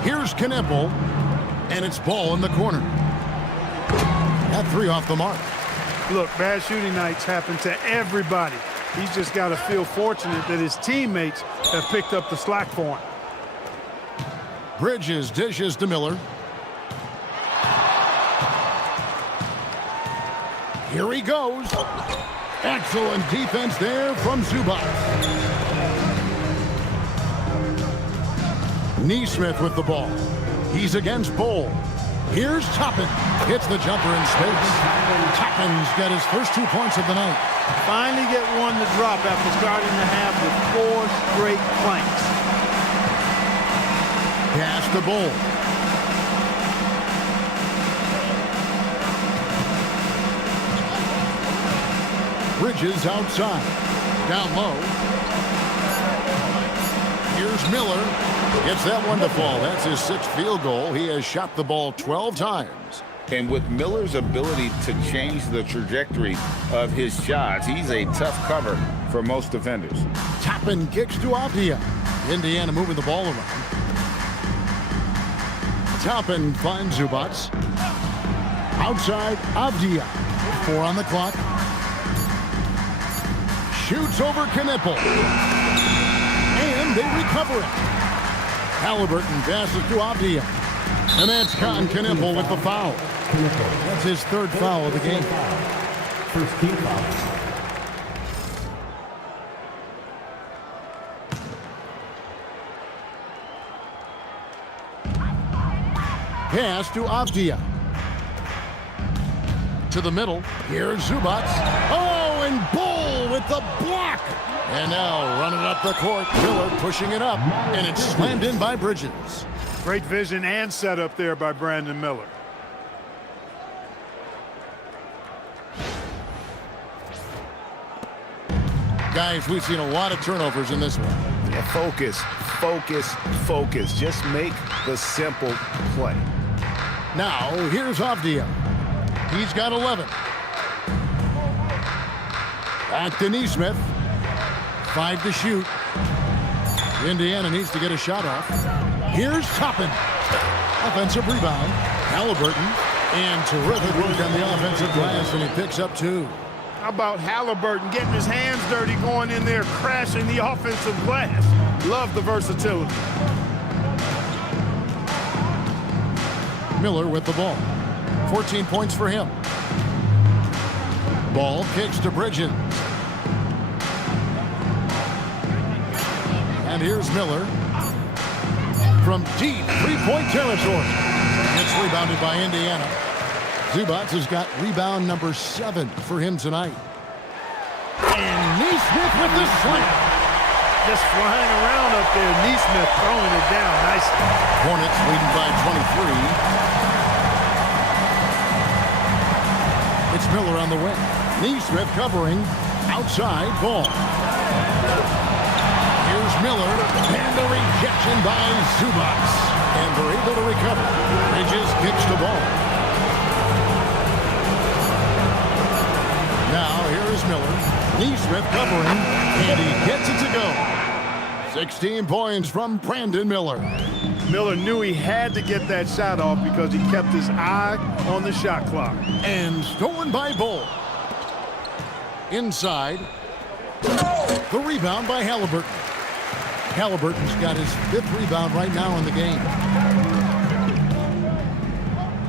Here's Knipple, and it's Bol in the corner. That 3 off the mark. Look, bad shooting nights happen to everybody. He's just got to feel fortunate that his teammates have picked up the slack for him. Bridges dishes to Miller. Here he goes. Excellent defense there from Zubac. Neesmith with the ball. He's against Bowl. Here's Toppin. Hits the jumper in space. Toppin's got his first 2 points of the night. Finally get one to drop after starting the half with 4 straight planks. Pass to Bowl. Bridges outside. Down low. Here's Miller. Gets that one to fall. That's his 6th field goal. He has shot the ball 12 times. And with Miller's ability to change the trajectory of his shots, he's a tough cover for most defenders. Toppin kicks to Avdia. Indiana moving the ball around. Toppin finds Zubac. Outside, Avdia. 4 on the clock. Shoots over Knipple. And they recover it. Halliburton passes to Avdia. And that's Con Knipple with the foul. That's his 3rd foul of the game. First team foul. Pass to Avdia. To the middle. Here's Zubac. Oh, and Bull with the block. And now running up the court. Miller pushing it up. And it's slammed in by Bridges. Great vision and setup there by Brandon Miller. Guys, we've seen a lot of turnovers in this one. Yeah, focus, focus, focus. Just make the simple play. Now, here's Avdia. He's got 11. Back to Neesmith. 5 to shoot. Indiana needs to get a shot off. Here's Toppin. Offensive rebound. Halliburton. And terrific work on the offensive glass, and he picks up 2. How about Halliburton getting his hands dirty, going in there, crashing the offensive glass. Love the versatility. Miller with the ball. 14 points for him. Ball kicks to Bridges. And here's Miller. From deep 3-point territory. It's rebounded by Indiana. Zubac has got rebound number 7 for him tonight. And Neesmith with the slam. Just flying around up there. Neesmith throwing it down nicely. Hornets leading by 23. It's Miller on the wing. Neesmith covering. Outside ball. Here's Miller. And the rejection by Zubac. And they're able to recover. Bridges kicks the ball. Now here's Miller. Neesmith covering. And he gets it to go. 16 points from Brandon Miller. Miller knew he had to get that shot off because he kept his eye on the shot clock. And stolen by Bull. Inside. The rebound by Halliburton. Halliburton's got his 5th rebound right now in the game.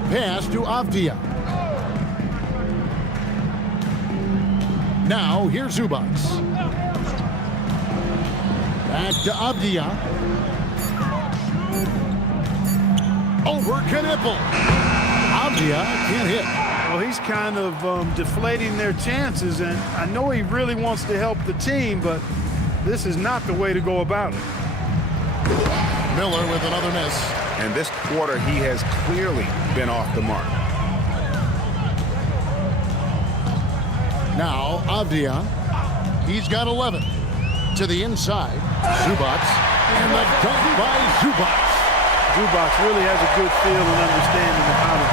Pass to Avdia. Now here's Zubac. Back to Avdia. Over Knipple. Avdia can't hit. Well, he's kind of deflating their chances, and I know he really wants to help the team, but this is not the way to go about it. Miller with another miss. And this quarter, he has clearly been off the mark. Now Avdia. He's got 11. To the inside. Zubac. And the dunk by Zubac. Zubac really has a good feel and understanding of how to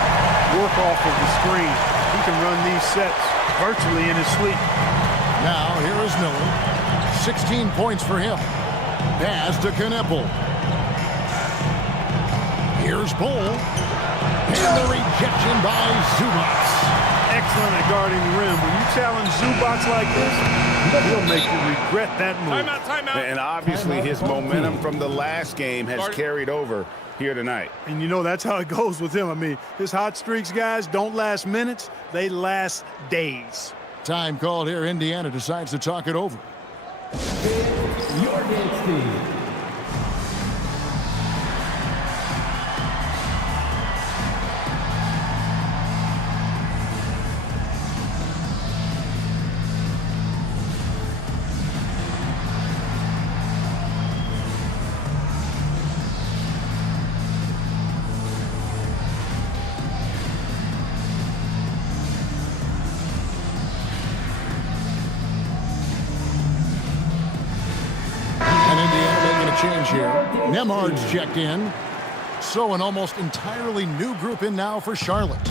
work off of the screen. He can run these sets virtually in his sleep. Now here is Miller. 16 points for him. Pass to Knipple. Here's Bull. And the rejection by Zubac. excellent at guarding the rim. When you challenge Zubac like this, he'll make you regret that move. Timeout. And obviously his momentum from the last game has carried over here tonight. And you know that's how it goes with him. I mean, his hot streaks, guys, don't last minutes. They last days. Time called here. Indiana decides to talk it over. Jorgensen team. Change here. Nembhard's checked in. So an almost entirely new group in now for Charlotte.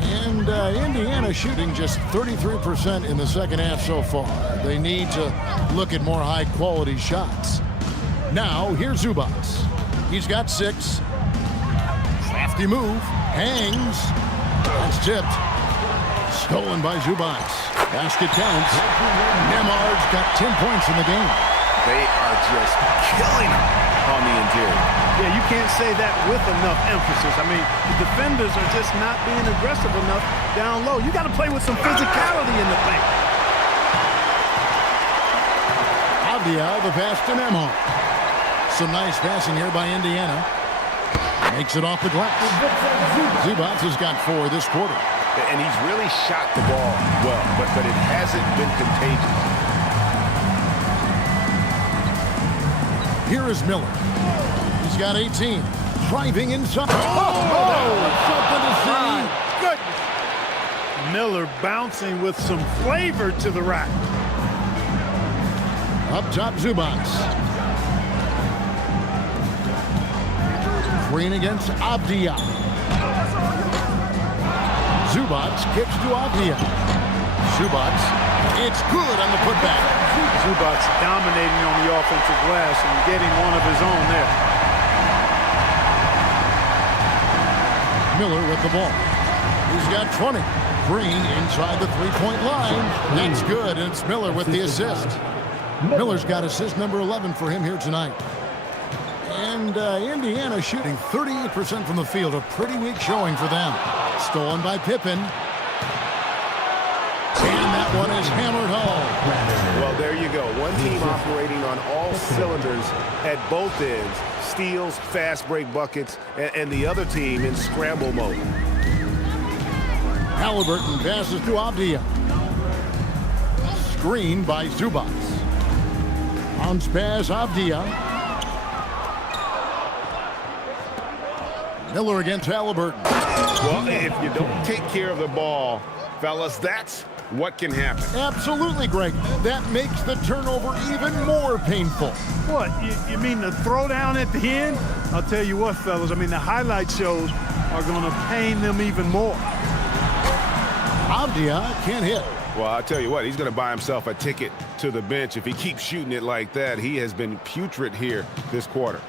And Indiana shooting just 33% in the second half so far. They need to look at more high-quality shots. Now, here's Zubac. He's got 6. Crafty move. Hangs. That's tipped. Stolen by Zubac. Basket counts. Nembhard's got 10 points in the game. They are just killing them on the interior. Yeah, you can't say that with enough emphasis. I mean, the defenders are just not being aggressive enough down low. You got to play with some physicality in the paint. Avdia, the pass to Nembhard. Some nice passing here by Indiana. Makes it off the glass. Zubac has got 4 this quarter. And he's really shot the ball well, but it hasn't been contagious. Here is Miller. He's got 18. Driving inside. Something to see. Goodness. Miller bouncing with some flavor to the rack. Up top, Zubac. Green against Avdia. Zubac kicks to Avdia. Zubac. It's good on the putback. Zubac dominating on the offensive glass and getting one of his own there. Miller with the ball. He's got 20. Green inside the three-point line. That's good, and it's Miller with the assist. Miller's got assist number 11 for him here tonight. And Indiana shooting 38% from the field. A pretty weak showing for them. Stolen by Pippen. And that one is hammered home. Well, there you go. One team operating on all cylinders at both ends. Steals, fast break buckets, and the other team in scramble mode. Halliburton passes to Avdia. Screen by Zubac. Bounce pass, Avdia. Miller against Halliburton. Well, if you don't take care of the ball, fellas, that's what can happen. Absolutely, Greg. That makes the turnover even more painful. What, you mean the throwdown at the end? I'll tell you what, fellas, I mean, the highlight shows are going to pain them even more. Avdia can't hit. Well, I'll tell you what, he's going to buy himself a ticket to the bench. If he keeps shooting it like that, he has been putrid here this quarter.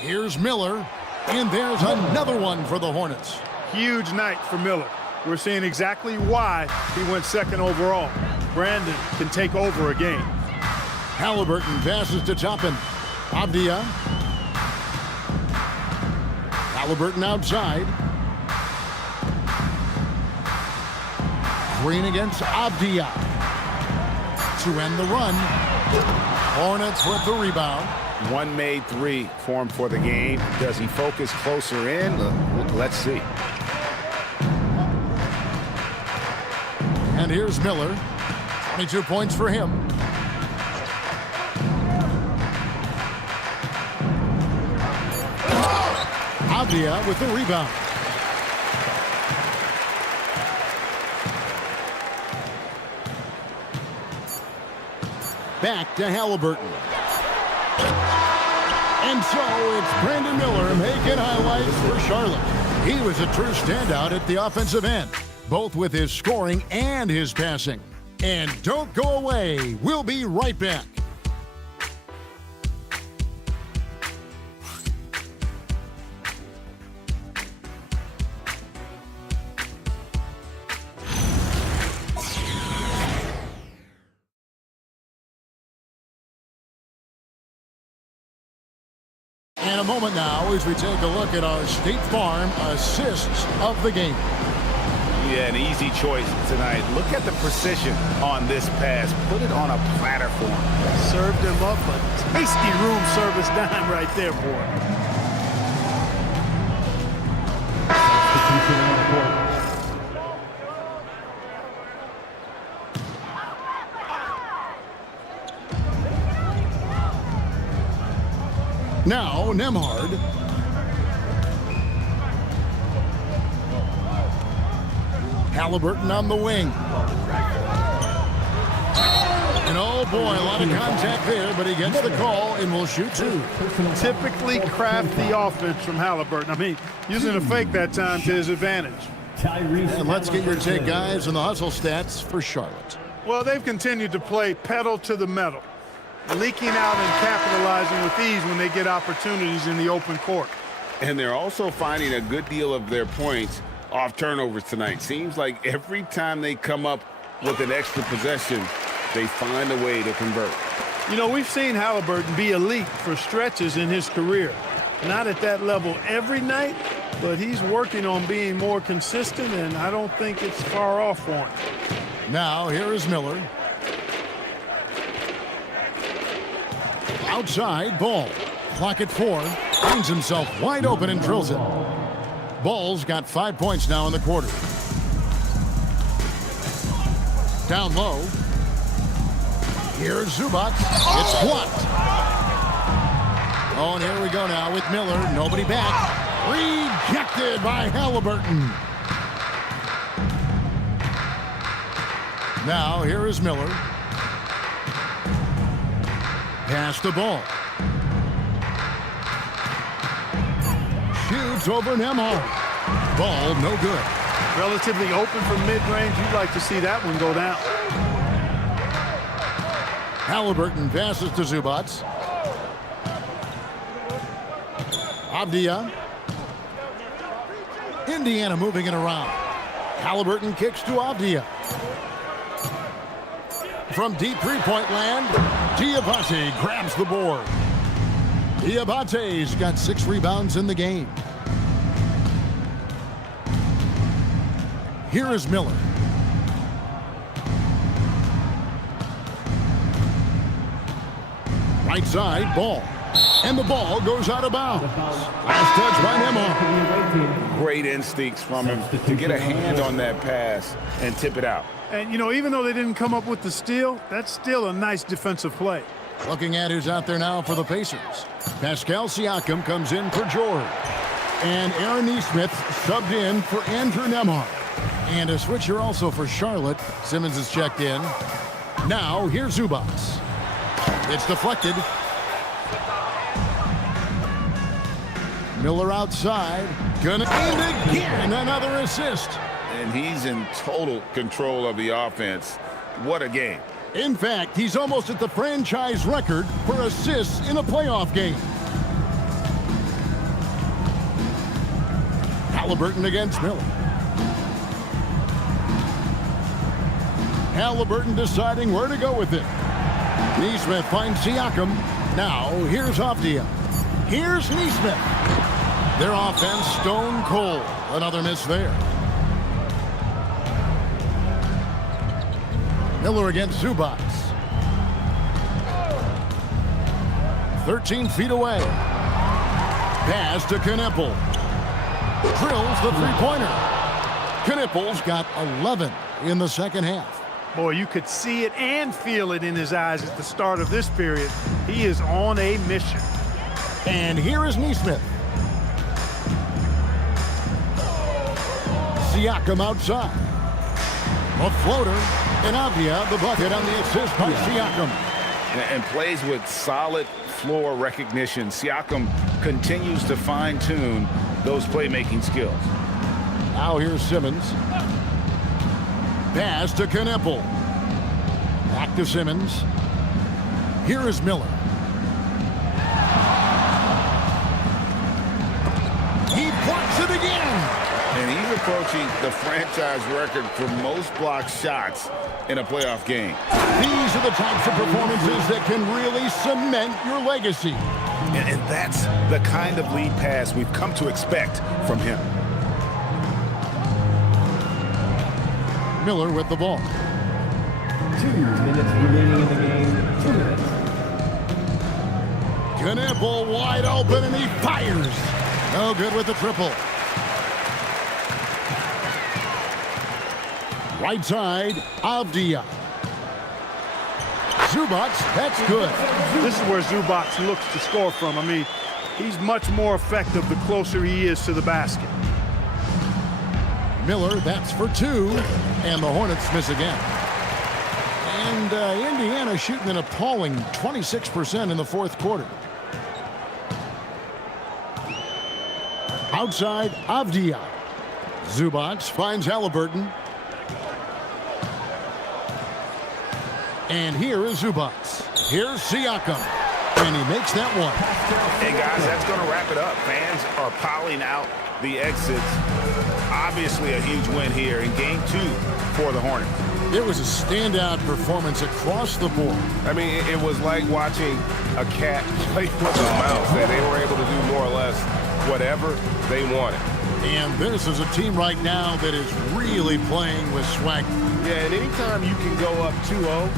Here's Miller, and there's another one for the Hornets. Huge night for Miller. We're seeing exactly why he went second overall. Brandon can take over a game. Halliburton passes to Toppin. Avdia. Halliburton outside. Green against Avdia. To end the run. Hornets with the rebound. One made 3 for him for the game. Does he focus closer in? Let's see. And here's Miller. 22 points for him. Avdia with the rebound. Back to Halliburton. And so it's Brandon Miller making highlights for Charlotte. He was a true standout at the offensive end, both with his scoring and his passing. And don't go away. We'll be right back. And a moment now as we take a look at our State Farm assists of the game. Yeah, an easy choice tonight. Look at the precision on this pass. Put it on a platter for him. Served him up a tasty room service dime right there, boy. Now, Nembhard. Halliburton on the wing. And oh boy, a lot of contact there, but he gets the call and will shoot two. Typically crafty offense from Halliburton. I mean, using a fake that time to his advantage. And let's get your take, guys, on the hustle stats for Charlotte. Well, they've continued to play pedal to the metal, leaking out and capitalizing with ease when they get opportunities in the open court. And they're also finding a good deal of their points off turnovers tonight. Seems like every time they come up with an extra possession, they find a way to convert. You know, we've seen Halliburton be elite for stretches in his career. Not at that level every night, but he's working on being more consistent, and I don't think it's far off for him. Now, here is Miller. Outside, Ball. Clock at 4. Finds himself wide open and drills it. Ball's got 5 points now in the quarter. Down low. Here's Zubac. It's blocked. Oh, and here we go now with Miller. Nobody back. Rejected by Halliburton. Now, here is Miller. Pass the ball. Shoots over Nembhard. Ball no good. Relatively open from mid-range. You'd like to see that one go down. Halliburton passes to Zubac. Avdia. Indiana moving it around. Halliburton kicks to Avdia. From deep three-point land, Diabate grabs the board. Diabate's got 6 rebounds in the game. Here is Miller. Right side, Ball. And the ball goes out of bounds. Last touch by Nembhard. Great instincts from him to get a hand on that pass and tip it out. And, you know, even though they didn't come up with the steal, that's still a nice defensive play. Looking at who's out there now for the Pacers. Pascal Siakam comes in for George. And Aaron Nesmith subbed in for Andrew Nembhard. And a switcher also for Charlotte. Simmons is checked in. Now, here's Zubac. It's deflected. Miller outside. Gonna end again. Another assist. And he's in total control of the offense. What a game. In fact, he's almost at the franchise record for assists in a playoff game. Halliburton against Miller. Halliburton deciding where to go with it. Nesmith finds Siakam. Now, here's Avdia. Here's Nesmith. Their offense stone cold. Another miss there. Miller against Zubac. 13 feet away. Pass to Knipple. Drills the three-pointer. Knipple's got 11 in the second half. Boy, you could see it and feel it in his eyes at the start of this period. He is on a mission. And here is Nesmith. Siakam outside. A floater. And Avdia, the bucket on the assist by Siakam. And plays with solid floor recognition. Siakam continues to fine-tune those playmaking skills. Now here's Simmons. Pass to Knipple. Back to Simmons. Here is Miller. He blocks it again. And he's approaching the franchise record for most blocked shots in a playoff game. These are the types of performances that can really cement your legacy. And that's the kind of lead pass we've come to expect from him. Miller with the ball. 2 minutes remaining in the game. 2 minutes. Knipple wide open, and he fires. No good with the triple. Right side, Avdia. Zubac, that's good. This is where Zubac looks to score from. I mean, he's much more effective the closer he is to the basket. Miller, that's for 2, and the Hornets miss again. And Indiana shooting an appalling 26% in the fourth quarter. Outside, Avdia. Zubac finds Halliburton. And here is Zubac. Here's Siakam. And he makes that one. Hey, guys, that's going to wrap it up. Fans are piling out the exits. Obviously a huge win here in Game 2 for the Hornets. It was a standout performance across the board. I mean, it was like watching a cat play with a mouse. They were able to do more or less whatever they wanted. And this is a team right now that is really playing with swagger. Yeah, and anytime you can go up 2-0,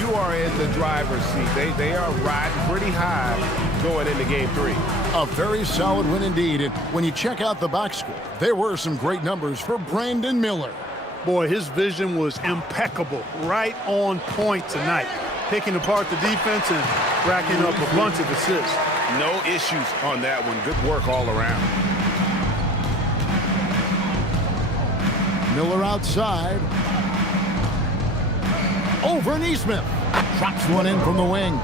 you are in the driver's seat. They are riding pretty high going into Game 3. A very solid win indeed. And when you check out the box score, there were some great numbers for Brandon Miller. Boy, his vision was impeccable, right on point tonight. Picking apart the defense and racking up a bunch of assists. No issues on that one. Good work all around. Miller outside. Over Nesmith. Drops one in from the wing.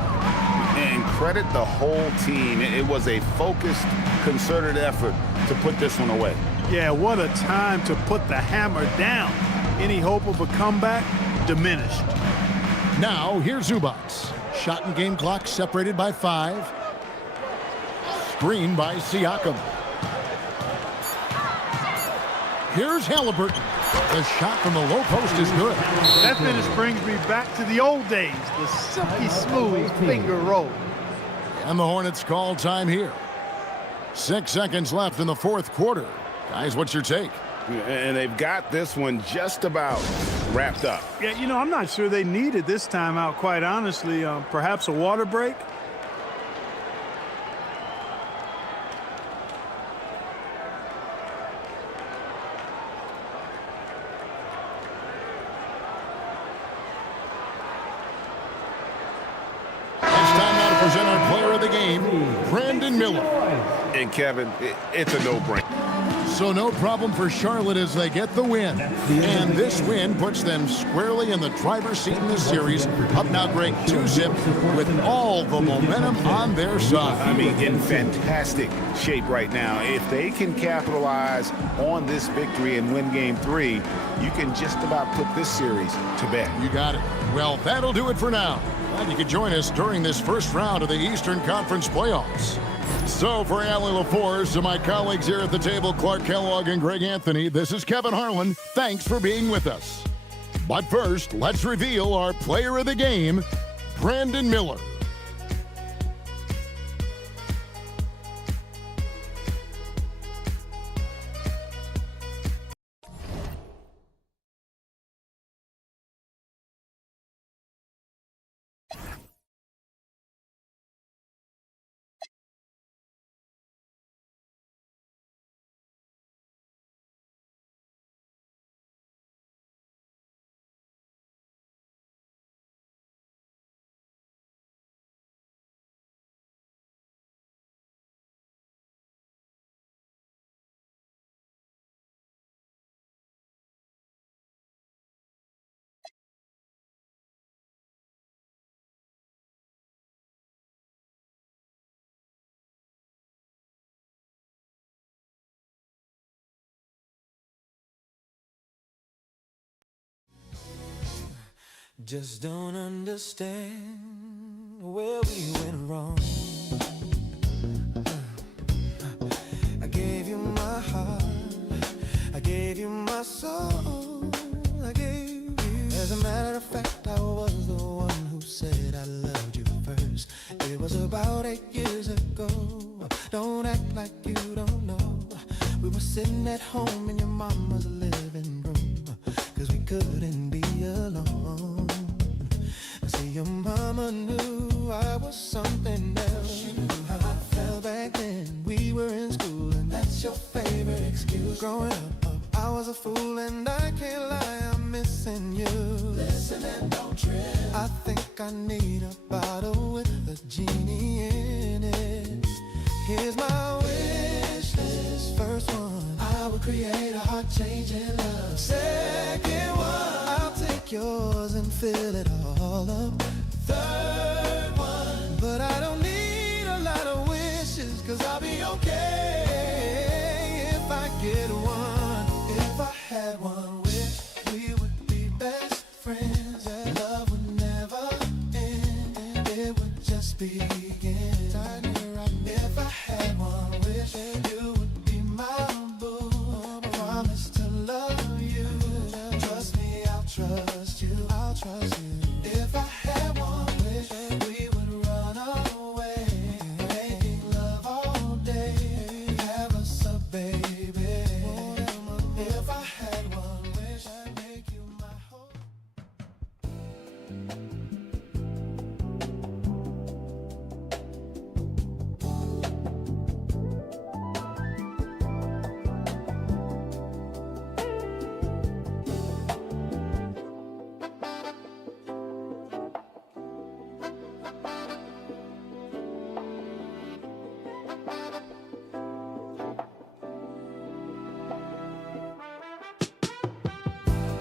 And credit the whole team. It was a focused, concerted effort to put this one away. Yeah, what a time to put the hammer down. Any hope of a comeback diminished. Now, here's Zubac. Shot and game clock separated by 5. Screen by Siakam. Here's Halliburton. The shot from the low post is good. That finish brings me back to the old days, the silky smooth finger roll. And the Hornets call time here. 6 seconds left in the fourth quarter. Guys, what's your take? And they've got this one just about wrapped up. Yeah, you know, I'm not sure they needed this timeout, quite honestly. Perhaps a water break? Present our player of the game, Brandon Miller. And Kevin, it's a no-brainer. So no problem for Charlotte as they get the win. And this win puts them squarely in the driver's seat in the series. Up now, Greg, 2-zip with all the momentum on their side. I mean, in fantastic shape right now. If they can capitalize on this victory and win Game 3, you can just about put this series to bed. You got it. Well, that'll do it for now. And you can join us during this first round of the Eastern Conference playoffs. So for Allie LaForce and my colleagues here at the table, Clark Kellogg and Greg Anthony, this is Kevin Harlan. Thanks for being with us. But first, let's reveal our player of the game, Brandon Miller. Just don't understand where we went wrong. I gave you my heart, I gave you my soul, I gave you. As a matter of fact, I was the one who said I loved you first. It was about 8 years ago. Don't act like you don't know. We were sitting at home in your mama's living room, 'cause we couldn't be alone. See, your mama knew I was something else. She knew how I felt back then. We were in school and that's your favorite excuse. Growing up, I was a fool and I can't lie, I'm missing you. Listen and don't trip. I think I need a bottle with a genie in it. Here's my wish list. First one, I would create a heart-changing love. Second one, I'll take yours and fill it all up. Third one, but I don't need a lot of wishes, 'cause I'll be okay if I get one. If I had one wish, we would be best friends. Love would never end, it would just begin. If I had one wish, you would be my boo. Promise to love you. Trust me, I'll trust you. I'll trust you. If I had one wish, we would run away, making love all day. Have us a baby. If I had one wish, I'd make you my whole.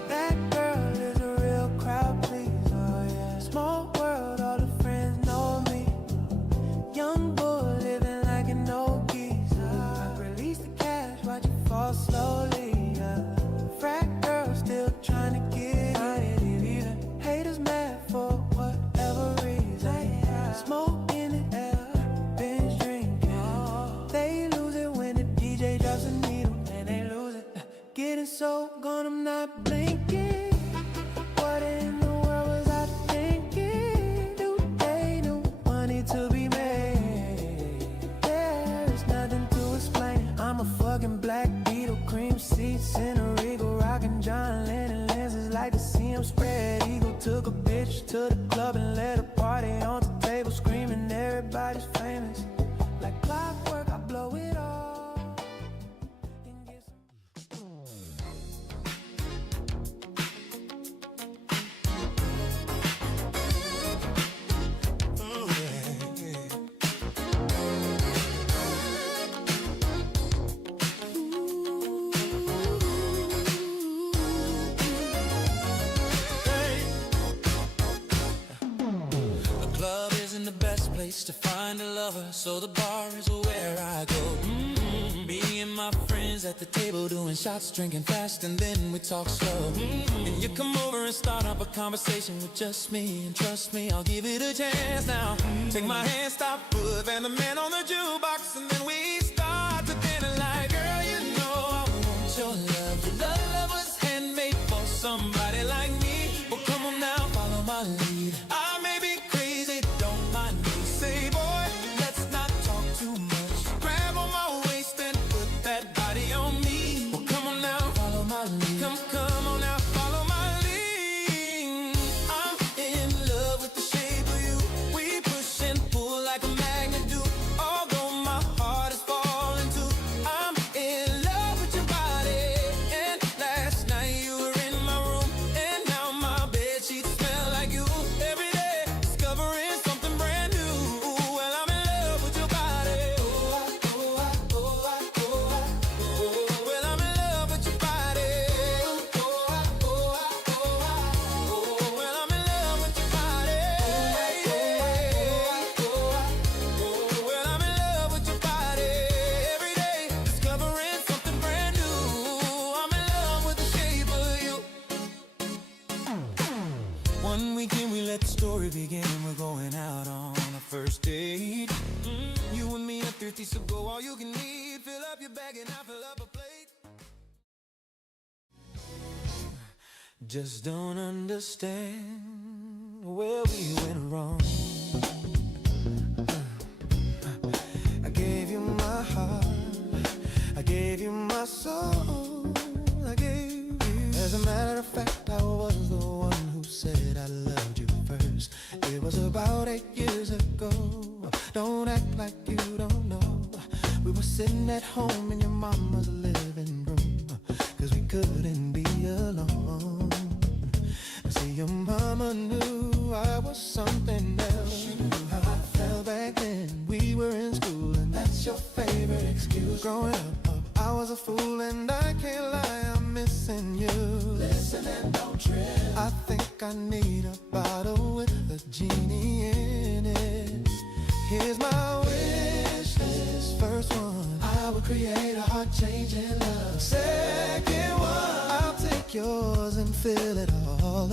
That girl is a real crowd pleaser, yeah. Small world, all the friends know me. Young bull living like an old geezer. Release the cash, watch it fall slowly, yeah. Frat girl still trying to get it. Haters mad for whatever reason. Smoke in the air, binge drinking. They lose it when the DJ drops a needle, and they lose it. Getting so gone, I'm not blinking. What in the world was I thinking? Do they know money to be made? There's nothing to explain it. I'm a fucking black Beetle, cream seats in a Regal, rockin' John Lennon lenses, like to see him spread eagle. Took a bitch to the club and let a party on the table, screaming everybody's famous. Like clockwork, I blow it all. To find a lover, so the bar is where I go. Me and my friends at the table doing shots, drinking fast, and then we talk slow. And you come over and start up a conversation with just me, and trust me, I'll give it a chance now. Take my hand, stop, put Van the Man on the jukebox, and then we start to dinner like, girl, you know I want your love. The love was handmade for somebody like me. Well, come on now, follow my lead. I may be crazy, don't mind me. Say, boy, let's not talk too much. Grab on my waist and put that body on me. Well, come on now, follow my lead. Come on now, follow my lead. I'm in love with the shape of you. We push and pull like a magnet do. Although my heart is falling too. I'm in love with your body. And last night you were in my room, and now my bed sheets smell like you. Every day discovering something brand new. Well, I'm in love with your body. Well, I'm in love with your body. Well, I'm in love with your body. Well, I'm in love with your body. Every day discovering something brand new. I'm in love with the shape of you. One weekend we let the story begin. We're going out on a first date. You and me are thirsty, so go all you can eat. Fill up your bag and I'll fill up a plate. Just don't understand where we went wrong. I gave you my my soul I gave you. As a matter of fact, I was the one who said I loved you first. It was about 8 years ago. Don't act like you don't know. We were sitting at home in your mama's living room, 'cause we couldn't be alone. See, your mama knew I was something else. She knew how I felt back then. We were in school and that's your favorite excuse. Growing up, I was a fool and I can't lie, I'm missing you. Listen and don't trip. I think I need a bottle with a genie in it. Here's my wish list. First one, I would create a heart-changing love. Second one, I'll take yours and fill it all up.